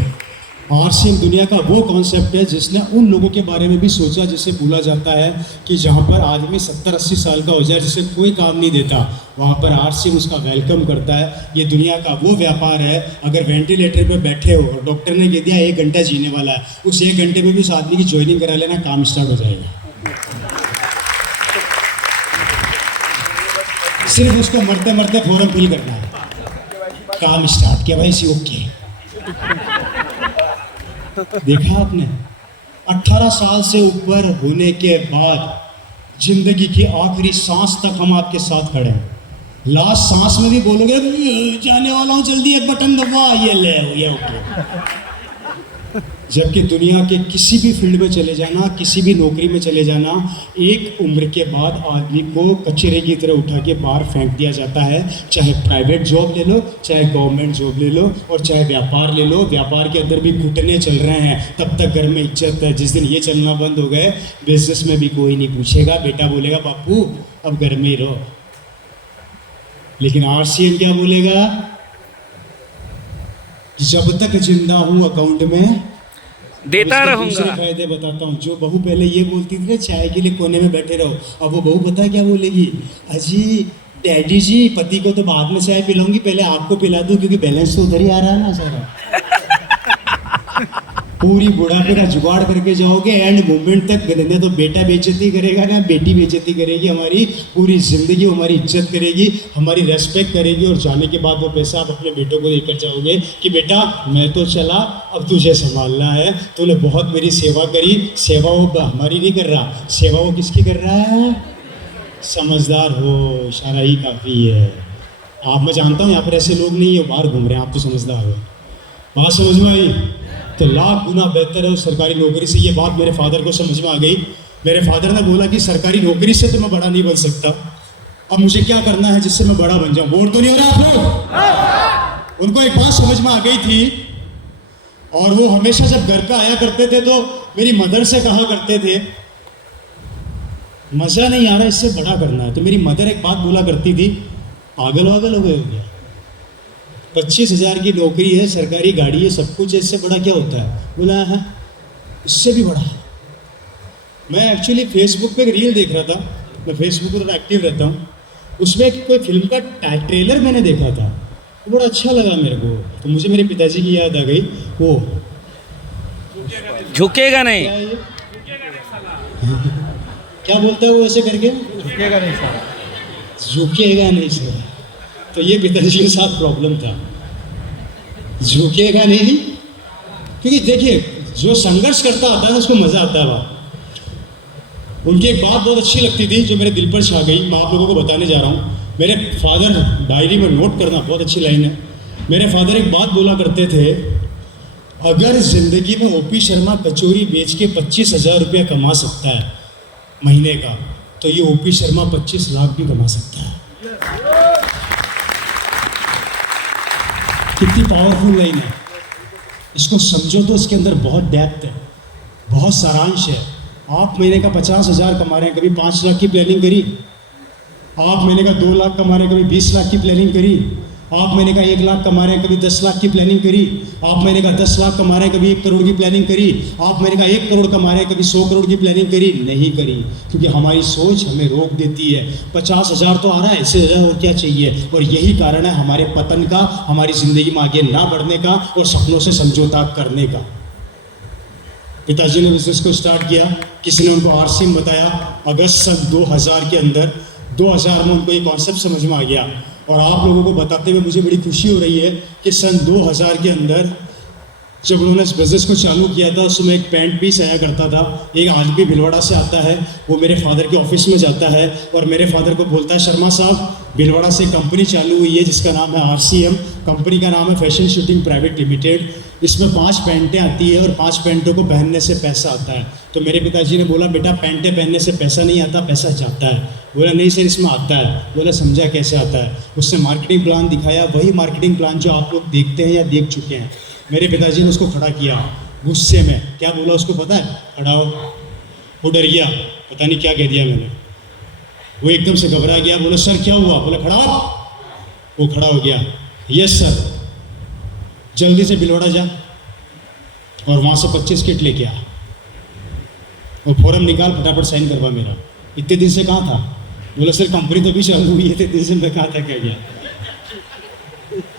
आरसीएम दुनिया का वो कॉन्सेप्ट है जिसने उन लोगों के बारे में भी सोचा जिसे बोला जाता है कि जहाँ पर आदमी 70-80 साल का हो जाए, जिसे कोई काम नहीं देता, वहाँ पर आरसीएम उसका वेलकम करता है। ये दुनिया का वो व्यापार है, अगर वेंटिलेटर पर बैठे हो और डॉक्टर ने कह दिया 1 घंटा जीने वाला है, उस 1 घंटे में भी उस आदमी की ज्वाइनिंग करा लेना, काम स्टार्ट हो जाएगा। सिर्फ उसको मरते मरते फॉर्म फिल करना है, काम स्टार्ट किया भाई, सी ओके। देखा आपने, 18 साल से ऊपर होने के बाद जिंदगी की आखिरी सांस तक हम आपके साथ खड़े हैं। लास्ट सांस में भी बोलोगे जाने वाला हूं, जल्दी एक बटन दबा, ये ले, ये ओके। जबकि दुनिया के किसी भी फील्ड में चले जाना, किसी भी नौकरी में चले जाना, एक उम्र के बाद आदमी को कचरे की तरह उठा के बाहर फेंक दिया जाता है। चाहे प्राइवेट जॉब ले लो, चाहे गवर्नमेंट जॉब ले लो, और चाहे व्यापार ले लो। व्यापार के अंदर भी घुटने चल रहे हैं, तब तक घर में इज्जत है। जिस दिन ये चलना बंद हो गए, बिजनेस में भी कोई नहीं पूछेगा। बेटा बोलेगा बापू अब घर में ही रहो। लेकिन RCM क्या बोलेगा? जब तक जिंदा हूँ अकाउंट में देता उसके रहूंगा। दूसरे फायदे बताता हूँ। जो बहू पहले ये बोलती थी चाय के लिए कोने में बैठे रहो, अब वो बहू पता है क्या बोलेगी? अजी डैडी जी, पति को तो बाद में चाय पिलाऊंगी, पहले आपको पिला दूं क्योंकि बैलेंस तो उधर ही आ रहा है ना सारा। पूरी बुढ़ापे का जुगाड़ करके जाओगे, एंड मोमेंट तक न तो बेटा बेइज्जती करेगा ना बेटी बेइज्जती करेगी। हमारी पूरी जिंदगी हमारी इज्जत करेगी, हमारी रेस्पेक्ट करेगी, और जाने के बाद वो पैसा आप अपने बेटों को देकर जाओगे कि बेटा मैं तो चला, अब तुझे संभालना है। तूने बहुत मेरी सेवा करी। सेवा वो हमारी नहीं कर रहा, सेवा वो किसकी कर रहा है? समझदार हो, इशारा ही काफ़ी है। आप, मैं जानता हूँ यहाँ पर ऐसे लोग नहीं है, बाहर घूम रहे हैं, आप तो समझदार हो। बात समझ में आई? तो लाख गुना बेहतर है उस सरकारी नौकरी से। ये बात मेरे फादर को समझ में आ गई। मेरे फादर ने बोला कि सरकारी नौकरी से तो मैं बड़ा नहीं बन सकता, अब मुझे क्या करना है जिससे मैं बड़ा बन जाऊं। बोर तो नहीं हो रहा आप लोग? उनको एक बात समझ में आ गई थी, और वो हमेशा जब घर पे आया करते थे तो मेरी मदर से कहा करते थे मज़ा नहीं आ रहा, इससे बड़ा करना है। तो मेरी मदर एक बात बोला करती थी, पागल वागल हो गए हो गया, 25,000 की नौकरी है, सरकारी गाड़ी है, सब कुछ है, इससे बड़ा क्या होता है? बोला हाँ इससे भी बड़ा। मैं एक्चुअली फेसबुक पे एक रील देख रहा था, मैं फेसबुक पर थोड़ा एक्टिव रहता हूँ, उसमें एक कोई फिल्म का ट्रेलर मैंने देखा था, वो बड़ा अच्छा लगा मेरे को। तो मुझे मेरे पिताजी की याद आ गई। वो झुकेगा नहीं। क्या है ये? क्या बोलता है वो ऐसे करके? झुकेगा नहीं सर। झुकेगा नहीं सर। तो ये पिताजी के साथ प्रॉब्लम था, झुकेगा नहीं। क्योंकि देखिए जो संघर्ष करता आता है ना उसको मज़ा आता है। बात उनकी एक बात बहुत अच्छी लगती थी जो मेरे दिल पर छा गई, मैं आप लोगों को बताने जा रहा हूँ। मेरे फादर, डायरी में नोट करना, बहुत अच्छी लाइन है। मेरे फादर एक बात बोला करते थे, अगर ज़िंदगी में OP शर्मा कचौरी बेच के 25,000 रुपया कमा सकता है महीने का, तो ये OP शर्मा 25 लाख भी कमा सकता है। कितनी पावरफुल लाइन है, इसको समझो तो इसके अंदर बहुत डेप्थ है, बहुत सारांश है। आप महीने का 50,000 कमा रहे हैं, कभी 5 लाख की प्लानिंग करी? आप महीने का 2 लाख कमा रहे हैं, कभी 20 लाख की प्लानिंग करी? आप महीने का 1 लाख कमा रहे हैं, कभी 10 लाख की प्लानिंग करी? आप महीने का 10 लाख कमा रहे हैं, कभी 1 करोड़ की प्लानिंग करी? आप महीने का 1 करोड़ कमा रहे हैं, कभी 100 करोड़ की प्लानिंग करी? नहीं करी, क्योंकि हमारी सोच हमें रोक देती है। 50,000 तो आ रहा है, इससे ज़्यादा और क्या चाहिए? और यही कारण है हमारे पतन का, हमारी ज़िंदगी में आगे ना बढ़ने का और सपनों से समझौता करने का। पिताजी ने बिजनेस को स्टार्ट किया, किसी ने उनको RCM बताया। अगस्त सन 2000 के अंदर, 2000 में उनको ये कॉन्सेप्ट समझ में आ गया। और आप लोगों को बताते हुए मुझे बड़ी खुशी हो रही है कि सन 2000 के अंदर जब उन्होंने इस बिज़नेस को चालू किया था, उसमें एक पैंट पीस आया करता था। एक आदमी भिलवाड़ा से आता है, वो मेरे फादर के ऑफिस में जाता है और मेरे फादर को बोलता है, शर्मा साहब भिलवाड़ा से कंपनी चालू हुई है जिसका नाम है RCM, कंपनी का नाम है फैशन शूटिंग प्राइवेट लिमिटेड। इसमें 5 पैंटें आती है और 5 पैंटों को पहनने से पैसा आता है। तो मेरे पिताजी ने बोला, बेटा पैंटें पहनने से पैसा नहीं आता, पैसा जाता है। बोला नहीं सर इसमें आता है। बोला समझा कैसे आता है? उसने मार्केटिंग प्लान दिखाया, वही मार्केटिंग प्लान जो आप लोग देखते हैं या देख चुके हैं। मेरे पिताजी ने उसको खड़ा किया गुस्से में। क्या बोला उसको पता है? खड़ा हो। वो डर गया, पता नहीं क्या कह दिया मैंने। वो एकदम से घबरा गया, बोला सर क्या हुआ? बोला खड़ा हो। वो खड़ा हो गया, यस सर, जल्दी से भिलवाड़ा जा और वहाँ से 25 किट लेके आ और फॉर्म निकाल, फटाफट साइन करवा मेरा। इतने दिन से कहाँ था? बोला सर कंपनी तो भी चालू हुई है, इतने दिन से मैं कहाँ था, क्या गया।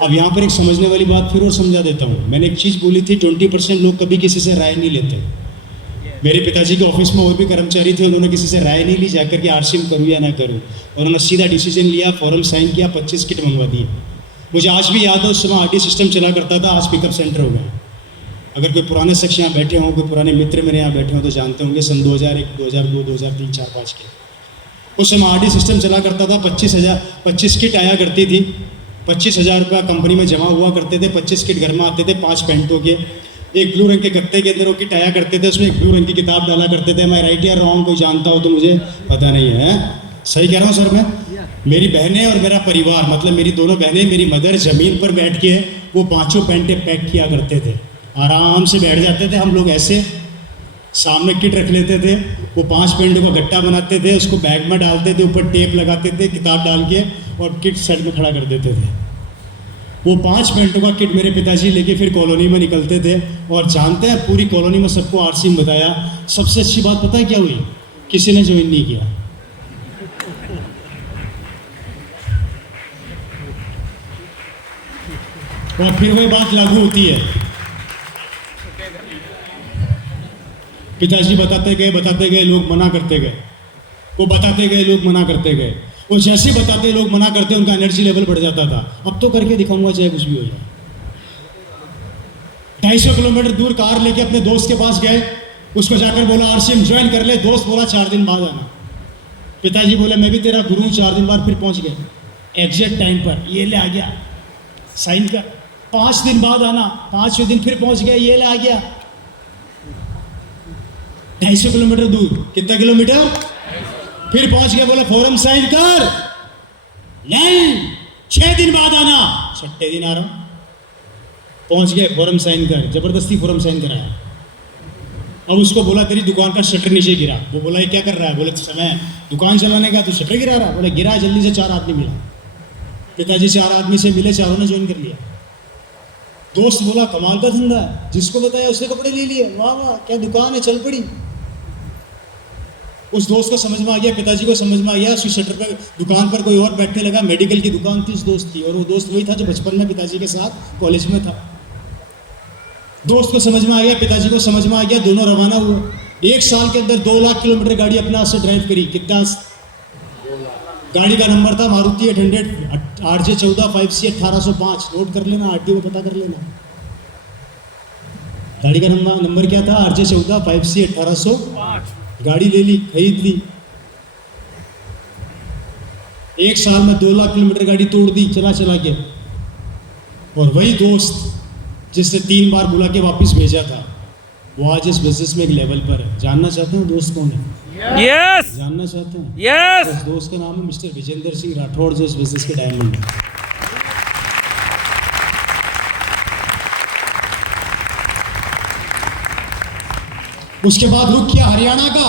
अब यहाँ पर एक समझने वाली बात फिर और समझा देता हूँ। मैंने एक चीज़ बोली थी, 20% लोग कभी किसी से राय नहीं लेते। मेरे पिताजी के ऑफिस में और भी कर्मचारी थे, उन्होंने किसी से राय नहीं ली जाकर के RCM करूँ या ना करूँ, और उन्होंने सीधा डिसीजन लिया, फॉर्म साइन किया, 25 किट मंगवा दिए। मुझे आज भी याद है उस समय RD सिस्टम चला करता था, आज पिकअप सेंटर हो गया। अगर कोई पुराने शख्स यहाँ बैठे हों, कोई पुराने मित्र मेरे यहाँ बैठे हों तो जानते होंगे, सन 2001, 2002, 2003, 4, 5 के उस समय RD सिस्टम चला करता था। 25 किट आया करती थी, 25,000 रुपया कंपनी में जमा हुआ करते थे, 25 किट घर में आते थे 5 पैंटों के। एक ब्लू रंग के गत्ते के अंदर वो किट आया करते थे, उसमें एक ब्लू रंग की किताब डाला करते थे। मैं राइट या रॉन्ग कोई जानता हो तो मुझे पता नहीं है, सही कह रहा हूँ सर मैं? मेरी बहनें और मेरा परिवार, मतलब मेरी दोनों बहनें, मेरी मदर ज़मीन पर बैठ के वो 5 पेंटे पैक किया करते थे। आराम से बैठ जाते थे हम लोग, ऐसे सामने किट रख लेते थे, वो 5 पेंटों का गट्टा बनाते थे, उसको बैग में डालते थे, ऊपर टेप लगाते थे किताब डाल के, और किट साइड में खड़ा कर देते थे। वो 5 पेंटों का किट मेरे पिताजी लेके फिर कॉलोनी में निकलते थे। और जानते हैं पूरी कॉलोनी में सबको आरसीएम बताया। सबसे अच्छी बात पता है क्या हुई? किसी ने ज्वाइन नहीं किया। और फिर वही बात लागू होती है। पिताजी बताते गए, लोग मना करते गए, वो बताते गए, लोग मना करते गए, और जैसे बताते लोग मना करते उनका एनर्जी लेवल बढ़ जाता था। अब तो करके दिखाऊंगा चाहे कुछ भी हो जाए। 250 किलोमीटर दूर कार लेके अपने दोस्त के पास गए, उसको जाकर बोला आरसीएम ज्वाइन कर ले। दोस्त बोला 4 दिन बाद आना। पिताजी बोले मैं भी तेरा गुरु हूँ। 4 दिन बाद फिर पहुंच गए एग्जैक्ट टाइम पर, ये ले आ गया, साइन कर। 5 दिन बाद आना, 5वें दिन फिर पहुंच गया, ये ले आ गया। 250 किलोमीटर दूर, कितना किलोमीटर? फिर पहुंच गया, बोला फॉर्म साइन कर। नहीं, 6 दिन बाद आना। 6ठे दिन आ रहा हूं। पहुंच गए, फॉर्म साइन कर। जबरदस्ती फॉर्म साइन कराया। अब उसको बोला तेरी दुकान का शटर नीचे गिरा। वो बोला ये क्या कर रहा है? बोले समय दुकान चलाने का, तो शटर गिरा रहा। बोले गिरा, जल्दी से 4 आदमी मिला। पिताजी 4 आदमी से मिले, चारों ने ज्वाइन कर लिया। दोस्त बोला कमाल का धंधा है, जिसको बताया उसने कपड़े ले लिए। वाह वाह, क्या दुकान है, चल पड़ी। उस दोस्त को समझ में आ गया, पिताजी को समझ में आ गया। उसकी शटर पर दुकान पर कोई और बैठने लगा। मेडिकल की दुकान थी उस दोस्त की, और वो दोस्त वही था जो बचपन में पिताजी के साथ कॉलेज में था। दोस्त को समझ में आ गया, पिताजी को समझ में आ गया, दोनों रवाना हुए। 1 साल के अंदर 2 लाख किलोमीटर गाड़ी अपने हाथ से ड्राइव करी। कितना? गाड़ी का नंबर था मारुति 800 RJ 14 5C 1805। नोट कर लेना, आरटीओ में पता कर लेना। गाड़ी का नंबर क्या था? RJ 14 5C 1805। गाड़ी ले ली, खरीद ली। 1 साल में 2 लाख किलोमीटर गाड़ी तोड़ दी, चला के। और वही दोस्त जिसने 3 बार बुला के वापस भेजा था, वो आज इस बिजनेस में एक लेवल पर है। जानना चाहते हैं दोस्त कौन है? यस, जानना चाहते हैं? यस। उस दोस्त का नाम है मिस्टर विजेंद्र सिंह राठौड़, जो इस बिजनेस के डायमंड है। उसके बाद रुख किया हरियाणा का।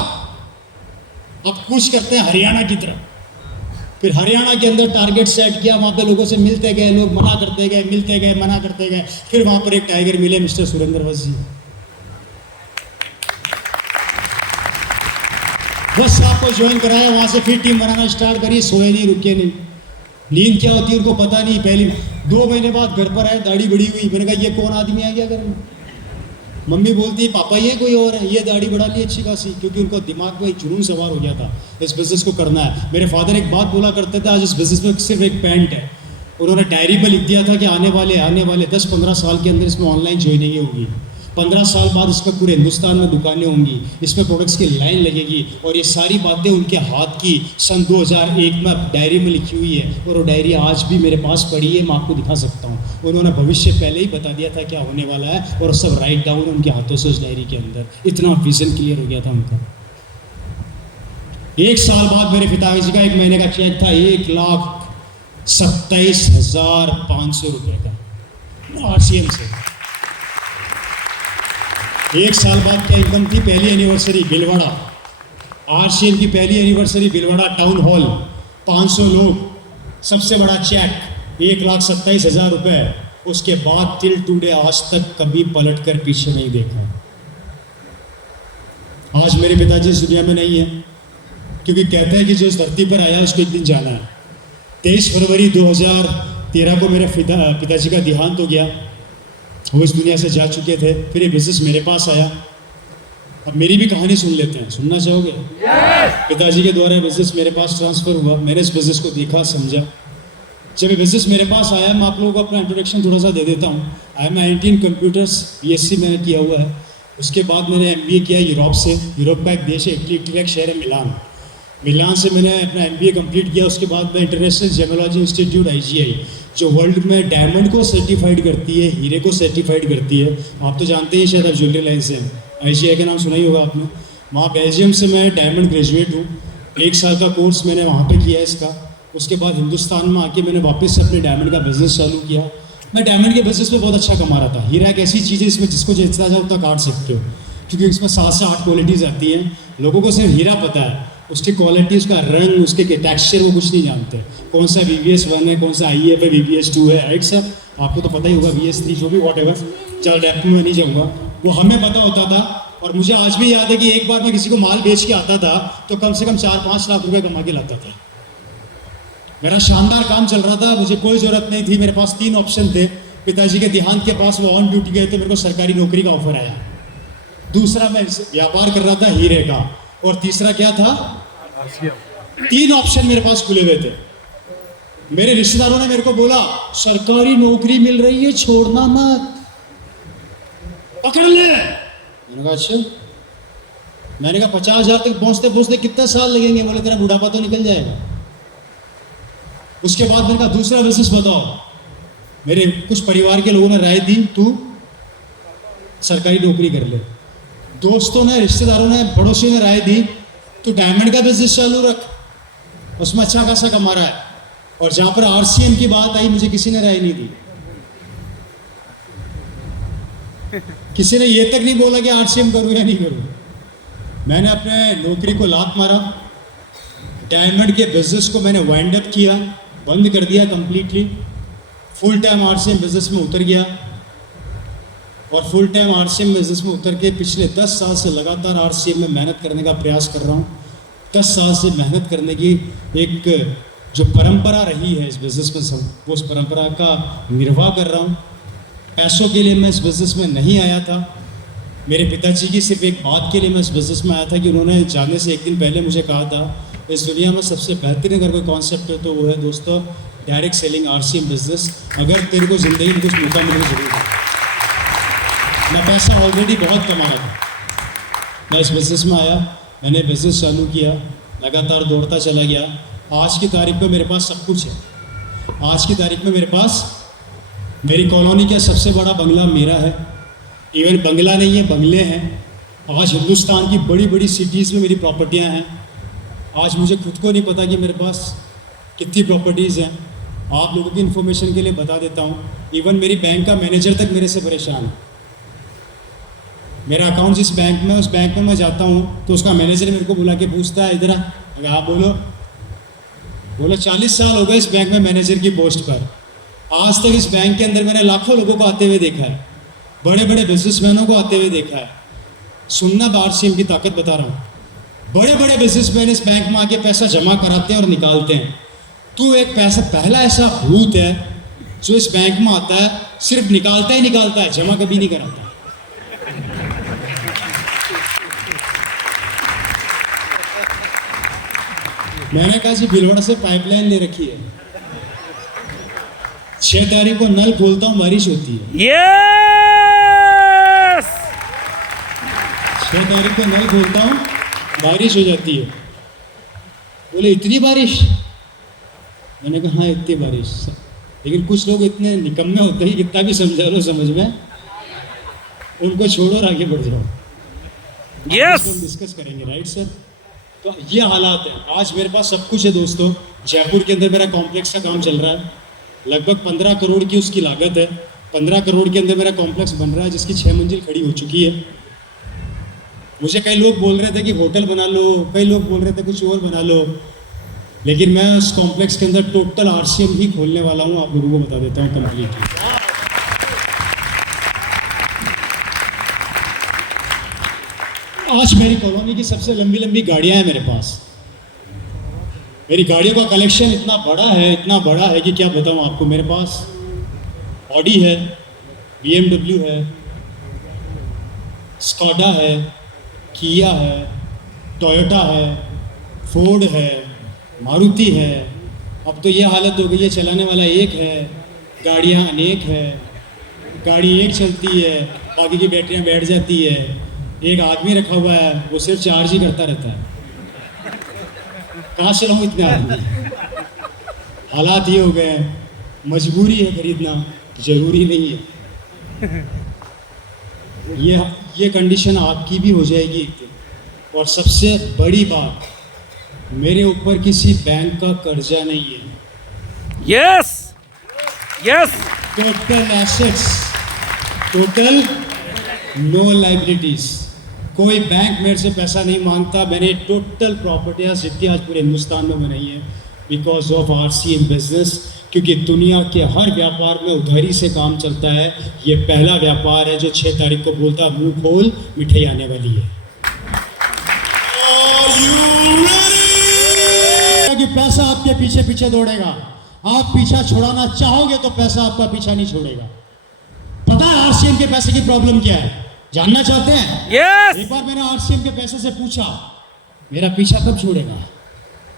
अब कुछ करते हैं हरियाणा की तरफ। फिर हरियाणा के अंदर टारगेट सेट किया, वहां पे लोगों से मिलते गए, लोग मना करते गए, मिलते गए, मना करते गए। फिर वहां पर एक टाइगर मिले, मिस्टर सुरेंद्र वत्स जी। बस आपको ज्वाइन कराया, वहां से फिर टीम बनाना स्टार्ट करी। सोए नहीं, रुके नहीं। नींद क्या होती है उनको पता नहीं। पहली 2 महीने बाद घर पर आए, दाढ़ी बड़ी हुई। मैंने कहा ये कौन आदमी आ गया घर में? मम्मी बोलती है पापा ये कोई और है। ये दाढ़ी बढ़ा ली अच्छी खासी, क्योंकि उनको दिमाग में एक जुनून सवार हो गया था, इस बिज़नेस को करना है। मेरे फादर एक बात बोला करते थे, आज इस बिज़नेस में सिर्फ एक पैंट है। उन्होंने डायरी पर लिख दिया था कि आने वाले 10-15 साल के अंदर इसमें ऑनलाइन ज्वाइनिंग होगी। 15 साल बाद इसमें पूरे हिंदुस्तान में दुकानें होंगी, इसमें प्रोडक्ट्स की लाइन लगेगी। और ये सारी बातें उनके हाथ की सन 2001 में डायरी में लिखी हुई है। और वो डायरी आज भी मेरे पास पड़ी है, मैं आपको दिखा सकता हूँ। उन्होंने भविष्य पहले ही बता दिया था क्या होने वाला है, और सब राइट डाउन उनके हाथों से उस डायरी के अंदर। इतना विजन क्लियर हो गया था उनका। 1 साल बाद मेरे पिताजी का 1 महीने का चेक था 1,27,500 रुपये का RCM से। 1 साल बाद क्या इनकम थी? पहली एनिवर्सरी भिलवाड़ा, RCM की पहली एनिवर्सरी भिलवाड़ा टाउन हॉल, 500 लोग, सबसे बड़ा चेक 1,27,000 रुपये। उसके बाद टिल टुडे आज तक कभी पलट कर पीछे नहीं देखा। आज मेरे पिताजी इस दुनिया में नहीं है, क्योंकि कहते हैं कि जो इस धरती पर आया उसको एक दिन जाना है। 23 फरवरी 2013 को मेरे पिताजी का देहांत हो गया। वो इस दुनिया से जा चुके थे। फिर ये बिजनेस मेरे पास आया। अब मेरी भी कहानी सुन लेते हैं, सुनना चाहोगे? पिताजी के द्वारा बिजनेस मेरे पास ट्रांसफ़र हुआ। मैंने इस बिजनेस को देखा, समझा। जब ये बिजनेस मेरे पास आया, मैं आप लोगों को अपना इंट्रोडक्शन थोड़ा सा दे देता हूँ। IIT इन कंप्यूटर्स BSc मैंने किया हुआ है। उसके बाद मैंने MBA किया यूरोप से। यूरोप का एक देश है, इटली का एक शहर है मिलान से मैंने अपना MBA कंप्लीट किया। उसके बाद मैं इंटरनेशनल जेमोलॉजी इंस्टीट्यूट IGI, जो वर्ल्ड में डायमंड को सर्टिफाइड करती है, हीरे को सर्टिफाइड करती है। आप तो जानते ही शायद, आप ज्वेलरी लाइन से हैं, IGI का नाम सुना ही होगा आपने। वहाँ बेल्जियम से मैं डायमंड ग्रेजुएट हूँ। 1 साल का कोर्स मैंने वहाँ पे किया इसका। उसके बाद हिंदुस्तान में आके मैंने वापस से अपने डायमंड का बिजनेस चालू किया। मैं डायमंड के बिजनेस में बहुत अच्छा कमा रहा था। हीरा एक ऐसी चीज़ है इसमें जिसको जितना चाहो उतना काट सकते हो, क्योंकि इसमें 7 से 8 क्वालिटीज़ आती हैं। लोगों को सिर्फ हीरा पता है, उसकी क्वालिटी, उसका रंग, उसके टेक्सचर वो कुछ नहीं जानते। कौन सा VVS 1 है, कौन सा IEF है, VVS 2 है, राइट सर? आपको तो पता ही होगा, VS 3 जो भी वॉट एवर, चल डेप्थ में नहीं जाऊँगा, वो हमें पता होता था। और मुझे आज भी याद है कि एक बार मैं किसी को माल बेच के आता था तो कम से कम 4-5 लाख रुपए कमा के लाता था। मेरा शानदार काम चल रहा था, मुझे कोई ज़रूरत नहीं थी। मेरे पास 3 ऑप्शन थे। पिताजी के देहांत के पास वो ऑन ड्यूटी गए थे, मेरे को सरकारी नौकरी का ऑफर आया। दूसरा, मैं व्यापार कर रहा था हीरे का। और तीसरा क्या था? 3 ऑप्शन मेरे पास खुले हुए थे। मेरे रिश्तेदारों ने मेरे को बोला, सरकारी नौकरी मिल रही है, छोड़ना मत, पकड़ ले। मैंने कहा अच्छा। मैंने कहा 50,000 तक पहुंचते पहुंचते कितना साल लगेंगे? बोले तेरा बुढ़ापा तो निकल जाएगा। उसके बाद मैंने कहा दूसरा बिजनेस बताओ। मेरे कुछ परिवार के लोगों ने राय दी, तू सरकारी नौकरी कर ले। दोस्तों ने, रिश्तेदारों ने, पड़ोसियों ने राय दी, तू डायमंड का बिजनेस चालू रख, उसमें अच्छा खासा कमा रहा है। और जहां पर RCM की बात आई, मुझे किसी ने राय नहीं दी। किसी ने ये तक नहीं बोला कि RCM करूँ या नहीं करूँ। मैंने अपने नौकरी को लात मारा। डायमंड के बिजनेस को मैंने वाइंड अप किया, बंद कर दिया completely. Full time RCM business में उतर गया। और फुल टाइम RCM बिजनेस में उतर के पिछले 10 साल से लगातार RCM में मेहनत करने का प्रयास कर रहा हूँ। 10 साल से मेहनत करने की एक जो परंपरा रही है इस बिज़नेस में, वो उस परंपरा का निर्वाह कर रहा हूँ। पैसों के लिए मैं इस बिज़नेस में नहीं आया था। मेरे पिताजी की सिर्फ एक बात के लिए मैं इस बिज़नेस में आया था कि उन्होंने जाने से 1 दिन पहले मुझे कहा था, इस दुनिया में सबसे बेहतरीन अगर कोई कॉन्सेप्ट है तो वो है दोस्तों डायरेक्ट सेलिंग RCM बिज़नेस। अगर तेरे को ज़िंदगी में कुछ मौका मिले जरूर। मैं पैसा ऑलरेडी बहुत कमा रहा था। मैं इस बिज़नेस में आया, मैंने बिज़नेस चालू किया, लगातार दौड़ता चला गया। आज की तारीख में मेरे पास सब कुछ है। आज की तारीख में मेरे पास मेरी कॉलोनी का सबसे बड़ा बंगला मेरा है। इवन बंगला नहीं है, बंगले हैं। आज हिंदुस्तान की बड़ी बड़ी सिटीज़ में मेरी प्रॉपर्टियां हैं। आज मुझे खुद को नहीं पता कि मेरे पास कितनी प्रॉपर्टीज़ हैं। आप लोगों की इन्फॉर्मेशन के लिए बता देता हूँ, इवन मेरी बैंक का मैनेजर तक मेरे से परेशान है। मेरा अकाउंट जिस बैंक में, उस बैंक में मैं जाता हूँ तो उसका मैनेजर मेरे को बुला के पूछता है, इधर आ। आप बोलो 40 साल हो गए इस बैंक में मैनेजर की पोस्ट पर। आज तक इस बैंक के अंदर मैंने लाखों लोगों को आते हुए देखा है, बड़े बड़े बिजनेसमैनों को आते हुए देखा है। सुनना RCM की ताकत बता रहा हूँ। बड़े बड़े बिजनेसमैन इस बैंक में आके पैसा जमा कराते हैं और निकालते हैं। तू एक पहला ऐसा भूत है जो इस बैंक में आता है, सिर्फ निकालता ही निकालता है, जमा कभी नहीं कराता। मैंने कहा जी भीलवाड़ा से पाइपलाइन ले रखी है, 6 तारीख को नल खोलता हूँ, बारिश होती है। यस 6 तारीख को नल खोलता हूँ, बारिश हो जाती है। बोले इतनी बारिश? मैंने कहा हाँ इतनी बारिश। लेकिन कुछ लोग इतने निकम्मे होते हैं, कितना भी समझा लो समझ में, उनको छोड़ो और आगे बढ़ जाओ। यस डिस्कस करेंगे, राइट सर? तो ये हालात है। आज मेरे पास सब कुछ है दोस्तों। जयपुर के अंदर मेरा कॉम्प्लेक्स का काम चल रहा है, लगभग 15 करोड़ की उसकी लागत है। 15 करोड़ के अंदर मेरा कॉम्प्लेक्स बन रहा है, जिसकी 6 मंजिल खड़ी हो चुकी है। मुझे कई लोग बोल रहे थे कि होटल बना लो, कई लोग बोल रहे थे कुछ और बना लो, लेकिन मैं उस कॉम्प्लेक्स के अंदर टोटल RCM ही खोलने वाला हूँ। आप लोगों को बता देता हूँ कम्प्लीटली। आज मेरी कॉलोनी की सबसे लंबी लंबी गाड़ियां हैं मेरे पास। मेरी गाड़ियों का कलेक्शन इतना बड़ा है कि क्या बताऊं आपको। मेरे पास ऑडी है, BMW है, स्कॉडा है, किया है, टोयोटा है, फोर्ड है, मारुति है। अब तो ये हालत हो गई है, चलाने वाला एक है, गाड़ियां अनेक है। गाड़ी एक चलती है, बाकी की बैटरियां बैठ जाती है। एक आदमी रखा हुआ है, वो सिर्फ चार्ज ही करता रहता है। कहाँ चलाऊँ इतने आदमी? हालात ये हो गए हैं। मजबूरी है खरीदना, जरूरी नहीं है। ये कंडीशन आपकी भी हो जाएगी एक दिन। और सबसे बड़ी बात, मेरे ऊपर किसी बैंक का कर्जा नहीं है। Yes yes total assets, total no liabilities. कोई बैंक मेरे से पैसा नहीं मांगता। मैंने टोटल प्रॉपर्टियाँ जितनी आज पूरे हिंदुस्तान में बनाई है बिकॉज ऑफ RCM बिजनेस, क्योंकि दुनिया के हर व्यापार में उधारी से काम चलता है। ये पहला व्यापार है जो 6 तारीख को बोलता है मुंह खोल मिठाई आने वाली है। कि पैसा आपके पीछे पीछे दौड़ेगा, आप पीछा छुड़ाना चाहोगे तो पैसा आपका पीछा नहीं छोड़ेगा। पता है RCM के पैसे की प्रॉब्लम क्या है? जानना चाहते हैं? यस एक बार मैंने RCM के पैसे से पूछा मेरा पीछा कब छोड़ेगा,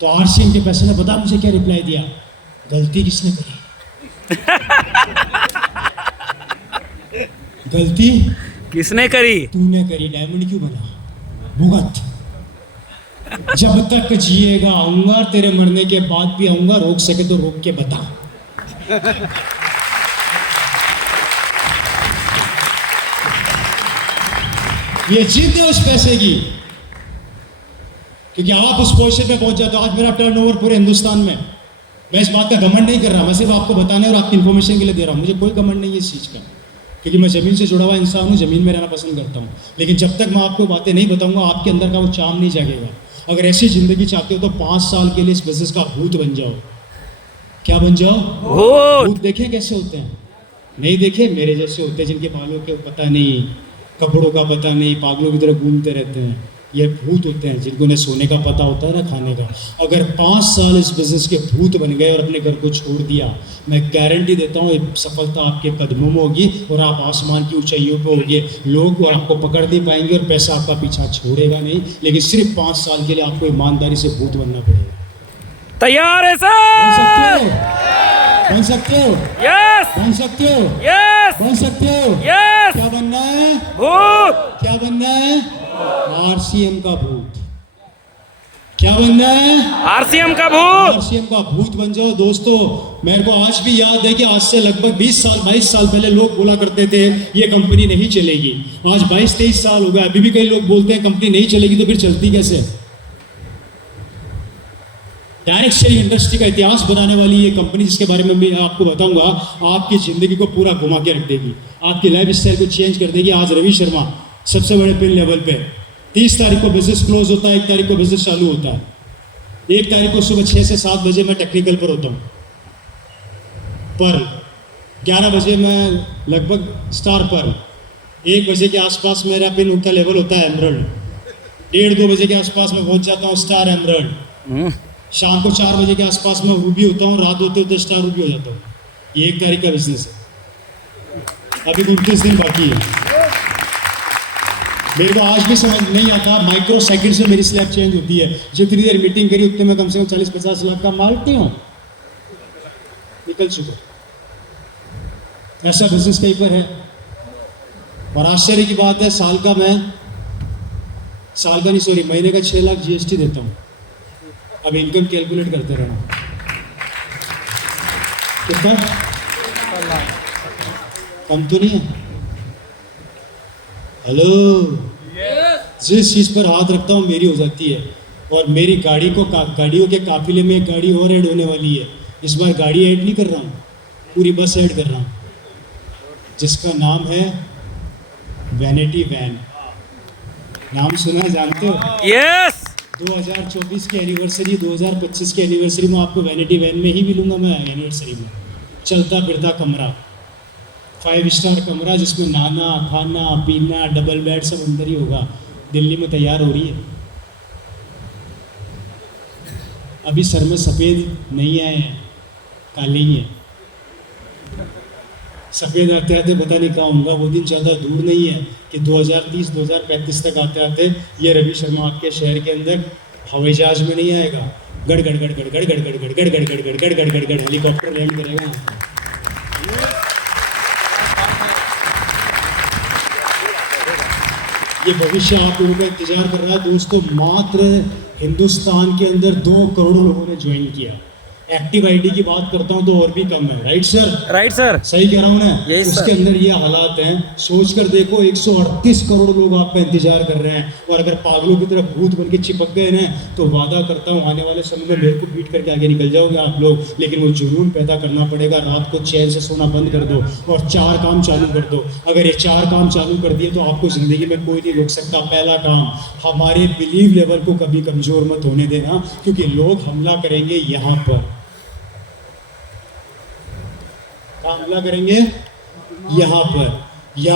तो RCM के पैसे ने पता मुझे क्या रिप्लाई दिया? गलती किसने करी? गलती किसने करी? तूने करी। डायमंड क्यों बना? भुगत। जब तक जिएगा आऊंगा, तेरे मरने के बाद भी आऊंगा। रोक सके तो रोक के बता। ये जिद है उस पैसे की, क्योंकि आप उस पोजीशन पे पहुंच जाते हो। आज मेरा टर्नओवर पूरे हिंदुस्तान में, मैं इस बात का घमंड नहीं कर रहा, मैं सिर्फ आपको बताने और आपकी इन्फॉर्मेशन के लिए दे रहा हूँ। मुझे कोई घमंड नहीं है इस चीज़ का, क्योंकि मैं ज़मीन से जुड़ा हुआ इंसान हूँ, ज़मीन में रहना पसंद करता हूँ। लेकिन जब तक मैं आपको बातें नहीं बताऊंगा, आपके अंदर का वो चाम नहीं जागेगा। अगर ऐसी ज़िंदगी चाहते हो तो 5 साल के लिए इस बिजनेस का भूत बन जाओ। क्या बन जाओ? भूत। देखे कैसे होते हैं? नहीं देखे? मेरे जैसे होते हैं जिनके बालों के पता नहीं, कपड़ों का पता नहीं, पागलों की तरह घूमते रहते हैं। ये भूत होते हैं जिनको न सोने का पता होता है ना खाने का। अगर 5 साल इस बिज़नेस के भूत बन गए और अपने घर को छोड़ दिया, मैं गारंटी देता हूँ सफलता आपके कदमों में होगी और आप आसमान की ऊंचाइयों पे होंगे। लोग और आपको पकड़ नहीं पाएंगे और पैसा आपका पीछा छोड़ेगा नहीं। लेकिन सिर्फ 5 साल के लिए आपको ईमानदारी से भूत बनना पड़ेगा। तैयार है बन सकते सर? हो? बन सकते हो? यस बन सकते हो? यस बन सकते हो? यस। क्या बनना है? भूत। क्या बनना है? RCM का भूत। क्या बनना है? RCM का भूत। RCM का भूत बन जाओ दोस्तों। मेरे को आज भी याद है कि आज से लगभग 20 साल 22 साल पहले लोग बोला करते थे ये कंपनी नहीं चलेगी। आज 22-23 साल हो गए, अभी भी कई लोग बोलते हैं कंपनी नहीं चलेगी, तो फिर चलती कैसे? डायरेक्ट सेलिंग इंडस्ट्री का इतिहास बनाने वाली ये कंपनी, जिसके बारे में मैं आपको बताऊंगा, आपकी जिंदगी को पूरा घुमा के रख देगी, आपकी लाइफ स्टाइल को चेंज कर देगी। आज रवि शर्मा सबसे बड़े पिन लेवल पे, 30 तारीख को बिजनेस क्लोज होता है, 1 तारीख को बिजनेस चालू होता है। 1 तारीख को सुबह 6 से 7 बजे मैं टेक्निकल पर होता हूँ, पर 11 बजे मैं लगभग स्टार पर, 1 बजे के आसपास मेरा पिन उनका लेवल होता है एमरल्ड, 1:30-2 बजे के आसपास मैं पहुँच जाता हूँ स्टार एमरल्ड, शाम को 4 बजे के आसपास मैं रूबी होता हूँ, रात होते होते स्टार रूबी हो जाता हूँ। ये 1 तारीख का बिजनेस है, अभी 29 दिन बाकी है। मेरे को आज भी समझ नहीं आता, माइक्रो सेकंड से मेरी स्लैब चेंज होती है। जितनी देर मीटिंग करी उतने में कम से कम 40-50 लाख का माल क्यों निकल चुका। ऐसा बिजनेस कहीं पर है। और आश्चर्य की बात है, महीने का 6 लाख GST देता हूँ। अब इनकम कैलकुलेट करते रहना कितना कम तो नहीं है। हेलो, जिस चीज़ पर हाथ रखता हूँ मेरी हो जाती है। और मेरी गाड़ियों के काफिले में एक गाड़ी और ऐड होने वाली है। इस बार गाड़ी ऐड नहीं कर रहा हूँ, पूरी बस ऐड कर रहा हूँ, जिसका नाम है वैनिटी वैन। नाम सुना है, जानते हो? यस। 2024 की एनिवर्सरी, 2025 की एनिवर्सरी में आपको वैनिटी वैन में ही मिलूंगा मैं। एनिवर्सरी में चलता फिरता कमरा, 5 स्टार कमरा, जिसमें नहाना खाना पीना डबल बेड सब अंदर ही होगा। दिल्ली में तैयार हो रही है। अभी सर में सफ़ेद नहीं आए हैं, काले ही हैं। सफ़ेद आते आते पता नहीं कहाँ होगा। वो दिन ज़्यादा दूर नहीं है कि 2030-2035 तक आते आते ये रवि शर्मा आपके शहर के अंदर हवाई जहाज में नहीं आएगा, गड़ गड़ गड़ गड़ गड़ गड़ गड़ गड़ गड़ गड़ गड़ गड़ गड़ गड़ गड़ गड़ हेलीकॉप्टर लैंड करेगा। ये भविष्य आप लोगों का इंतजार कर रहा है दोस्तों। मात्र हिंदुस्तान के अंदर 2 करोड़ लोगों ने ज्वाइन किया। एक्टिव आईडी की बात करता हूँ तो और भी कम है, राइट सर? Right sir. सही कह रहा हूँ ना? यही सर। उसके अंदर ये हालात हैं, सोच कर देखो 138 करोड़ लोग आपका इंतजार कर रहे हैं, और अगर पागलों की तरफ भूत बन के चिपक गए ना तो वादा करता हूँ आने वाले समय में मेरे को पीट करके आगे निकल जाओगे आप लोग। लेकिन वो जुनून पैदा करना पड़ेगा, रात को चैन से सोना बंद कर दो और 4 काम चालू कर दो। अगर ये 4 काम चालू कर दिए तो आपको जिंदगी में कोई नहीं रोक सकता। पहला काम, हमारे बिलीव लेवल को कभी कमजोर मत होने देना, क्योंकि लोग हमला करेंगे यहाँ पर। हमला करेंगे यहाँ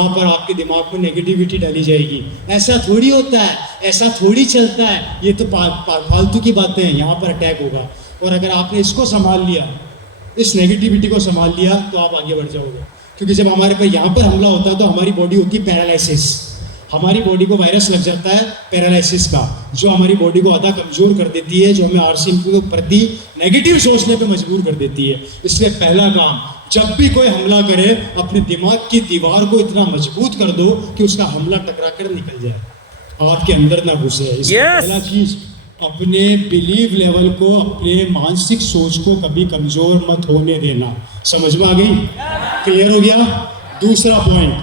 पर आपके दिमाग में नेगेटिविटी डाली जाएगी। ऐसा थोड़ी होता है, ऐसा थोड़ी चलता है, ये तो फालतू की बातें हैं। यहाँ पर अटैक होगा, और अगर आपने इसको संभाल लिया, इस नेगेटिविटी को संभाल लिया, तो आप आगे बढ़ जाओगे। क्योंकि जब हमारे पे यहाँ पर हमला होता है तो हमारी बॉडी होती है पैरालिसिस। हमारी बॉडी को वायरस लग जाता है पैरालिसिस का, जो हमारी बॉडी को आधा कमजोर कर देती है, जो हमें आरसीएम के प्रति नेगेटिव सोचने पे मजबूर कर देती है। इसलिए पहला काम, जब भी कोई हमला करे अपने दिमाग की दीवार को इतना मजबूत कर दो कि उसका हमला टकरा कर निकल जाए, आपके अंदर ना घुसे। इसलिए पहला चीज, अपने बिलीव लेवल को, अपने मानसिक सोच को कभी कमजोर मत होने देना। समझ में आ गई? क्लियर हो गया? दूसरा पॉइंट,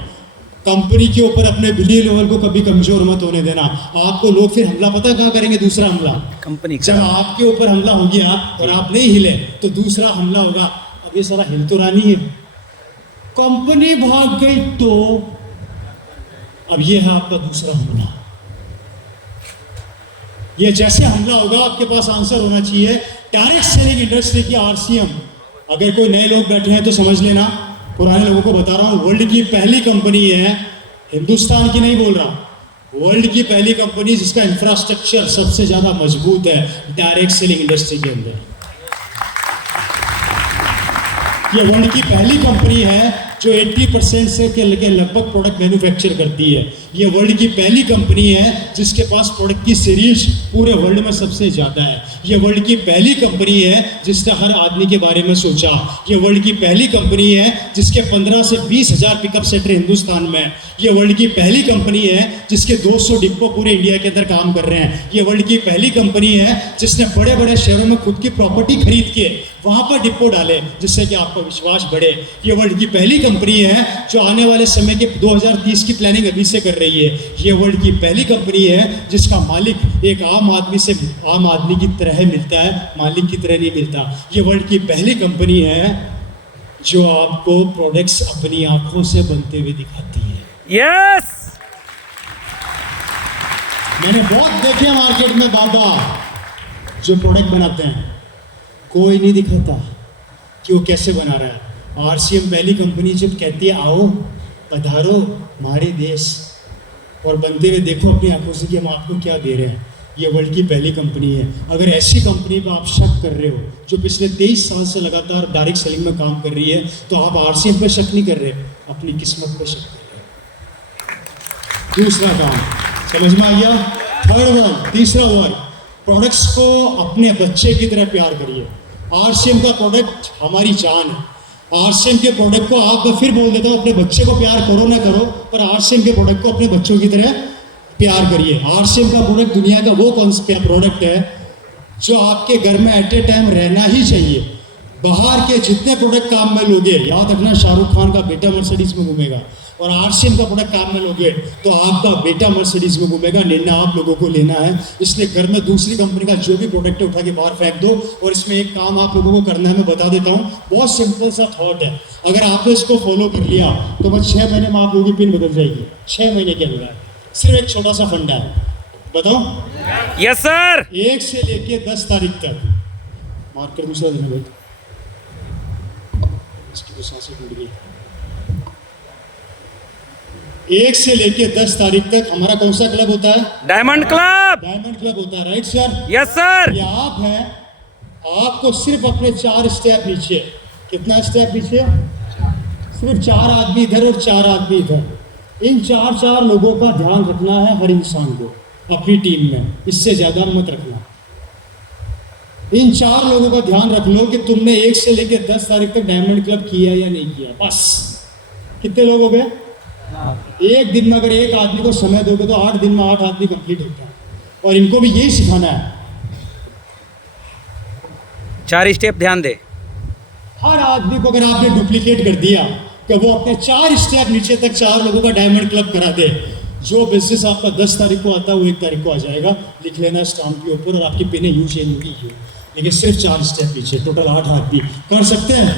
कंपनी के ऊपर अपने बिलीव लेवल को कभी कमजोर मत होने देना। आपको लोग फिर हमला पता कहाँ करेंगे? दूसरा हमला कंपनी जब आपके ऊपर हमला हो गया और आप नहीं हिले तो दूसरा हमला होगा। अब ये सारा हिल तो रानी है, कंपनी भाग गई तो अब ये है आपका दूसरा हमला। ये जैसे हमला होगा आपके पास आंसर होना चाहिए। डायरेक्ट सेलिंग इंडस्ट्री की आरसीएम, अगर कोई नए लोग बैठे हैं तो समझ लेना, पुराने लोगों को बता रहा हूं, वर्ल्ड की पहली कंपनी है, हिंदुस्तान की नहीं बोल रहा, वर्ल्ड की पहली कंपनी जिसका इंफ्रास्ट्रक्चर सबसे ज्यादा मजबूत है डायरेक्ट सेलिंग इंडस्ट्री के अंदर। ये वर्ल्ड की पहली कंपनी है जो 80% से के लगभग प्रोडक्ट मैन्युफैक्चर करती है। ये वर्ल्ड की पहली कंपनी है जिसके पास प्रोडक्ट की सीरीज पूरे वर्ल्ड में सबसे ज़्यादा है। ये वर्ल्ड की पहली कंपनी है जिसने हर आदमी के बारे में सोचा। ये वर्ल्ड की पहली कंपनी है जिसके 15 से 20 हज़ार पिकअप सेंटर हिंदुस्तान में। ये वर्ल्ड की पहली कंपनी है जिसके 200 डिपो पूरे इंडिया के अंदर काम कर रहे हैं। ये वर्ल्ड की पहली कंपनी है जिसने बड़े बड़े शहरों में खुद की प्रॉपर्टी खरीद के वहाँ पर डिपो डाले जिससे कि आपका विश्वास बढ़े। ये वर्ल्ड की पहली कंपनी है जो आने वाले समय के 2030 की प्लानिंग अभी से कर रही है। ये वर्ल्ड की पहली कंपनी है जिसका मालिक एक आम आदमी से आम आदमी की तरह मिलता है, मालिक की तरह नहीं मिलता। ये वर्ल्ड की पहली कंपनी है जो आपको प्रोडक्ट्स अपनी आंखों से बनते हुए दिखाती है। यस। मैंने बहुत देखे मार्केट में बाबा जो प्रोडक्ट बनाते हैं, कोई नहीं दिखाता कि वो कैसे बना रहा है। आरसीएम पहली कंपनी जब कहती है आओ पधारो हमारे देश और बनते हुए देखो अपनी आंखों से कि हम आपको क्या दे रहे हैं, ये वर्ल्ड की पहली कंपनी है। अगर ऐसी कंपनी पर आप शक कर रहे हो जो पिछले 23 साल से लगातार डायरेक्ट सेलिंग में काम कर रही है, तो आप आरसीएम पर शक नहीं कर रहे, अपनी किस्मत पर शक कर रहे। दूसरा काम समझ में आ गया? थर्ड वर्ड, तीसरा वर्ड, प्रोडक्ट्स को अपने बच्चे की तरह प्यार करिए। आरसीएम का प्रोडक्ट हमारी जान है। आरसीएम के प्रोडक्ट को आप फिर बोल देता हूँ, अपने बच्चे को प्यार करो ना करो, पर आरसीएम के प्रोडक्ट को अपने बच्चों की तरह प्यार करिए। आरसीएम का प्रोडक्ट दुनिया का वो कौन सा प्रोडक्ट है जो आपके घर में एट ए टाइम रहना ही चाहिए। बाहर के जितने प्रोडक्ट काम में लोगे, याद रखना शाहरुख खान का बेटा मर्सिडीज में घूमेगा, और आरसीएम का प्रोडक्ट काम में लोगे तो आपका बेटा मर्सिडीज में घूमेगा। निर्णय आप लोगों को लेना है। इसलिए घर में दूसरी कंपनी का जो भी प्रोडक्ट है उठा के बाहर फेंक दो। और इसमें एक काम आप लोगों को करना है, मैं बता देता हूँ, बहुत सिंपल सा थॉट है। अगर आपने इसको फॉलो कर लिया तो बस 6 महीने में आप लोगों की पिन बदल जाएगी। 6 महीने के अंदर सिर्फ एक छोटा सा फंडा है, बताओ। Yes sir. 1 से लेके 10 तारीख तक मार्क कर दूसरा दिन भाई, इसकी तो सांसें टूट गई। 1 से लेके 10 तारीख तक हमारा कौन सा क्लब होता है? Diamond club. डायमंड क्लब होता है, राइट सर? Yes sir. ये आप हैं, आपको सिर्फ अपने 4 स्टेप पीछे, कितना स्टेप पीछे? सिर्फ 4 आदमी इधर और 4 आदमी इधर। इन 4 लोगों का ध्यान रखना है हर इंसान को अपनी टीम में, इससे ज्यादा मत रखना। इन 4 लोगों का ध्यान रख लो कि तुमने 1 से लेकर 10 तारीख तक डायमंड क्लब किया या नहीं किया। बस कितने लोग हो गए? एक दिन में अगर एक आदमी को समय दोगे तो 8 दिन में 8 आदमी कंप्लीट होता है। और इनको भी यही सिखाना है। 4 स्टेप ध्यान दे। हर आदमी को अगर आपने डुप्लीकेट कर दिया कि वो अपने 4 स्टेप नीचे तक 4 लोगों का डायमंड क्लब करा दे, जो बिजनेस आपका 10 तारीख को आता है वो 1 तारीख को आ जाएगा, लिख लेना स्टाम्प के ऊपर, और आपकी पिने यूं चेंज होगी यूं। लेकिन सिर्फ 4 स्टेप नीचे, टोटल 8 आदमी कर सकते हैं,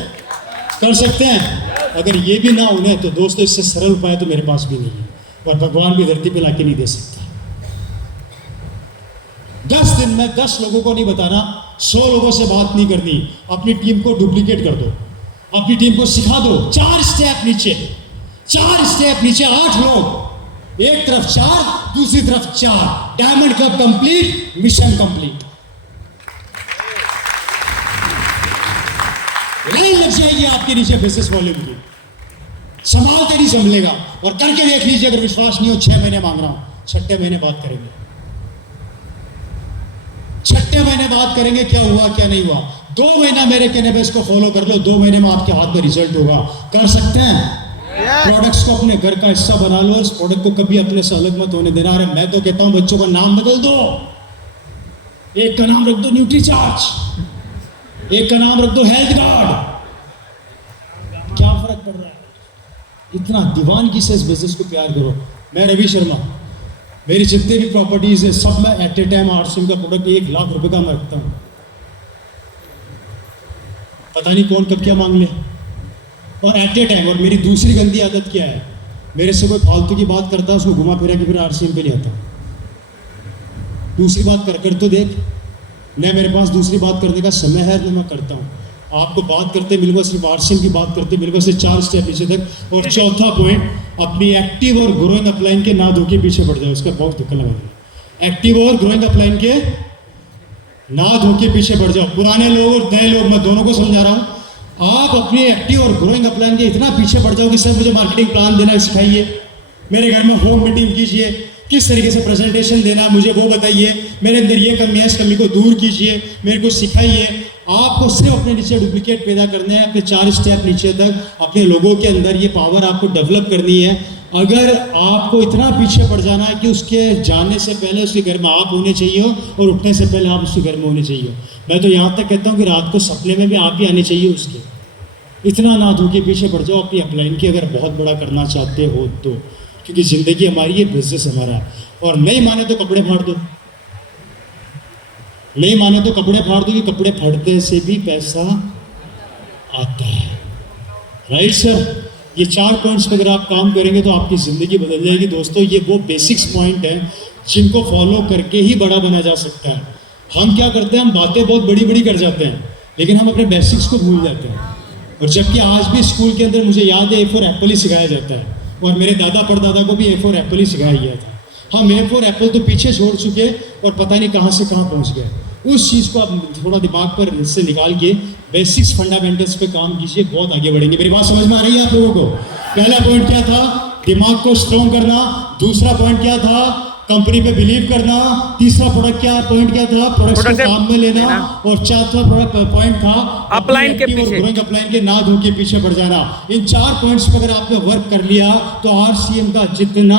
कर सकते हैं। अगर ये भी ना होने तो दोस्तों इससे सरल उपाय तो मेरे पास भी नहीं है, और भगवान भी धरती पे लाके नहीं दे सकता। 10 दिन में 10 लोगों को नहीं बताना, 100 लोगों से बात नहीं करनी, अपनी टीम को डुप्लीकेट कर दो, अपनी टीम को सिखा दो। 4 स्टेप नीचे, 4 स्टेप नीचे, 8 लोग, एक तरफ 4, दूसरी तरफ 4, diamond club complete, mission complete. Line लग जाएगी आपके नीचे बिजनेस वॉल्यूम की, संभालते नहीं संभलेगा। और करके देख लीजिए, अगर विश्वास नहीं हो 6 महीने मांग रहा हूं, 6ठे महीने बात करेंगे, 6ठे महीने बात करेंगे क्या हुआ क्या नहीं हुआ। 2 महीना मेरे कहने पे इसको फॉलो कर लो, 2 महीने में आपके हाथ में रिजल्ट होगा। कर सकते हैं। प्रोडक्ट्स को अपने घर का हिस्सा बना लो, इस प्रोडक्ट को कभी अपने से अलग मत होने देना। अरे मैं तो कहता हूं बच्चों का नाम बदल दो, एक का नाम रख दो न्यूट्रीचार्ज, एक का नाम रख दो हेल्थ गार्ड। क्या फर्क पड़ रहा है? इतना दीवानगी से इस बिजनेस को प्यार करो। मैं रवि शर्मा, मेरी जितनी भी प्रॉपर्टीज है सब मैं एट ए टाइम आरसीएम का प्रोडक्ट 1 लाख रुपए का मैं रखता हूं। पता नहीं कौन कब क्या मांग ले, और एट ए टाइम। और मेरी दूसरी गंदी आदत क्या है, मेरे से कोई फालतू की बात करता है उसको घुमा फिरा के फिर आरसीएम पे ले आता। दूसरी बात कर तो देख, न मेरे पास दूसरी बात करने का समय है न मैं करता हूँ। आपको बात करते मिलूंगा सिर्फ आरसीएम की बात करते मिलूंगा सिर्फ 4 स्टेप नीचे तक। और चौथा पॉइंट, अपनी एक्टिव और ग्रोइंग अपलाइन के ना धो के पीछे पड़ जाओ, उसका बहुत धक्का लगा। एक्टिव और ग्रोइंग अपलाइन के ना धो के पीछे पड़ जाओ। पुराने लोग और नए लोग, मैं दोनों को समझा रहा हूँ। आप अपनी एक्टिव और ग्रोइंग अपलाइन के इतना पीछे पड़ जाओ कि सर मुझे मार्केटिंग प्लान देना सिखाइए, मेरे घर में होम मीटिंग कीजिए, किस तरीके से प्रेजेंटेशन देना मुझे वो बताइए, मेरे अंदर ये कमी है इस कमी को दूर कीजिए, मेरे को सिखाइए। आपको सिर्फ अपने नीचे डुप्लीकेट पैदा करने हैं, अपने 4 स्टेप नीचे तक अपने लोगों के अंदर ये पावर आपको डेवलप करनी है। अगर आपको इतना पीछे पड़ जाना है कि उसके जाने से पहले उसके घर में आप होने चाहिए हो और उठने से पहले आप उसके घर में होने चाहिए हो। मैं तो यहाँ तक कहता हूँ कि रात को सपने में भी आप ही आने चाहिए उसके। इतना ना धो के पीछे पड़ जाओ अपनी अपलाइन की, अगर बहुत बड़ा करना चाहते हो तो, क्योंकि ज़िंदगी हमारी है, बिजनेस हमारा है। और नहीं माने तो कपड़े फाड़ दो, नहीं माने तो कपड़े फाड़ दो, कि कपड़े फाड़ते से भी पैसा आता है। Right sir? ये 4 पॉइंट्स पर अगर आप काम करेंगे तो आपकी ज़िंदगी बदल जाएगी। दोस्तों ये वो बेसिक्स पॉइंट हैं जिनको फॉलो करके ही बड़ा बना जा सकता है। हम क्या करते हैं, हम बातें बहुत बड़ी बड़ी कर जाते हैं, लेकिन हम अपने बेसिक्स को भूल जाते हैं। और जबकि आज भी स्कूल के अंदर मुझे याद है A for एप्पल ही सिखाया जाता है, और मेरे दादा परदादा को भी A for एप्पल ही सिखाया गया था। हम A for एप्पल तो पीछे छोड़ चुके और पता नहीं कहाँ से कहाँ पहुँच गए। उस चीज़ को आप थोड़ा दिमाग पर से निकाल के बेसिक्स फंडामेंटल्स पे काम कीजिए, बहुत आगे बढ़ेंगे। मेरी बात समझ में आ रही है आप लोगों को? पहला पॉइंट क्या था, दिमाग को स्ट्रॉन्ग करना। दूसरा पॉइंट क्या था, कंपनी पे बिलीव करना। तीसरा पॉइंट क्या था, प्रोडक्ट्स को काम में लेना। और चौथा पॉइंट था अपलाइन के पीछे, ग्रोइंग अपलाइन के ना धो के पीछे पड़ जाना। इन 4 पॉइंट्स पर अगर आपने वर्क कर लिया तो आरसीएम का जितना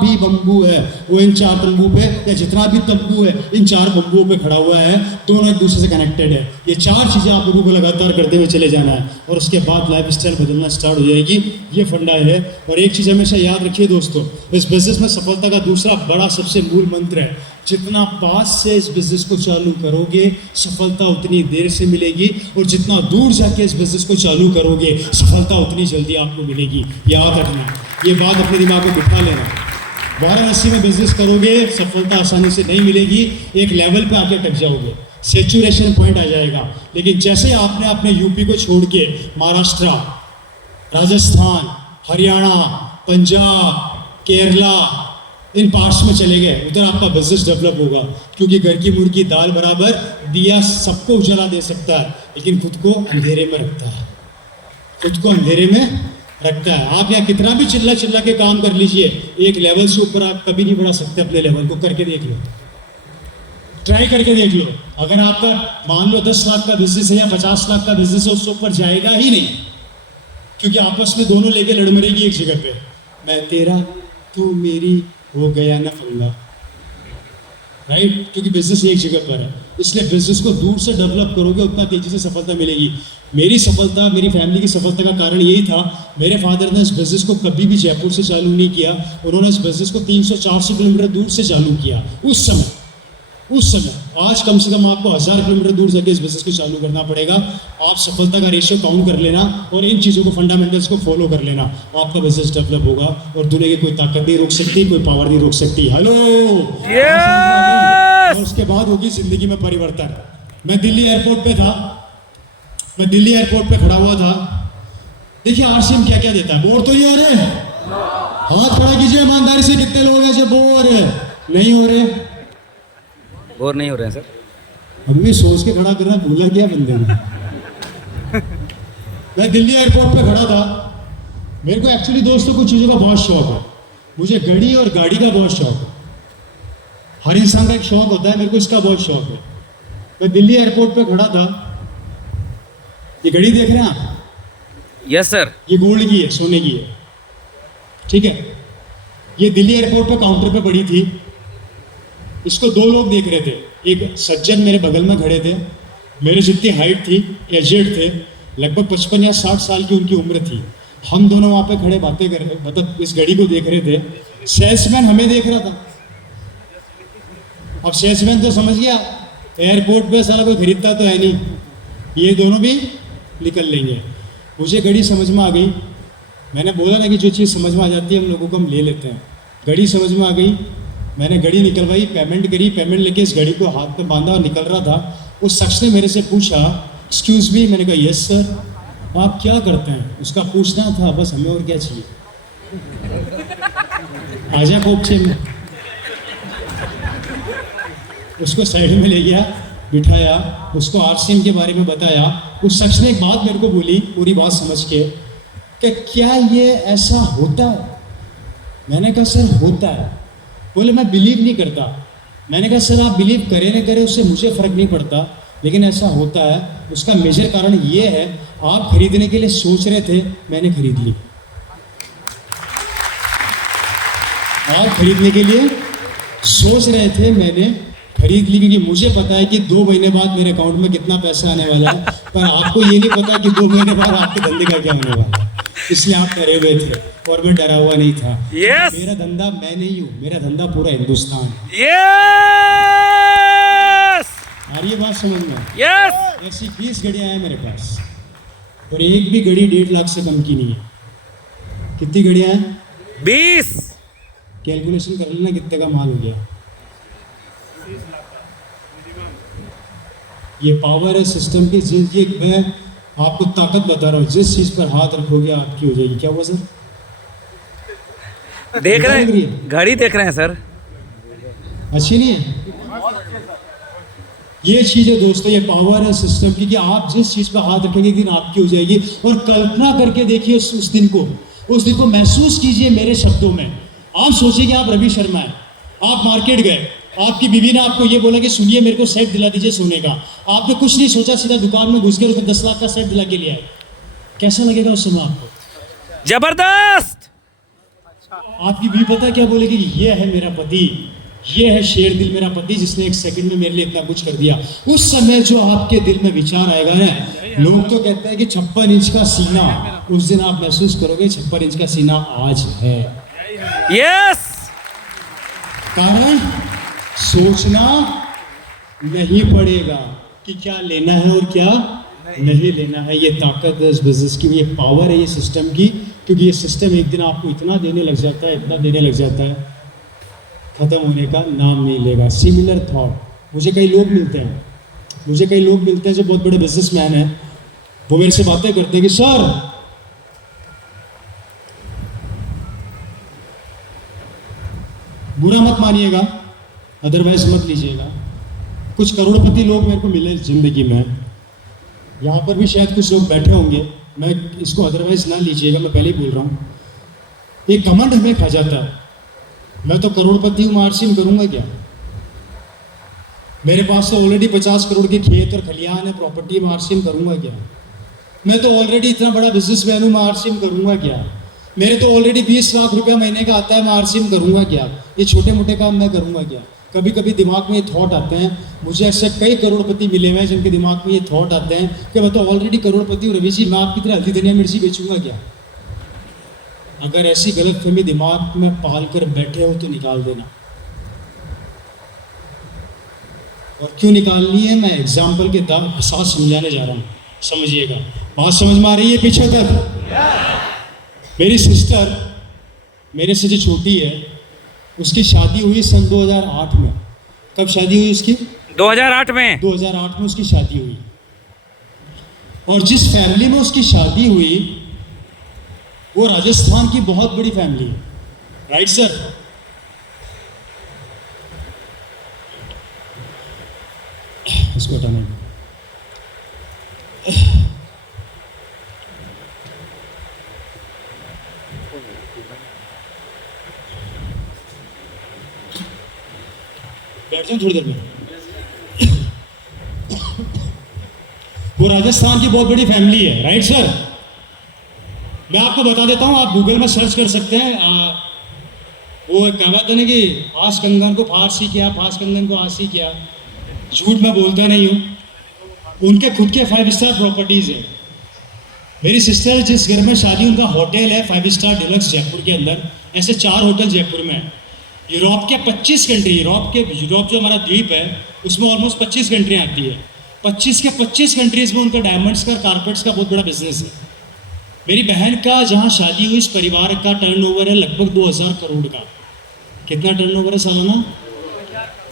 भी बम्बू है वो इन 4 तंबू पे, या जितना भी तंबू है इन 4 बम्बुओं पे खड़ा हुआ है, दोनों एक दूसरे से कनेक्टेड है। ये 4 चीजें आप लोगों को लगातार करते हुए चले जाना है, और उसके बाद लाइफ स्टाइल बदलना स्टार्ट हो जाएगी। ये फंडा है। और एक चीज हमेशा याद रखिए दोस्तों, इस बिजनेस में सफलता का दूसरा बड़ा सबसे मूल मंत्र है, जितना पास से इस बिजनेस को चालू करोगे सफलता उतनी देर से मिलेगी, और जितना दूर जाके इस बिजनेस को चालू करोगे सफलता उतनी जल्दी आपको मिलेगी। याद रखना, ये बात अपने दिमाग में बिठा लेना। वाराणसी में बिजनेस करोगे सफलता आसानी से नहीं मिलेगी, एक लेवल पे आके टक जाओगे, सेचुरेशन पॉइंट आ जाएगा। लेकिन जैसे आपने अपने यूपी को छोड़ के महाराष्ट्र, राजस्थान, हरियाणा, पंजाब, केरला इन पार्ट्स में चले गए, उधर आपका बिजनेस डेवलप होगा। क्योंकि घर की मुर्गी दाल बराबर, दिया सबको उजाला दे सकता है लेकिन खुद को अंधेरे में रखता है, खुद को अंधेरे में रखता है। आप यहाँ कितना भी चिल्ला चिल्ला के काम कर लीजिए, एक लेवल से ऊपर आप कभी नहीं बढ़ा सकते। अपने लेवल को करके देख लो, ट्राई करके देख लो। अगर आपका मान लो 10 लाख का बिजनेस है या 50 लाख का बिजनेस है, उससे ऊपर जाएगा ही नहीं, क्योंकि आपस में दोनों लेके लड़ मरेगी एक जगह पे। मैं तेरा तू मेरी, हो गया ना पंगा। राइट, क्योंकि बिजनेस एक जगह पर है, इसलिए बिजनेस को दूर से डेवलप करोगे उतना तेजी से सफलता मिलेगी। मेरी सफलता, मेरी फैमिली की सफलता का कारण यही था, मेरे फादर ने इस बिजनेस को कभी भी जयपुर से चालू नहीं किया, उन्होंने इस बिजनेस को 300-400 किलोमीटर दूर से चालू किया उस समय। आज कम से कम आपको 1000 किलोमीटर दूर जाके इस बिजनेस को चालू करना पड़ेगा। आप सफलता का रेशियो काउंट कर लेना और इन चीज़ों को, फंडामेंटल्स को फॉलो कर लेना, आपका बिजनेस डेवलप होगा और दुनिया की कोई ताकत नहीं रोक सकती, कोई पावर नहीं रोक सकती। हेलो, और उसके बाद होगी जिंदगी में परिवर्तन। मैं दिल्ली एयरपोर्ट पे खड़ा हुआ था। देखिए आरसीएम क्या क्या देता है। बोर तो नहीं हो रहे? हाथ खड़ा कीजिए ईमानदारी से, कितने लोग हैं जो बोर नहीं हो रहे? बोर नहीं हो रहे हैं सर। अभी भी सोच के खड़ा करना भूला गया बंदे ने। मैं दिल्ली एयरपोर्ट पे खड़ा था। मेरे को एक्चुअली दोस्तों कुछ चीज़ों का बहुत शौक है। मुझे घड़ी और गाड़ी का बहुत शौक है। हर इंसान का एक शौक होता है, मेरे को इसका बहुत शौक है। मैं दिल्ली एयरपोर्ट पे खड़ा था। ये घड़ी देख रहे हैं आप? Yes sir. ये गोल्ड की है, सोने की है, ठीक है। ये दिल्ली एयरपोर्ट पे काउंटर पे पड़ी थी। इसको दो लोग देख रहे थे। एक सज्जन मेरे बगल में खड़े थे, मेरे जितनी हाइट थी, एजेड थे, लगभग 55 या 60 साल की उनकी उम्र थी। हम दोनों वहाँ पे खड़े बातें कर रहे, मतलब इस घड़ी को देख रहे थे। सेल्समैन हमें देख रहा था। अब सेल्समैन तो समझ गया एयरपोर्ट पे साला कोई खरीदता तो है नहीं, ये दोनों भी निकल लेंगे। मुझे घड़ी समझ में आ गई। मैंने बोला ना कि जो चीज़ समझ में आ जाती है हम लोगों को हम ले लेते हैं। घड़ी समझ में आ गई, मैंने घड़ी निकलवाई, पेमेंट करी, पेमेंट लेके इस घड़ी को हाथ में बांधा और निकल रहा था। उस शख्स ने मेरे से पूछा, एक्सक्यूज़ मी। मैंने कहा यस सर। आप क्या करते हैं? उसका पूछना था बस, हमें और क्या चाहिए। आजा पोपचे में। उसको साइड में ले गया, बिठाया, उसको आरसीएम के बारे में बताया। उस शख्स ने एक बात मेरे को बोली, पूरी बात समझ के, कि क्या ये ऐसा होता है? मैंने कहा सर होता है। बोले मैं बिलीव नहीं करता। मैंने कहा सर आप बिलीव करें ना करें उससे मुझे फ़र्क नहीं पड़ता, लेकिन ऐसा होता है। उसका मेजर कारण ये है, आप खरीदने के लिए सोच रहे थे, मैंने खरीद ली। आप खरीदने के लिए सोच रहे थे, मैंने खरीद ली, क्योंकि मुझे पता है कि 2 महीने बाद मेरे अकाउंट में कितना पैसा आने वाला है, पर आपको ये नहीं पता कि 2 महीने बाद आपके धंधे का क्या होने वाला है। इसलिए आप डरे हुए थे और मैं डरा हुआ नहीं था। Yes! मेरा धंधा मैं नहीं हूँ, मेरा धंधा पूरा हिंदुस्तान है। यस आ रही है बात समझ में? यस। ऐसी 20 घड़ियाँ हैं मेरे पास और एक भी घड़ी 1.5 लाख से कम की नहीं है। कितनी घड़ियाँ हैं? 20। कैलकुलेशन कर लेना कितने का माल हो गया। ये पावर है सिस्टम की। ये मैं आपको ताकत बता रहा हूँ, जिस चीज पर हाथ रखोगे आपकी हो जाएगी। क्या हुआ सर? देख रहे हैं, घड़ी देख रहे हैं सर। अच्छी नहीं है ये चीज है दोस्तों, ये पावर है सिस्टम की कि आप जिस चीज पर हाथ रखेंगे एक दिन आपकी हो जाएगी। और कल्पना करके देखिए उस दिन को महसूस कीजिए मेरे शब्दों में। आप सोचिए कि आप रवि शर्मा है, आप मार्केट गए, आपकी बीवी ने आपको ये बोला कि सुनिए मेरे को सेट दिला दीजिए सोने का। आपने कुछ नहीं सोचा, सीधा दुकान में घुस गए, उसने 10 लाख का सेट दिला के लिया। कैसा लगेगा उस समय आपको? जबरदस्त। आपकी बीवी पता क्या बोलेगी? ये है मेरा पति, ये है शेर दिल मेरा पति, जिसने 1 सेकंड में मेरे लिए इतना कुछ कर दिया। उस समय जो आपके दिल में विचार आएगा ना, लोग तो कहते हैं कि 56 इंच का सीना, उस दिन आप महसूस करोगे 56 इंच का सीना आज है। यस। कारण सोचना नहीं पड़ेगा कि क्या लेना है और क्या नहीं लेना है। ये ताकत है इस बिजनेस की, ये पावर है ये सिस्टम की, क्योंकि ये सिस्टम एक दिन आपको इतना देने लग जाता है, इतना देने लग जाता है, ख़त्म होने का नाम नहीं लेगा। सिमिलर थॉट मुझे कई लोग मिलते हैं जो बहुत बड़े बिजनेसमैन हैं। वो मेरे से बातें करते हैं कि सर बुरा मत मानिएगा, अदरवाइज मत लीजिएगा। कुछ करोड़पति लोग मेरे को मिले ज़िंदगी में, यहाँ पर भी शायद कुछ लोग बैठे होंगे, मैं इसको अदरवाइज ना लीजिएगा, मैं पहले ही बोल रहा हूँ। एक घमंड हमें खा जाता है, मैं तो करोड़पति हूँ, मार्जिन करूँगा क्या? मेरे पास तो ऑलरेडी 50 करोड़ के खेत और खलियान है, प्रॉपर्टी, मार्जिन करूँगा क्या? मैं तो ऑलरेडी इतना बड़ा बिजनेसमैन हूँ, मार्जिन करूँगा क्या? मेरे तो ऑलरेडी 20 लाख रुपया महीने का आता है, मार्जिन करूँगा क्या? ये छोटे मोटे काम मैं करूँगा क्या? कभी कभी दिमाग में ये थॉट आते हैं, मुझे ऐसे कई करोड़पति मिले हुए हैं जिनके दिमाग में ये थॉट आते हैं कि मैं तो ऑलरेडी करोड़पति हूँ, रवि जी मैं आपकी तरह हल्दी धनिया मिर्ची बेचूंगा क्या? अगर ऐसी गलतफहमी दिमाग में पाल कर बैठे हो तो निकाल देना। और क्यों निकालनी है, मैं एग्जाम्पल के साथ समझाने जा रहा हूँ, समझिएगा। बात समझ में आ रही है पीछे तक? मेरी सिस्टर मेरे से जो छोटी है, उसकी शादी हुई सन 2008 में। कब शादी हुई उसकी? 2008 में। 2008 में उसकी शादी हुई। और जिस फैमिली में उसकी शादी हुई वो राजस्थान की बहुत बड़ी फैमिली है, राइट सर? इसको हटाने दो। बैठ जाओ थोड़ी देर में। वो राजस्थान की बहुत बड़ी फैमिली है, राइट सर? मैं आपको बता देता हूँ, आप गूगल में सर्च कर सकते हैं। वो एक कहावत है ना कि आस कंगन को फारसी किया, फास कंगन को आसी किया। झूठ मैं बोलता नहीं हूँ। उनके खुद के 5 स्टार प्रॉपर्टीज़ है। मेरी सिस्टर जिस घर में शादी, उनका होटल है 5 स्टार डिलक्स जयपुर के अंदर। ऐसे 4 होटल जयपुर में है। यूरोप के 25 कंट्री, यूरोप जो हमारा द्वीप है उसमें ऑलमोस्ट 25 कंट्रियाँ आती है। 25 के 25 कंट्रीज़ में उनका डायमंड्स का, कारपेट्स का बहुत बड़ा बिजनेस है। मेरी बहन का जहाँ शादी हुई, इस परिवार का टर्नओवर है लगभग 2000 करोड़ का। कितना टर्नओवर है सालाना?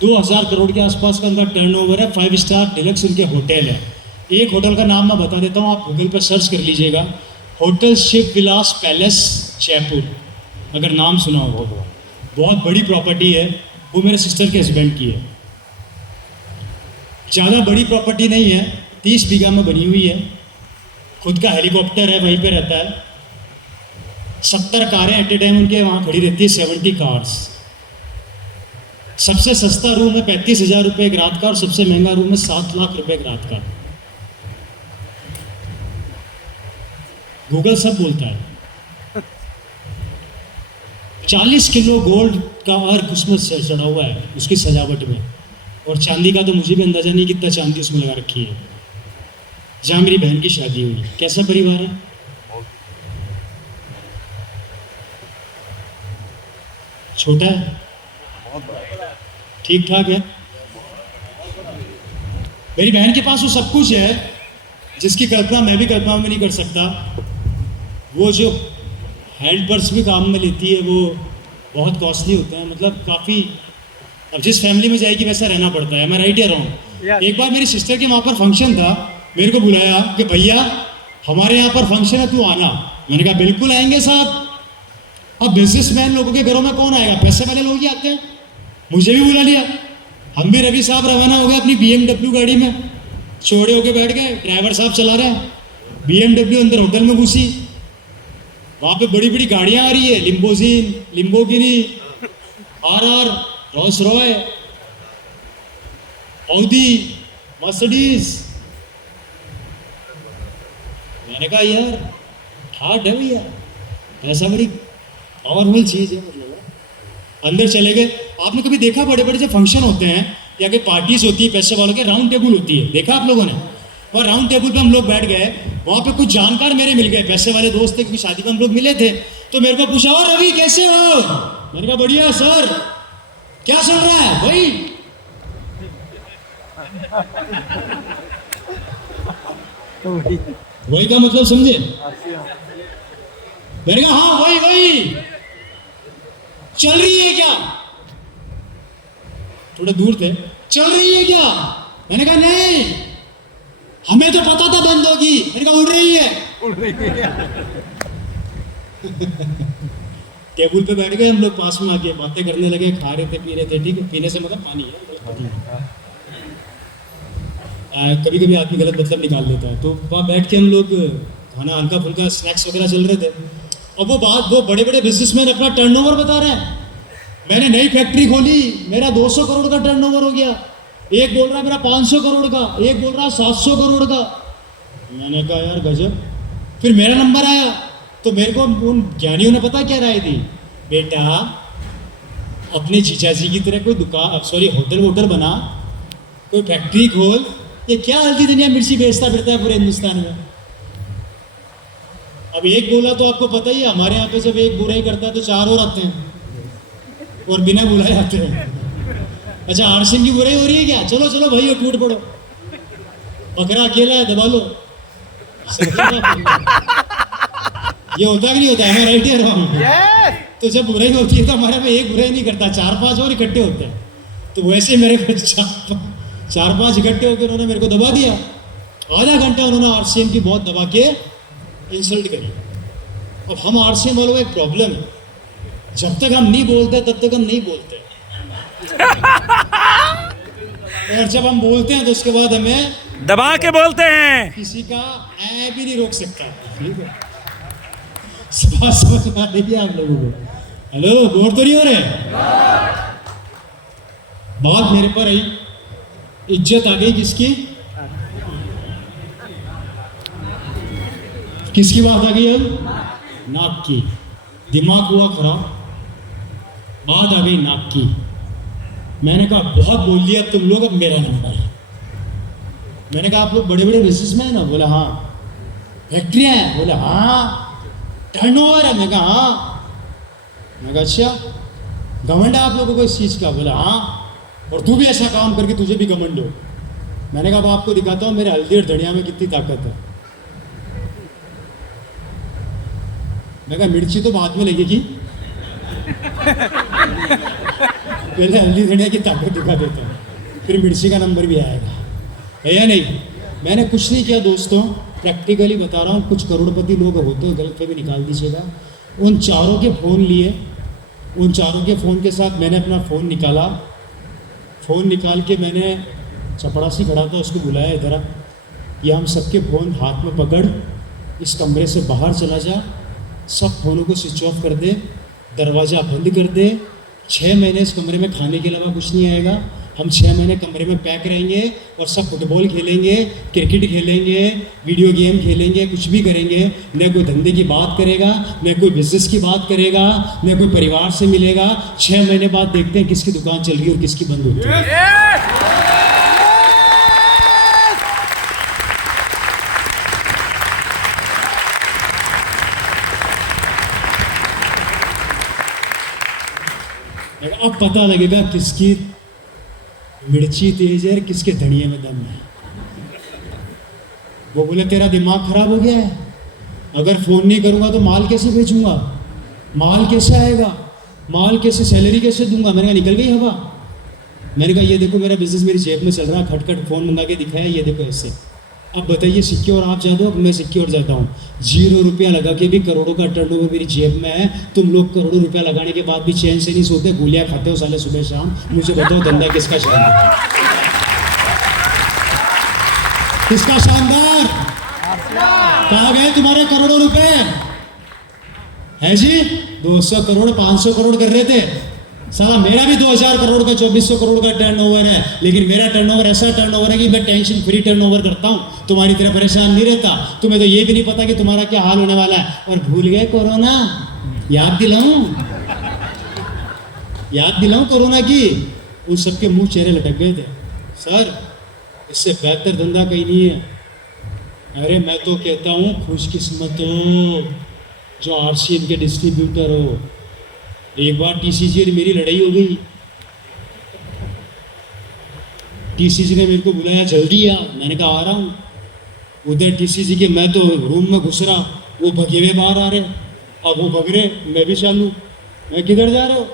2000 करोड़ के आसपास का उनका टर्नओवर है। 5 स्टार डिलक्स उनके होटल है। एक होटल का नाम मैं बता देता हूँ, आप गूगल पर सर्च कर लीजिएगा, होटल शिव विलास पैलेस जयपुर, अगर नाम सुना हो तो। बहुत बड़ी प्रॉपर्टी है, वो मेरे सिस्टर के हस्बैंड की है। ज़्यादा बड़ी प्रॉपर्टी नहीं है, 30 बीघा में बनी हुई है। खुद का हेलीकॉप्टर है, वहीं पे रहता है। 70 कारें एट ए टाइम उनके वहाँ खड़ी रहती है, 70 कार्स। सबसे सस्ता रूम है 35,000 रुपये एक रात का, और सबसे महंगा रूम है 7 लाख रुपए एक रात का। गूगल सब बोलता है। 40 किलो गोल्ड का अर्क उसमें चढ़ा हुआ है, उसकी सजावट में। और चांदी का तो मुझे भी अंदाजा नहीं कितना चांदी उसमें लगा रखी है। जहाँ मेरी बहन की शादी हुई। कैसा परिवार है? छोटा है, ठीक ठाक है। मेरी बहन के पास वो सब कुछ है जिसकी कल्पना मैं भी कल्पना में नहीं कर सकता। वो जो हैंड पर्स भी काम में लेती है वो बहुत कॉस्टली होते हैं, मतलब काफ़ी। अब जिस फैमिली में जाएगी वैसा रहना पड़ता है। मैं राइट या रॉन्ग? एक बार मेरी सिस्टर के वहाँ पर फंक्शन था, मेरे को बुलाया कि भैया हमारे यहाँ पर फंक्शन है, तू आना। मैंने कहा बिल्कुल आएंगे साहब। अब बिजनेसमैन लोगों के घरों में कौन आएगा? पैसे वाले लोग ही आते हैं। मुझे भी बुला लिया। हम भी रवि साहब रवाना हो गए अपनी BMW गाड़ी में, चौड़े होके बैठ गए, ड्राइवर साहब चला रहे हैं। BMW अंदर होटल में घुसी, वहाँ पे बड़ी बड़ी गाड़ियाँ आ रही है, limousine, Lamborghini, RR, Rolls Royce, Audi, Mercedes. मैंने कहा यार ठाट है भैया, ऐसा बड़ी पावरफुल चीज़ है। मतलब अंदर चले गए। आपने कभी देखा बड़े बड़े जो फंक्शन होते हैं या कि पार्टीज होती है पैसे वालों के, राउंड टेबल होती है, देखा आप लोगों ने? और राउंड टेबल पे हम लोग बैठ गए, वहाँ पे कुछ जानकार मेरे मिल गए, पैसे वाले दोस्त थे, क्योंकि शादी में हम लोग मिले थे। तो मेरे को पूछा, और रवि कैसे हो? मैंने कहा बढ़िया सर। क्या चल रहा है भाई? वही का मतलब समझे? मैंने कहा हाँ वही चल रही है क्या? थोड़ा दूर थे। चल रही है क्या? मैंने कहा नहीं, हमें तो पता था बंद होगी। मैंने कहा उड़ रही है। टेबल पे बैठ गए हम लोग, पास में आके बातें करने लगे, खा रहे थे, पी रहे थे। ठीक है, पीने से मतलब पानी है। कभी कभी आदमी गलत मतलब निकाल लेता है। तो वहाँ बैठ के हम लोग खाना, हल्का फुल्का स्नैक्स वगैरह चल रहे थे। और वो बड़े बड़े बिजनेसमैन अपना टर्नओवर बता रहे हैं। मैंने नई फैक्ट्री खोली, मेरा 200 करोड़ का टर्नओवर हो गया। एक बोल रहा है मेरा 500 करोड़ का, एक बोल रहा है 700 करोड़ का। मैंने कहा यार गजब। फिर मेरा नंबर आया तो मेरे को उन ज्ञानियों ने पता क्या राय दी, बेटा अपने जीजा जी की तरह कोई दुकान सॉरी होटल वोटल बना, कोई फैक्ट्री खोल। ये क्या हल्की दुनिया मिर्ची बेचता फिरता है पूरे हिंदुस्तान में। अब एक बोला तो आपको पता ही है, हमारे यहाँ पे जब एक बुराई करता है तो 4 और आते हैं और बिना बुलाए आते हैं। अच्छा आरसीएम की बुराई हो रही है क्या? चलो चलो भाई टूट पड़ो, बकरा अकेला है दबा लो। ये होता है कि नहीं होता है? मैं राइट या रॉन्ग? तो जब बुराई होती है तो हमारे में एक बुराई नहीं करता, 4-5 और इकट्ठे होते हैं। तो वैसे मेरे को 4-5 इकट्ठे होकर उन्होंने मेरे को दबा दिया। आधा घंटा उन्होंने आरसीएम की बहुत दबा के इंसल्ट करी। अब हम आरसीएम वालों का एक प्रॉब्लम है, जब तक हम नहीं बोलते तब तक हम नहीं बोलते, और जब हम बोलते हैं तो उसके बाद हमें दबा के बोलते हैं। किसी का ऐ भी नहीं रोक सकता। ठीक है, बात समझ आ रही है आप लोगों को? हेलो, बोर तो नहीं हो रहे? बात मेरे पर आई, इज्जत आ गई किसकी? किसकी बात आ गई? अब नाक की। दिमाग हुआ खराब, बात आ गई नाक की। मैंने कहा बहुत बोल दिया तुम लोग, अब मेरा नंबर है। मैंने कहा आप लोग बड़े बड़े बिजनेसमैन हैं ना? बोला हाँ। फैक्ट्रियाँ हैं? बोला हाँ। टर्नओवर है? मैं कहा हाँ। मैं कहा अच्छा, घमंड है आप लोगों को इस चीज़ का? बोला हाँ। और तू भी ऐसा काम करके तुझे भी घमंड हो? मैंने कहा अब आपको दिखाता हूँ मेरे हल्दी और धनिया में कितनी ताकत है। मैं कहा मिर्ची तो बाद में लगेगी, पहले हल्दी धनिया की ताकत दिखा देता हूँ, फिर मिर्ची का नंबर भी आएगा, है या नहीं? मैंने कुछ नहीं किया दोस्तों, प्रैक्टिकली बता रहा हूँ। कुछ करोड़पति लोग होते हैं, गलत भी निकाल दीजिएगा। उन चारों के फ़ोन लिए, उन चारों के फ़ोन के साथ मैंने अपना फ़ोन निकाला। फ़ोन निकाल के मैंने चपड़ासी खड़ा था, उसको बुलाया, इधर आ, ये हम सबके फ़ोन हाथ में पकड़ इस कमरे से बाहर चला जा, सब फ़ोनों को स्विच ऑफ कर दे, दरवाज़ा बंद कर दे। 6 महीने इस कमरे में खाने के अलावा कुछ नहीं आएगा। हम 6 महीने कमरे में पैक रहेंगे और सब फुटबॉल खेलेंगे, क्रिकेट खेलेंगे, वीडियो गेम खेलेंगे, कुछ भी करेंगे। न कोई धंधे की बात करेगा, न कोई बिजनेस की बात करेगा, न कोई परिवार से मिलेगा। 6 महीने बाद देखते हैं किसकी दुकान चल रही है और किसकी बंद होती है। अब पता लगेगा किसकी मिर्ची तेज है, किसके धनिये में दम है। वो बोले तेरा दिमाग खराब हो गया है, अगर फ़ोन नहीं करूँगा तो माल कैसे बेचूंगा, माल कैसे आएगा, माल कैसे, सैलरी कैसे दूंगा। मैंने कहा निकल गई हवा। मैंने कहा ये देखो मेरा बिजनेस मेरी जेब में चल रहा है, खटखट फ़ोन मंगा के दिखाया, ये देखो ऐसे। अब बताइए सिक्योर आप जाते हो, अब मैं सिक्योर जाता हूँ। 0 रुपया लगा के भी करोड़ों का टर्नओवर मेरी जेब में है। तुम लोग करोड़ों रुपया लगाने के बाद भी चैन से नहीं सोते, गोलियां खाते हो साले सुबह शाम। मुझे बताओ धंधा किसका शानदार, किसका शानदार? कहाँ गए तुम्हारे करोड़ों रुपए? है जी 200 करोड़ 500 करोड़ कर रहे थे, साला मेरा भी 2000 करोड़ का 2400 करोड़ का टर्नओवर है। लेकिन मेरा टर्नओवर ऐसा टर्नओवर है कि मैं टेंशन फ्री टर्नओवर करता हूँ, तुम्हारी तरह परेशान नहीं रहता। तुम्हें तो ये भी नहीं पता कि तुम्हारा क्या हाल होने वाला है। और भूल गए कोरोना, याद दिलाऊं, याद दिलाऊं कोरोना की? उन सबके मुंह चेहरे लटक गए थे। सर इससे बेहतर धंधा कहीं नहीं है। अरे मैं तो कहता हूँ खुशकिस्मत हो जो आरसीएम के डिस्ट्रीब्यूटर हो। एक बार टीसीजी और मेरी लड़ाई हो गई। टीसीजी ने मेरे को बुलाया जल्दी आ, मैंने कहा आ रहा हूँ। उधर टीसीजी के मैं तो रूम में घुस रहा, वो भगे हुए बाहर आ रहे। अब वो भग रहे, मैं भी चालू। मैं किधर जा रहे हो?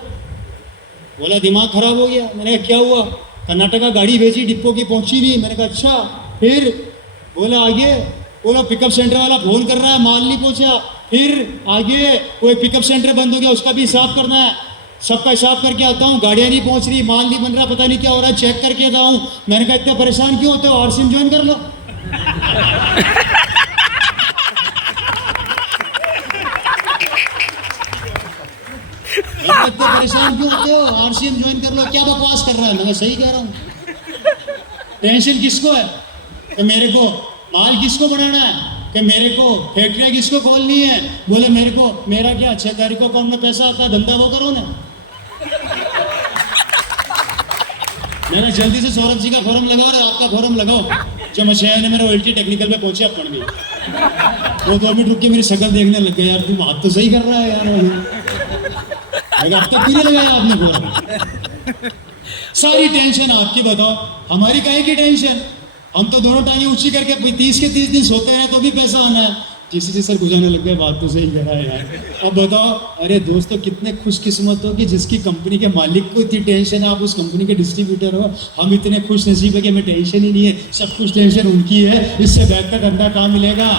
बोला दिमाग खराब हो गया। मैंने कहा क्या हुआ? कर्नाटका गाड़ी भेजी, डिपो की पहुंची नहीं। मैंने कहा अच्छा फिर? बोला आगे। बोला पिकअप सेंटर वाला फोन कर रहा है, माल नहीं पहुंचा। फिर आगे कोई पिकअप सेंटर बंद हो गया, उसका भी हिसाब करना है। सबका हिसाब करके आता हूँ, गाड़ियाँ नहीं पहुंच रही, माल नहीं बन रहा, पता नहीं क्या हो रहा है, चेक करके आता हूँ। मैंने कहा इतना परेशान क्यों होते हो, आरसीएम ज्वाइन कर लो। इतने परेशान क्यों होते हो, आरसीएम ज्वाइन कर लो। क्या बकवास कर रहा है? मैं सही कह रहा हूँ। टेंशन किसको है कि मेरे को माल किसको बढ़ाना है, कि मेरे को फैक्ट्रियाँ किसको खोलनी है। बोले मेरे को, मेरा क्या 6 तारीख को अकाउंट में पैसा आता है, धंधा वो करो ना। मैंने जल्दी से सौरभ जी का फॉर्म लगाओ और आपका फॉर्म लगाओ जो मछिया ने मेरा ओएलटी टेक्निकल पे पहुंचे अपन भी वो 2 मिनट रुक के मेरी शक्ल देखने लग गया यार तू बात तो सही कर रहा है यार अब तक क्यों नहीं लगाया आपने फॉर्म सारी टेंशन आपकी बताओ हमारी काहे की टेंशन हम तो दोनों टांगे ऊंची करके 30 के 30 दिन सोते हैं तो भी पैसा आना है किसी सर गुजारने लग गए बात तो सही कह रहा है यार अब बताओ अरे दोस्तों कितने खुशकिस्मत हो कि जिसकी कंपनी के मालिक को इतनी टेंशन है आप उस कंपनी के डिस्ट्रीब्यूटर हो हम इतने खुश नसीब है कि हमें टेंशन ही नहीं है सब कुछ टेंशन उनकी है इससे बेहतर धंधा कहाँ मिलेगा